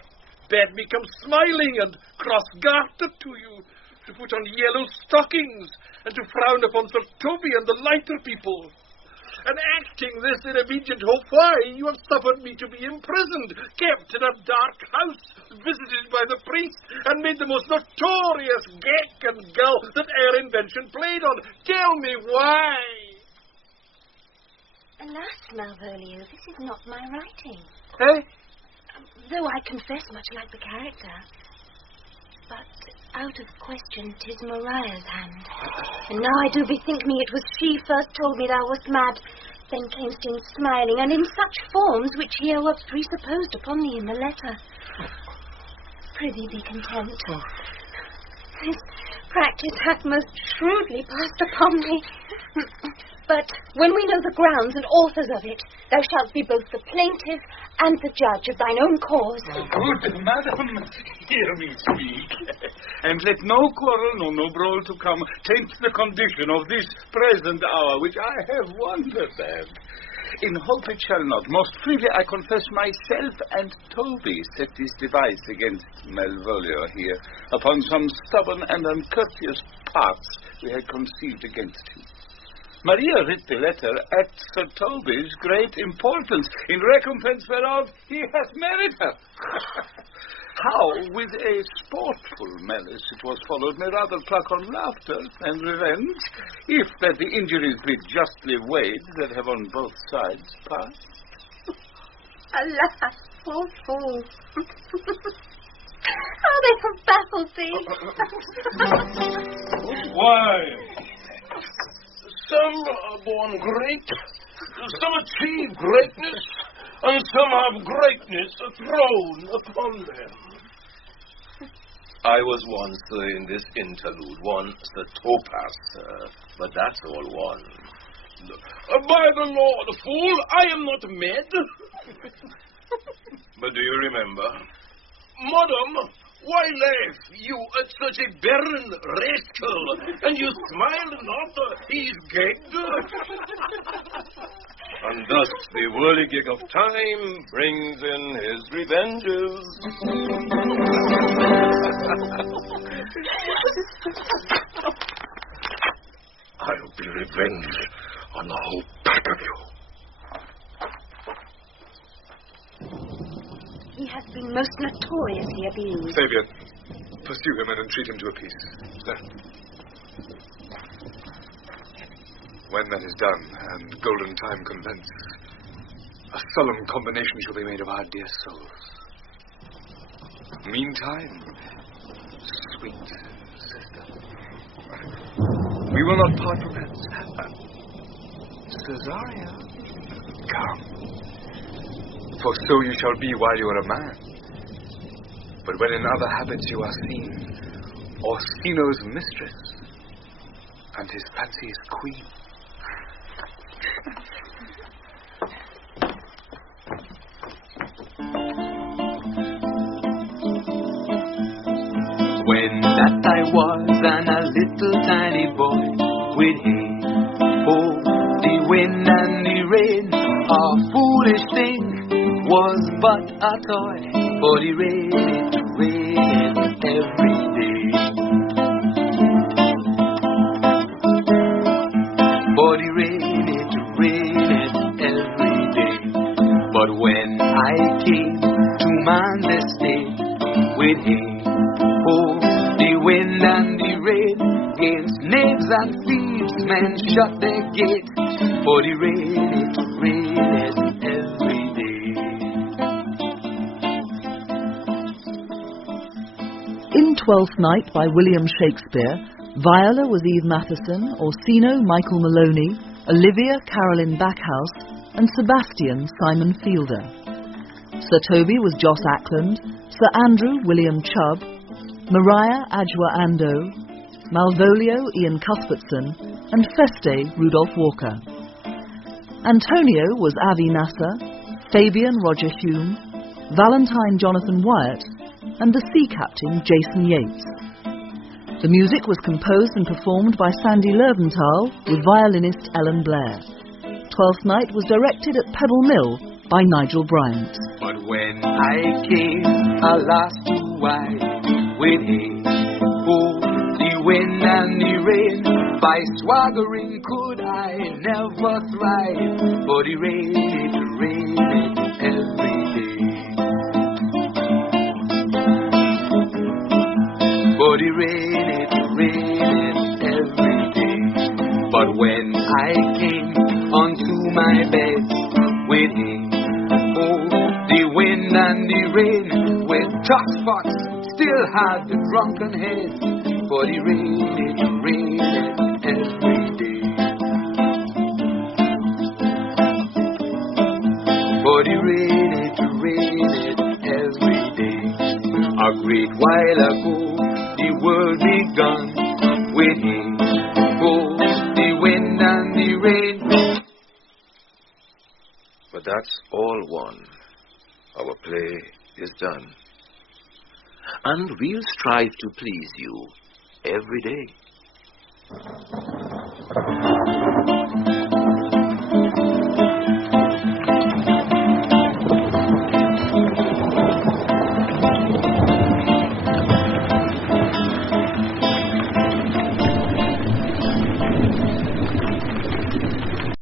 bade me come smiling and cross-gartered to you, to put on yellow stockings, and to frown upon Sir Toby and the lighter people. And acting this in immediate hope, why you have suffered me to be imprisoned, kept in a dark house, visited by the priest, and made the most notorious geck and gull that e'er invention played on. Tell me why. Alas, Malvolio, this is not my writing. Eh? Though I confess much like the character. But out of question 'tis Maria's hand. And now I do bethink me it was she first told me thou wast mad, then camest in smiling, and in such forms which here were presupposed upon thee in the letter. Prithee be content. This practice hath most shrewdly passed upon me. But when we know the grounds and authors of it, thou shalt be both the plaintiff and the judge of thine own cause. Good, madam, hear me speak. And let no quarrel, no brawl to come, taint the condition of this present hour, which I have wondered at. In hope it shall not. Most freely I confess myself and Toby set this device against Malvolio here, upon some stubborn and uncourteous parts we had conceived against him. Maria writ the letter at Sir Toby's great importance, in recompense whereof he hath married her. How, with a sportful malice it was followed, may rather pluck on laughter and revenge, if that the injuries be justly weighed that have on both sides passed. Alas, poor fool. How they have baffled thee. Why? Some are born great, some achieve greatness, and some have greatness thrown upon them. I was once in this interlude, one Sir Topaz, but that's all one. By the Lord, fool, I am not mad. But do you remember? Madam, why laugh you at such a barren rascal? And you smile not, he's gagged. And thus the whirligig of time brings in his revenges. I'll be revenged on the whole pack of you. He has been most notoriously abused. Fabian, pursue him and entreat him to a peace. Sir. When that is done, and golden time convents, a solemn combination shall be made of our dear souls. Meantime, sweet sister, we will not part from hence. Cesaria, come. For so you shall be while you are a man. But when in other habits you are seen, Orsino's mistress and his fancy's queen. When that I was a little tiny boy, with hay, oh, the wind and the rain, a foolish thing, was but a toy, for the rain it rained every day. For the rain it rained every day. But when I came to man's estate, with hay, oh, the wind and the rain, against knaves and thieves men shut their gates, for the rain it rained every day. In Twelfth Night by William Shakespeare, Viola was Eve Matheson, Orsino Michael Maloney, Olivia Carolyn Backhouse, and Sebastian Simon Fielder. Sir Toby was Joss Ackland, Sir Andrew William Chubb, Maria Adjoa Ando, Malvolio Ian Cuthbertson, and Feste Rudolph Walker. Antonio was Avi Nasser, Fabian Roger Hume, Valentine Jonathan Wyatt, and the sea captain Jason Yates. The music was composed and performed by Sandy Lerventhal with violinist Ellen Blair. Twelfth Night was directed at Pebble Mill by Nigel Bryant. But when I came, alas, to wide, with hay, oh, the wind and the rain, by swaggering could I never thrive, for the rain it rained every day. For the rain it rained every day. But when I came unto my bed, with hay, oh, the wind and the rain, with tough spots still had the drunken head, for the rain it rained every day. For the rain it rained every day. A great while ago the world begun, with hay, oh, the wind and the rain. But that's all one. Our play is done. And we'll strive to please you every day.